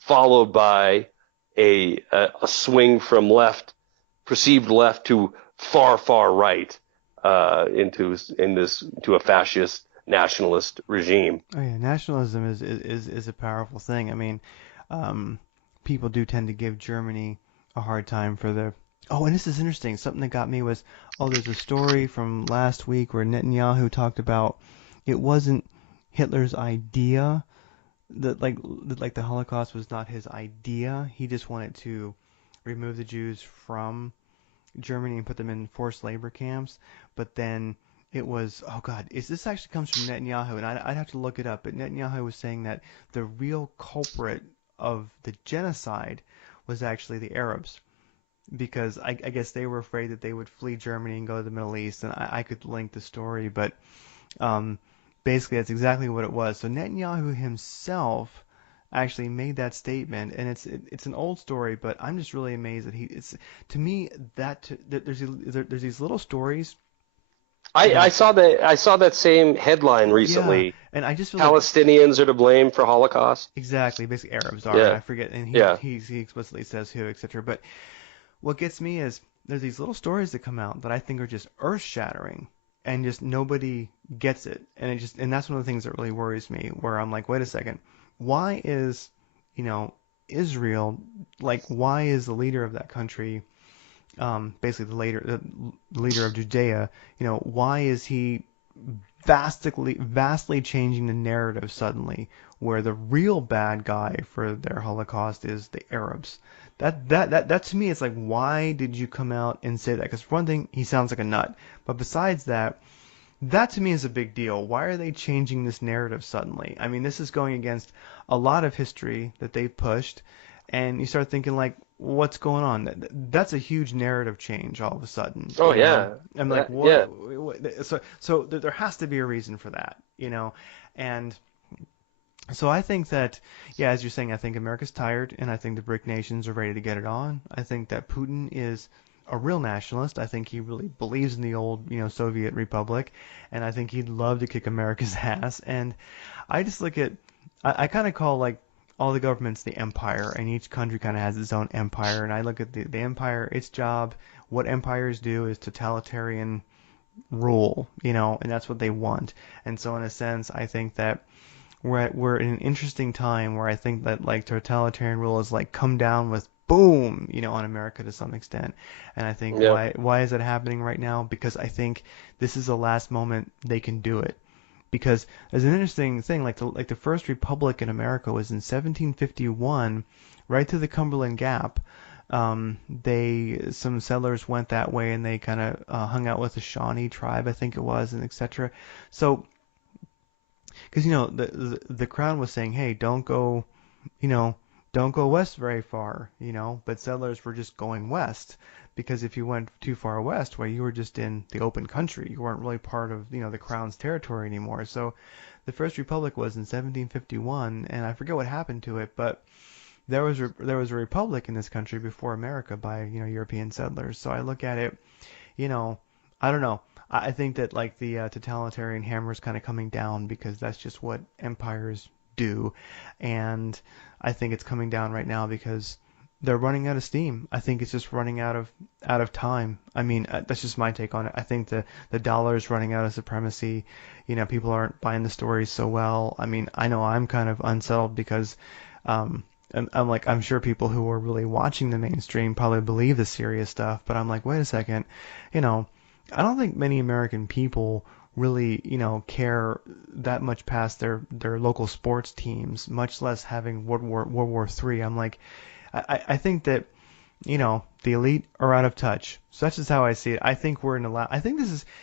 followed by a swing from perceived left to far right into a fascist nationalist regime. Oh yeah, nationalism is a powerful thing. I mean, people do tend to give Germany a hard time for their. Oh, and this is interesting. Something that got me was, there's a story from last week where Netanyahu talked about it wasn't Hitler's idea that the Holocaust was not his idea. He just wanted to remove the Jews from Germany and put them in forced labor camps. But then it was, this actually comes from Netanyahu, and I'd have to look it up. But Netanyahu was saying that the real culprit of the genocide was actually the Arabs, because I guess they were afraid that they would flee Germany and go to the Middle East. And I could link the story, but basically that's exactly what it was. So Netanyahu himself actually made that statement, and it's an old story, but I'm just really amazed that there's these little stories. I saw that same headline recently. Yeah, and I just feel Palestinians are to blame for Holocaust. Exactly, basically Arabs are. Yeah. I forget, and he explicitly says who, etc. But what gets me is there's these little stories that come out that I think are just earth-shattering, and just nobody gets it, and that's one of the things that really worries me. Where I'm like, wait a second, why is Israel, why is the leader of that country, basically the leader of Judea, why is he vastly changing the narrative suddenly, where the real bad guy for their Holocaust is the Arabs. That to me, it's like, why did you come out and say that? Because for one thing, he sounds like a nut. But besides that, that to me is a big deal. Why are they changing this narrative suddenly? I mean, this is going against a lot of history that they've pushed, and you start thinking like, what's going on? That's a huge narrative change all of a sudden. Oh You know? yeah, I'm like, yeah. so there has to be a reason for that, you know, and so I think that, yeah, as you're saying, I think America's tired, and I think the BRIC nations are ready to get it on. I think that Putin is a real nationalist. I think he really believes in the old, Soviet republic, and I think he'd love to kick America's ass. And I just look at, I kind of call like all the governments the empire, and each country kind of has its own empire. And I look at the empire, its job, what empires do is totalitarian rule, and that's what they want. And so in a sense, I think that we're in an interesting time where I think that like totalitarian rule has like come down with boom, on America to some extent. And I think Yeah. why is that happening right now? Because I think this is the last moment they can do it. Because there's an interesting thing, like the first republic in America was in 1751, right through the Cumberland Gap. Some settlers went that way, and they kind of hung out with the Shawnee tribe, I think it was, and etc. So because the crown was saying, hey, you know, don't go west very far, but settlers were just going west because if you went too far west, well, you were just in the open country. You weren't really part of, the crown's territory anymore. So the first republic was in 1751, and I forget what happened to it, but there was a republic in this country before America by, European settlers. So I look at it, you know, I don't know. I think that like the totalitarian hammer is kind of coming down because that's just what empires do, and I think it's coming down right now because they're running out of steam. I think it's just running out of time. I mean, that's just my take on it. I think the dollar is running out of supremacy. People aren't buying the stories so well. I mean, I know I'm kind of unsettled because I'm like, I'm sure people who are really watching the mainstream probably believe the serious stuff, but I'm like, wait a second, I don't think many American people really, care that much past their local sports teams, much less having World War III. I'm like, I think that, the elite are out of touch. Such is how I see it. I think we're in the I think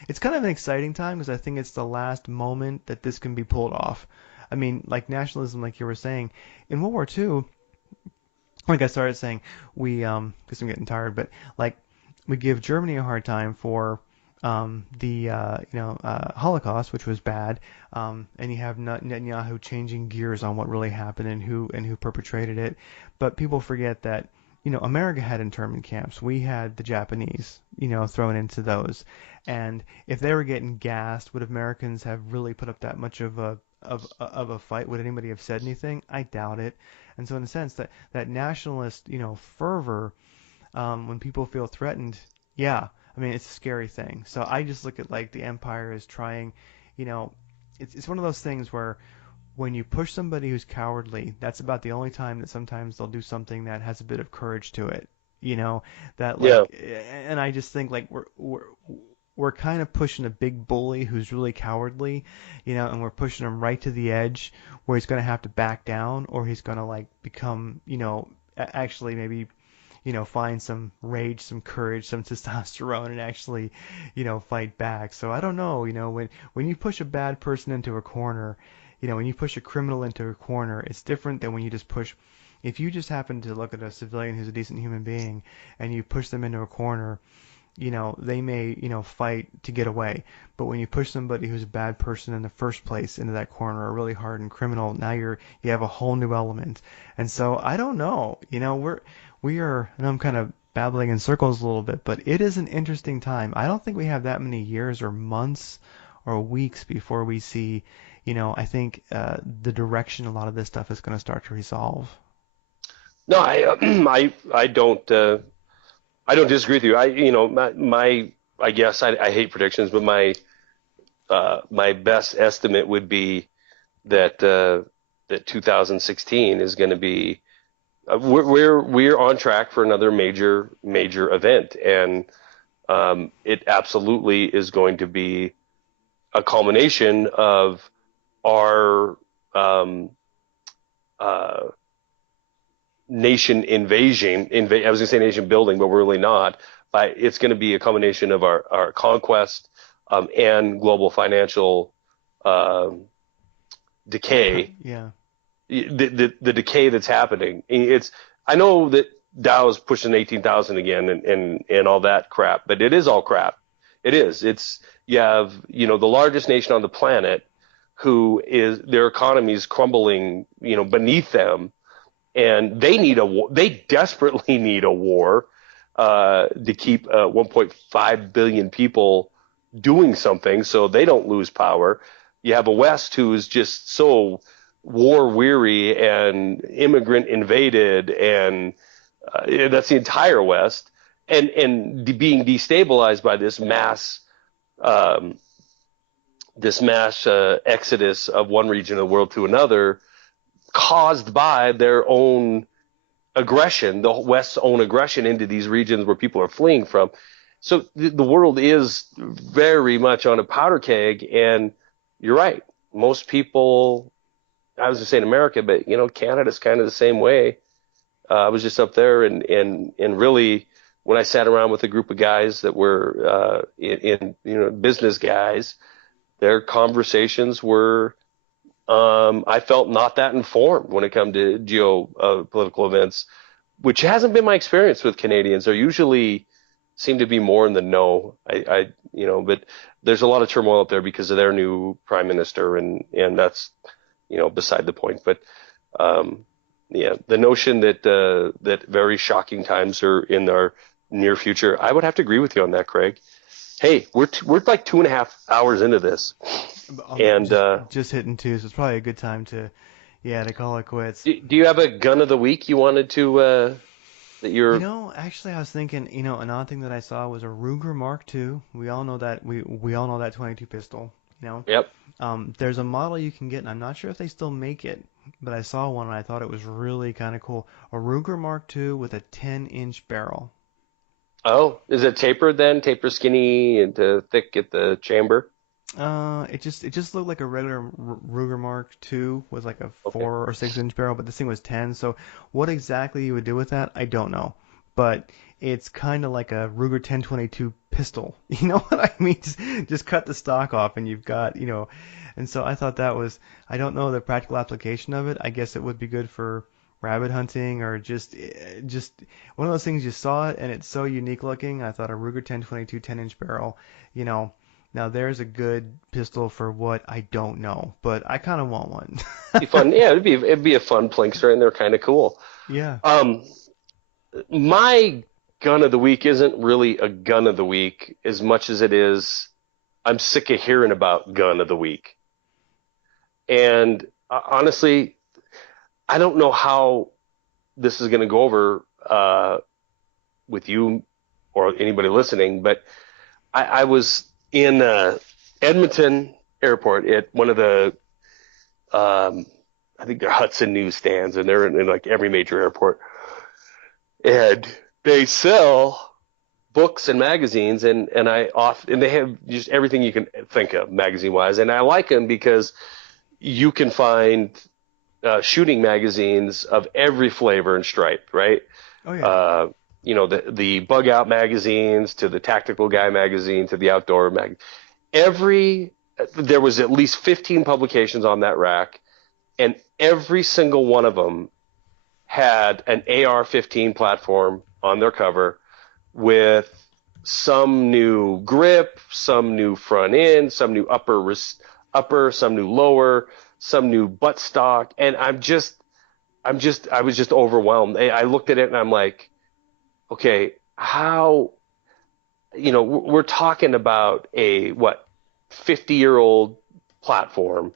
it's kind of an exciting time because I think it's the last moment that this can be pulled off. I mean, like nationalism, like you were saying, in World War II, like I started saying, we, because I'm getting tired, but like we give Germany a hard time for the Holocaust, which was bad, and you have Netanyahu changing gears on what really happened and who perpetrated it. But people forget that America had internment camps. We had the Japanese, thrown into those, and if they were getting gassed, would Americans have really put up that much of a fight? Would anybody have said anything? I doubt it. And so in a sense that nationalist fervor, when people feel threatened, yeah, I mean, it's a scary thing. So I just look at like the empire as trying, it's one of those things where when you push somebody who's cowardly, that's about the only time that sometimes they'll do something that has a bit of courage to it. That Yeah. like, and I just think like we're kind of pushing a big bully who's really cowardly, and we're pushing him right to the edge where he's going to have to back down or he's going to like become, actually maybe find some rage, some courage, some testosterone, and actually, fight back. So I don't know, when you push a bad person into a corner, when you push a criminal into a corner, it's different than when you just push. If you just happen to look at a civilian who's a decent human being and you push them into a corner, they may, fight to get away. But when you push somebody who's a bad person in the first place into that corner, a really hardened criminal, now you have a whole new element. And so I don't know, we are, and I'm kind of babbling in circles a little bit, but it is an interesting time. I don't think we have that many years or months or weeks before we see, I think the direction a lot of this stuff is going to start to resolve. No, I don't disagree with you. I guess I hate predictions, but my best estimate would be that that 2016 is going to be we're on track for another major event, and it absolutely is going to be a culmination of our nation invasion. I was going to say nation building, but we're really not. But it's going to be a combination of our conquest and global financial decay. Yeah. The decay that's happening. I know that Dow's pushing 18,000 again and all that crap, but it is all crap. It is. You have, the largest nation on the planet who is their economy is crumbling, beneath them, and they desperately need a war to keep 1.5 billion people doing something so they don't lose power. You have a West who is just so war weary and immigrant invaded, and that's the entire West, and being destabilized by this mass exodus of one region of the world to another, caused by their own aggression, the West's own aggression into these regions where people are fleeing from. So the world is very much on a powder keg, and you're right. Most people, I was going to say in America, but Canada's kind of the same way. I was just up there, and really, when I sat around with a group of guys that were in business guys, their conversations were, I felt, not that informed when it come to geopolitical events, which hasn't been my experience with Canadians. They usually seem to be more in the know. But there's a lot of turmoil up there because of their new prime minister, and that's beside the point. But the notion that very shocking times are in our near future, I would have to agree with you on that, Craig. Hey, we're like 2.5 hours into this, and just hitting 2, so it's probably a good time to call it quits. Do you have a gun of the week you wanted to that you're? Actually, I was thinking, an odd thing that I saw was a Ruger Mark II. We all know that we all know that 22 pistol. Yep. There's a model you can get, and I'm not sure if they still make it, but I saw one and I thought it was really kind of cool. A Ruger Mark II with a 10-inch barrel. Oh, is it tapered then? Taper skinny and thick at the chamber? It just looked like a regular Ruger Mark II with like a 4 or 6-inch barrel, but this thing was 10. So what exactly you would do with that, I don't know. But it's kind of like a Ruger 1022 pistol. You know what I mean? Just cut the stock off and you've got, And so I thought that was, I don't know the practical application of it. I guess it would be good for rabbit hunting or just one of those things you saw it and it's so unique looking. I thought a Ruger 1022 10-inch barrel, Now there's a good pistol for what I don't know, but I kind of want one. Be fun. Yeah, it'd be a fun plinkster, and they're kind of cool. Yeah. My gun of the week isn't really a gun of the week as much as it is I'm sick of hearing about gun of the week. And honestly, I don't know how this is going to go over with you or anybody listening, but I was in Edmonton Airport at one of the, I think they're Hudson newsstands, and they're in like every major airport. And they sell books and magazines, and they have just everything you can think of magazine-wise. And I like them because you can find shooting magazines of every flavor and stripe, right? Oh, yeah. The bug out magazines to the tactical guy magazine to the outdoor mag. There was at least 15 publications on that rack, and every single one of them had an AR-15 platform on their cover with some new grip, some new front end, some new upper, some new lower, some new buttstock, and I was just overwhelmed. I looked at it and I'm like, okay, how, we're talking about a 50-year-old platform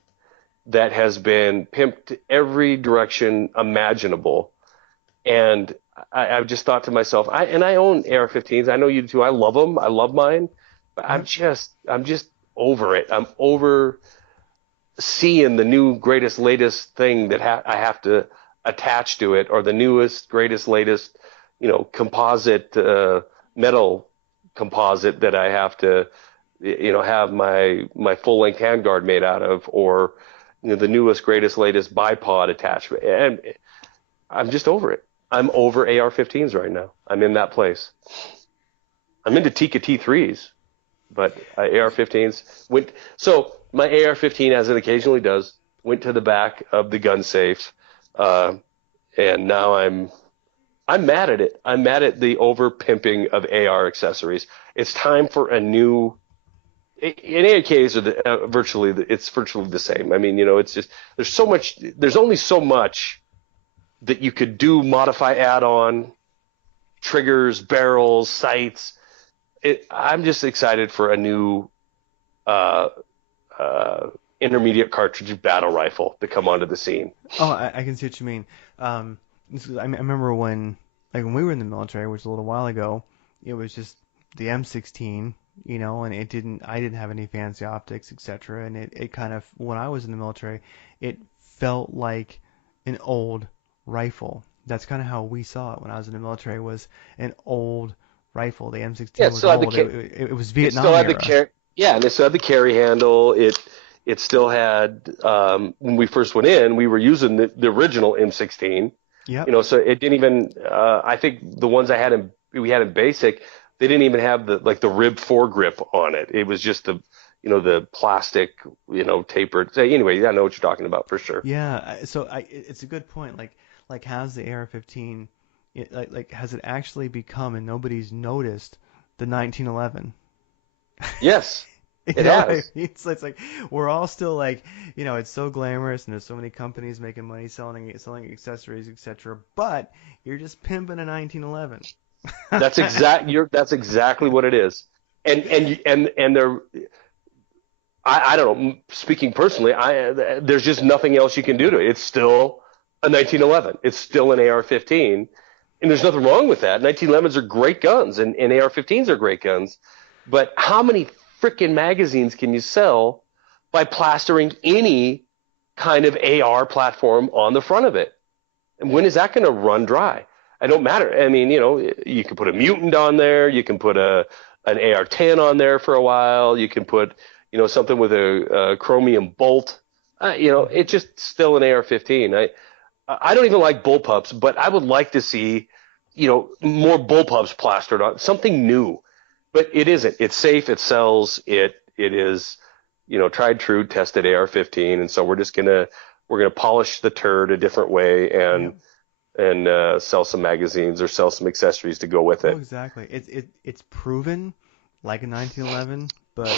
that has been pimped every direction imaginable. And I've just thought to myself, I own AR-15s. I know you do too. I love them. I love mine. But I'm just over it. I'm over seeing the new, greatest, latest thing that I have to attach to it, or the newest, greatest, latest, composite, metal composite that I have to have my full length handguard made out of, or the newest, greatest, latest bipod attachment. And I'm just over it. I'm over AR-15s right now. I'm in that place. I'm into Tika T3s, but AR-15s went. So my AR-15, as it occasionally does, went to the back of the gun safe, and now I'm mad at it. I'm mad at the over pimping of AR accessories. It's time for a new. In AKs it's virtually the same. I mean, it's just there's only so much that you could do, modify, add on, triggers, barrels, sights. I'm just excited for a new intermediate cartridge battle rifle to come onto the scene. Oh, I can see what you mean. I remember when we were in the military, which was a little while ago, it was just the M16, and I didn't have any fancy optics, etc. And it kind of, when I was in the military, it felt like an old rifle. That's kind of how we saw it when I was in the military, was an old rifle. The M16 was old. It was Vietnam era. And it still had the carry handle. It still had, when we first went in, we were using the original M16. Yep. So it didn't even, I think the ones we had in basic, they didn't even have the rib foregrip on it. It was just the plastic, tapered. So anyway, I know what you're talking about for sure. Yeah. So it's a good point. Like has the AR-15, has it actually become, and nobody's noticed, the 1911? Yes. It has. It's like we're all still like, it's so glamorous and there's so many companies making money selling accessories, etc. But you're just pimping a 1911. That's exactly what it is. And they're, I don't know, speaking personally, there's just nothing else you can do to it. It's still a 1911. It's still an AR-15, and there's nothing wrong with that. 1911s are great guns, and AR-15s are great guns. But how many freaking magazines can you sell by plastering any kind of AR platform on the front of it? And when is that going to run dry? It don't matter. I mean, you can put a mutant on there. You can put an AR-10 on there for a while. You can put, something with a chromium bolt. It's just still an AR-15. I don't even like bullpups, but I would like to see, more bullpups plastered on, something new. But it isn't. It's safe. It sells. It is, tried, true, tested AR-15, and so we're gonna polish the turd a different way and sell some magazines or sell some accessories to go with it. Oh, exactly. It's proven like a 1911, but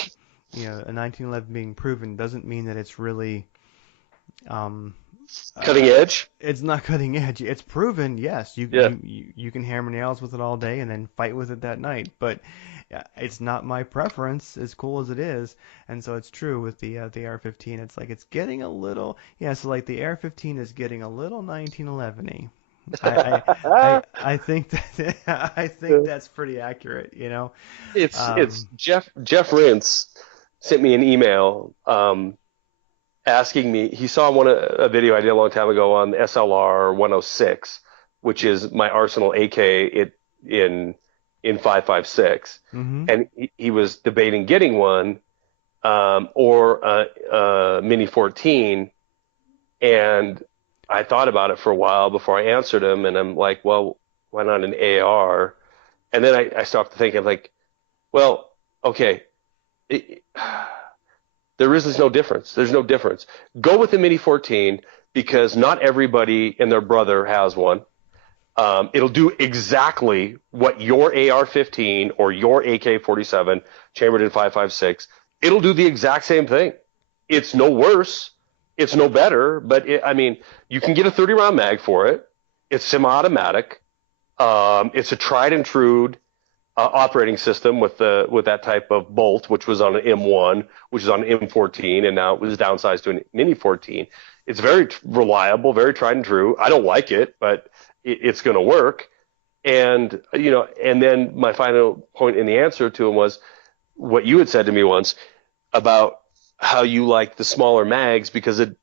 a 1911 being proven doesn't mean that it's really cutting edge. It's not cutting edge. It's proven. Yes, you can hammer nails with it all day and then fight with it that night, but it's not my preference, as cool as it is. And so it's true with the AR-15. It's like it's getting a little, so like the AR-15 is getting a little 1911-y. I think that's pretty accurate. It's Jeff Rintz sent me an email asking me. He saw a video I did a long time ago on the SLR 106, which is my Arsenal AK in 5.56, and he was debating getting one or a Mini 14, and I thought about it for a while before I answered him, and I'm like, well, why not an AR? And then I stopped thinking, like, well, okay, there is no difference. There's no difference. Go with the Mini 14 because not everybody and their brother has one. It'll do exactly what your AR-15 or your AK-47 chambered in 5.56. It'll do the exact same thing. It's no worse. It's no better. But you can get a 30-round mag for it. It's semi-automatic. It's a tried and true operating system with that type of bolt, which was on an M1, which is on an M14, and now it was downsized to a Mini 14. It's very reliable, very tried and true. I don't like it, but it's going to work. And then my final point in the answer to him was what you had said to me once about how you like the smaller mags because it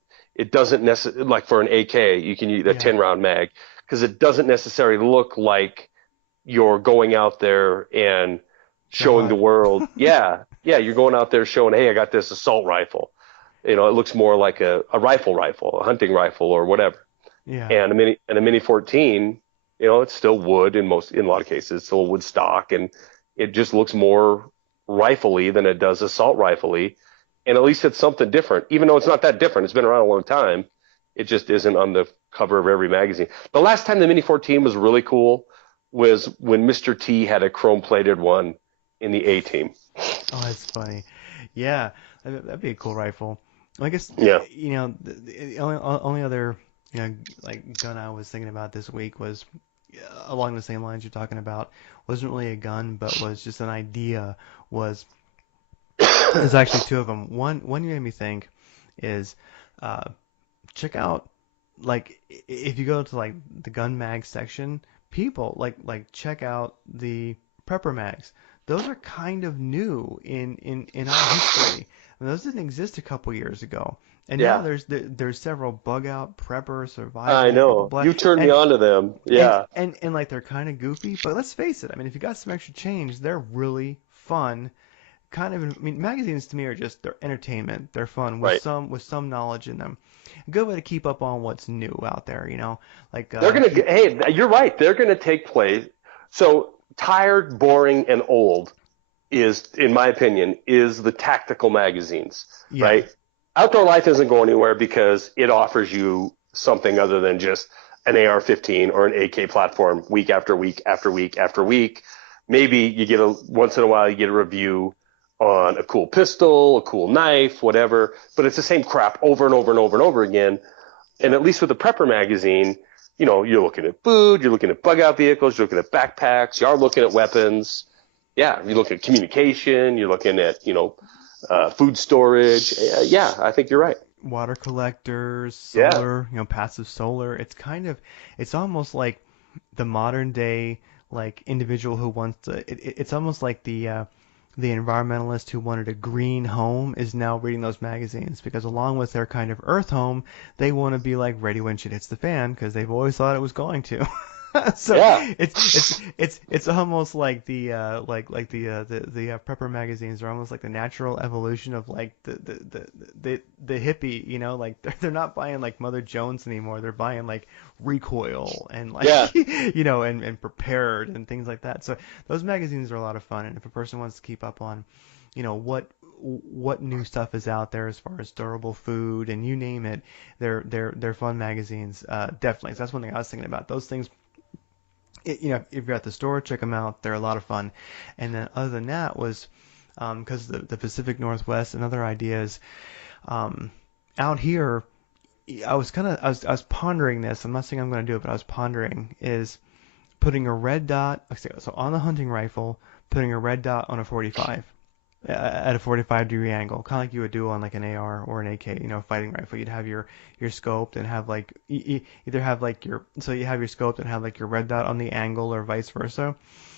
doesn't necessarily, like for an AK, you can use a 10-round mag because it doesn't necessarily look like you're going out there and showing the world. Yeah. yeah, you're going out there showing, hey, I got this assault rifle. It looks more like a rifle, a hunting rifle or whatever. Yeah. And a mini 14, it's still wood in a lot of cases, it's still wood stock, and it just looks more rifle-y than it does assault rifle-y. And at least it's something different, even though it's not that different. It's been around a long time. It just isn't on the cover of every magazine. The last time the Mini 14 was really cool was when Mr. T had a chrome-plated one in the A team. Oh, that's funny. Yeah, that'd be a cool rifle. I guess Yeah. the only other like gun I was thinking about this week was along the same lines you're talking about. Wasn't really a gun, but was just an idea. Was There's actually two of them. One you made me think is uh, check out like if you go to like the gun mag section, people like check out the prepper mags. Those are kind of new in our history. And those didn't exist a couple years ago. And now Yeah. there's several bug out, prepper, I survival, blah blah know. blah. You turned me And on to them. and Yeah. and like they're kind of goofy, but let's face it. I mean, if you got some extra change, they're really fun. I mean, magazines to me are just they're entertainment. They're fun with Right. some knowledge in them. A good way to keep up on what's new out there, like Hey, you're right. They're going to take place. So tired, boring, and old is, in my opinion, is the tactical magazines, yeah, right? Outdoor Life isn't going anywhere because it offers you something other than just an AR-15 or an AK platform week after week after week after week. Maybe you get once in a while you get a review on a cool pistol, a cool knife, whatever, but it's the same crap over and over and over and over again. And at least with the Prepper magazine, you're looking at food, you're looking at bug out vehicles, you're looking at backpacks, you are looking at weapons. Yeah, you look at communication, you're looking at, food storage. Yeah, I think you're right. water collectors, Yeah. solar, passive solar. It's almost like the modern day like individual who wants to. It's almost like the environmentalist who wanted a green home is now reading those magazines because along with their kind of earth home, they want to be like ready when shit hits the fan because they've always thought it was going to. So Yeah. it's almost like the prepper magazines are almost like the natural evolution of like the hippie, like they're not buying like Mother Jones anymore. They're buying like Recoil and like Yeah. and Prepared and things like that. So those magazines are a lot of fun, and if a person wants to keep up on what new stuff is out there as far as durable food and you name it, they're fun magazines, definitely. So that's one thing I was thinking about. Those things, if you're at the store, check them out. They're a lot of fun. And then other than that was because the Pacific Northwest and other ideas out here, I was pondering this. I'm not saying I'm going to do it, but I was pondering is putting a red dot. So on the hunting rifle, putting a red dot on a 45 at a 45-degree angle, kind of like you would do on like an AR or an AK, fighting rifle. You'd have your scoped and have like either have like you have your scoped and have like your red dot on the angle or vice versa.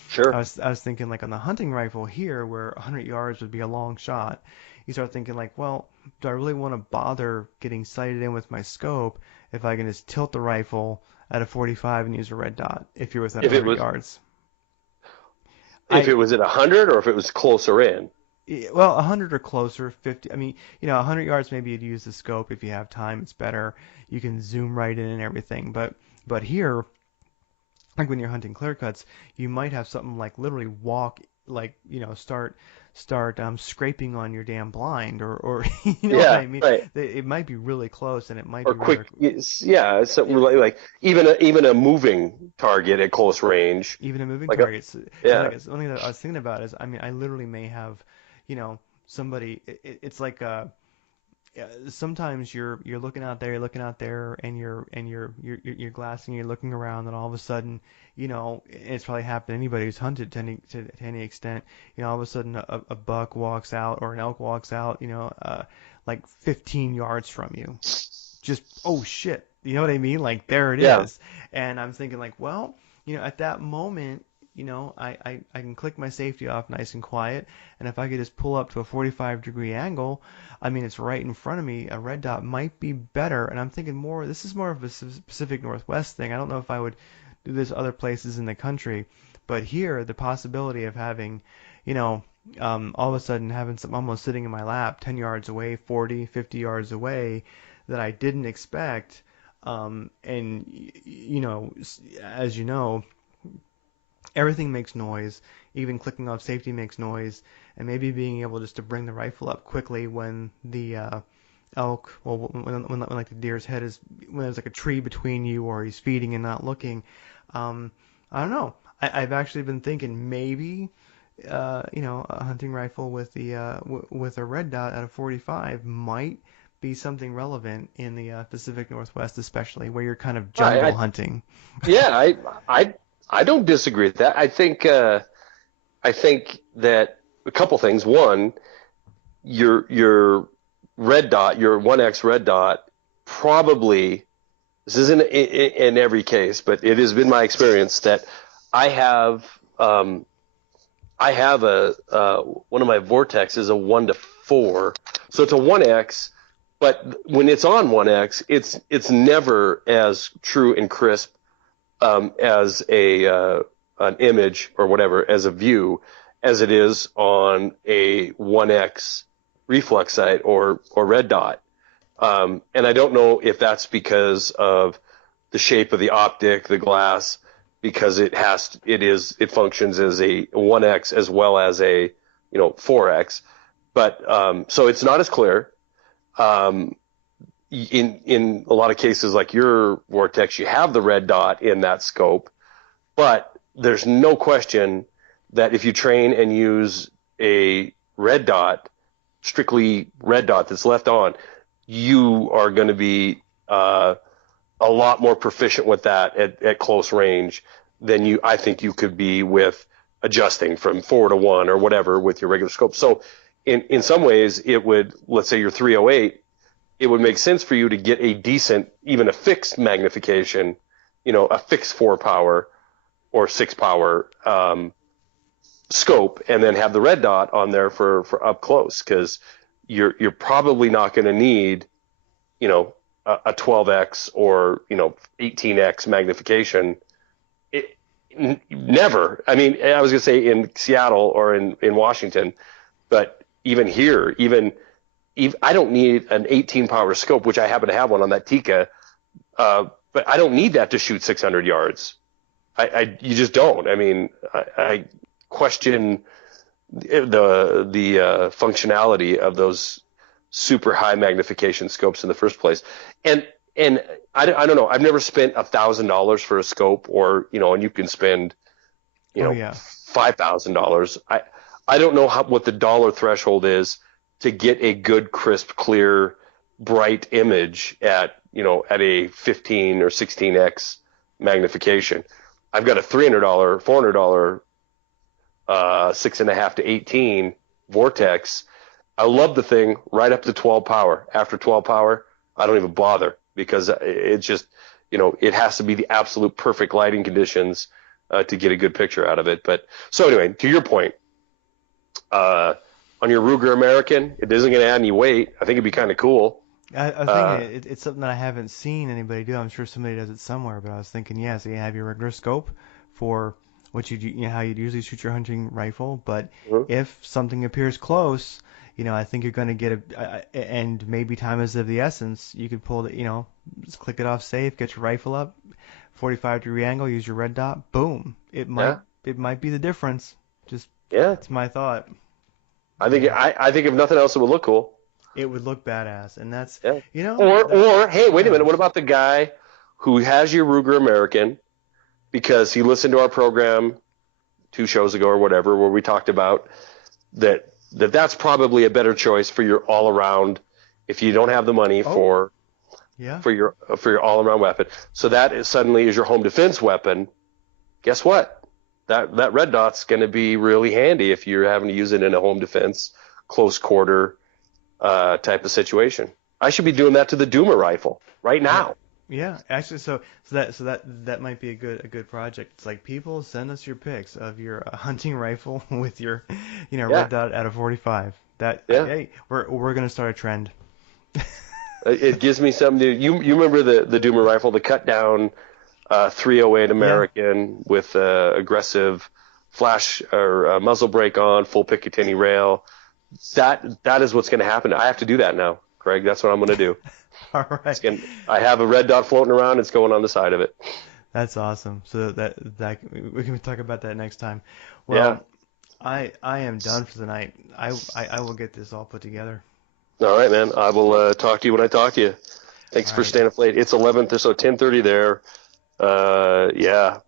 Sure. I was thinking like on the hunting rifle here, where 100 yards would be a long shot. You start thinking like, well, do I really want to bother getting sighted in with my scope if I can just tilt the rifle at a 45 and use a red dot if you're within 100 yards? If it was at 100 or if it was closer in. Well, 100 or closer, 50. I mean, 100 yards maybe you'd use the scope if you have time. It's better. You can zoom right in and everything. But here, like when you're hunting clear cuts, you might have something like literally walk, like start scraping on your damn blind or what I mean. Right. It might be really close and it might Or be quick, rather, it's something like even a moving target at close range. even a moving Like targets. yeah. Like, one thing that I was thinking about is, I mean, I literally may have, somebody. It's like sometimes you're looking out there, and you're glassing, you're looking around, and all of a sudden, it's probably happened to anybody who's hunted to any extent. All of a sudden a buck walks out or an elk walks out, like 15 yards from you. Just oh shit, you know what I mean? Like there it Yeah. is. And I'm thinking like, well, at that moment, I can click my safety off nice and quiet, and if I could just pull up to a 45-degree angle, I mean, it's right in front of me, a red dot might be better. And I'm thinking this is more of a Pacific Northwest thing. I don't know if I would do this other places in the country, but here, the possibility of having, all of a sudden having some almost sitting in my lap 10 yards away, 40, 50 yards away that I didn't expect. And, as you know, everything makes noise. Even clicking off safety makes noise. And maybe being able just to bring the rifle up quickly when the elk, well, when like the deer's head is, when there's like a tree between you or he's feeding and not looking. I don't know. I've actually been thinking maybe a hunting rifle with with a red dot at a 45 might be something relevant in the Pacific Northwest, especially where you're kind of jungle hunting. Yeah, I don't disagree with that. I think that a couple things. One, your red dot, your 1X red dot, probably, this isn't in every case, but it has been my experience that I have one of my Vortex is a 1-4, so it's a 1X, but when it's on 1X, it's never as true and crisp as an image or whatever, as a view, as it is on a 1X reflex sight or red dot. And I don't know if that's because of the shape of the optic, the glass, because it functions as a 1X as well as a 4X, but so it's not as clear. In a lot of cases, like your Vortex, you have the red dot in that scope, but there's no question that if you train and use a red dot, strictly red dot that's left on, you are going to be a lot more proficient with that at close range than I think you could be with adjusting from 4-1 or whatever with your regular scope. So in some ways, it would, let's say you're 308, it would make sense for you to get a decent, even a fixed magnification, a fixed 4-power or 6-power scope, and then have the red dot on there for up close, because you're probably not going to need, a 12x or 18x magnification. Never. I mean, I was going to say in Seattle or in Washington, but even here, even I don't need an 18-power scope, which I happen to have one on that Tika, but I don't need that to shoot 600 yards. You just don't. I mean, I question the functionality of those super high magnification scopes in the first place. And I don't know. I've never spent $1,000 for a scope, or and you can spend $5,000. I don't know what the dollar threshold is to get a good, crisp, clear, bright image at a 15 or 16x magnification. I've got a $300, $400 6.5 to 18 Vortex. I love the thing right up to 12 power. After 12 power, I don't even bother, because it's just, it has to be the absolute perfect lighting conditions to get a good picture out of it. But so anyway, to your point, on your Ruger American, it isn't going to add any weight. I think it'd be kind of cool. I think it's something that I haven't seen anybody do. I'm sure somebody does it somewhere, but I was thinking, so you have your regular scope for what how you'd usually shoot your hunting rifle, but if something appears close, I think you're going to get and maybe time is of the essence. You could pull just click it off safe, get your rifle up, 45-degree angle, use your red dot, boom. It might be the difference. It's my thought. I think if nothing else, it would look cool. It would look badass, and that's Or hey, wait a minute. What about the guy who has your Ruger American because he listened to our program 2 shows ago or whatever, where we talked about that's probably a better choice for your all around, if you don't have the money for your all around weapon. So that suddenly is your home defense weapon. Guess what? That red dot's going to be really handy if you're having to use it in a home defense, close quarter type of situation. I should be doing that to the Duma rifle right now. Yeah, actually, so that might be a good project. It's like, people, send us your pics of your hunting rifle with your red dot at a 45. Hey, we're gonna start a trend. It gives me something to you remember the Duma rifle, the cut down 308 American with aggressive flash or muzzle brake on, full Picatinny rail. That is what's going to happen. I have to do that now, Craig. That's what I'm going to do. All right. I have a red dot floating around. It's going on the side of it. That's awesome. So that we can talk about that next time. Well, I am done for the night. I will get this all put together. All right, man. I will talk to you when I talk to you. Thanks for staying up late. It's 11th, so 10:30 there.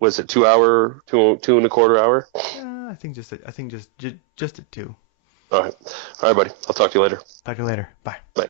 Was it 2 hour, two and a quarter hour? I think just at 2. All right, buddy. I'll talk to you later. Talk to you later. Bye. Bye.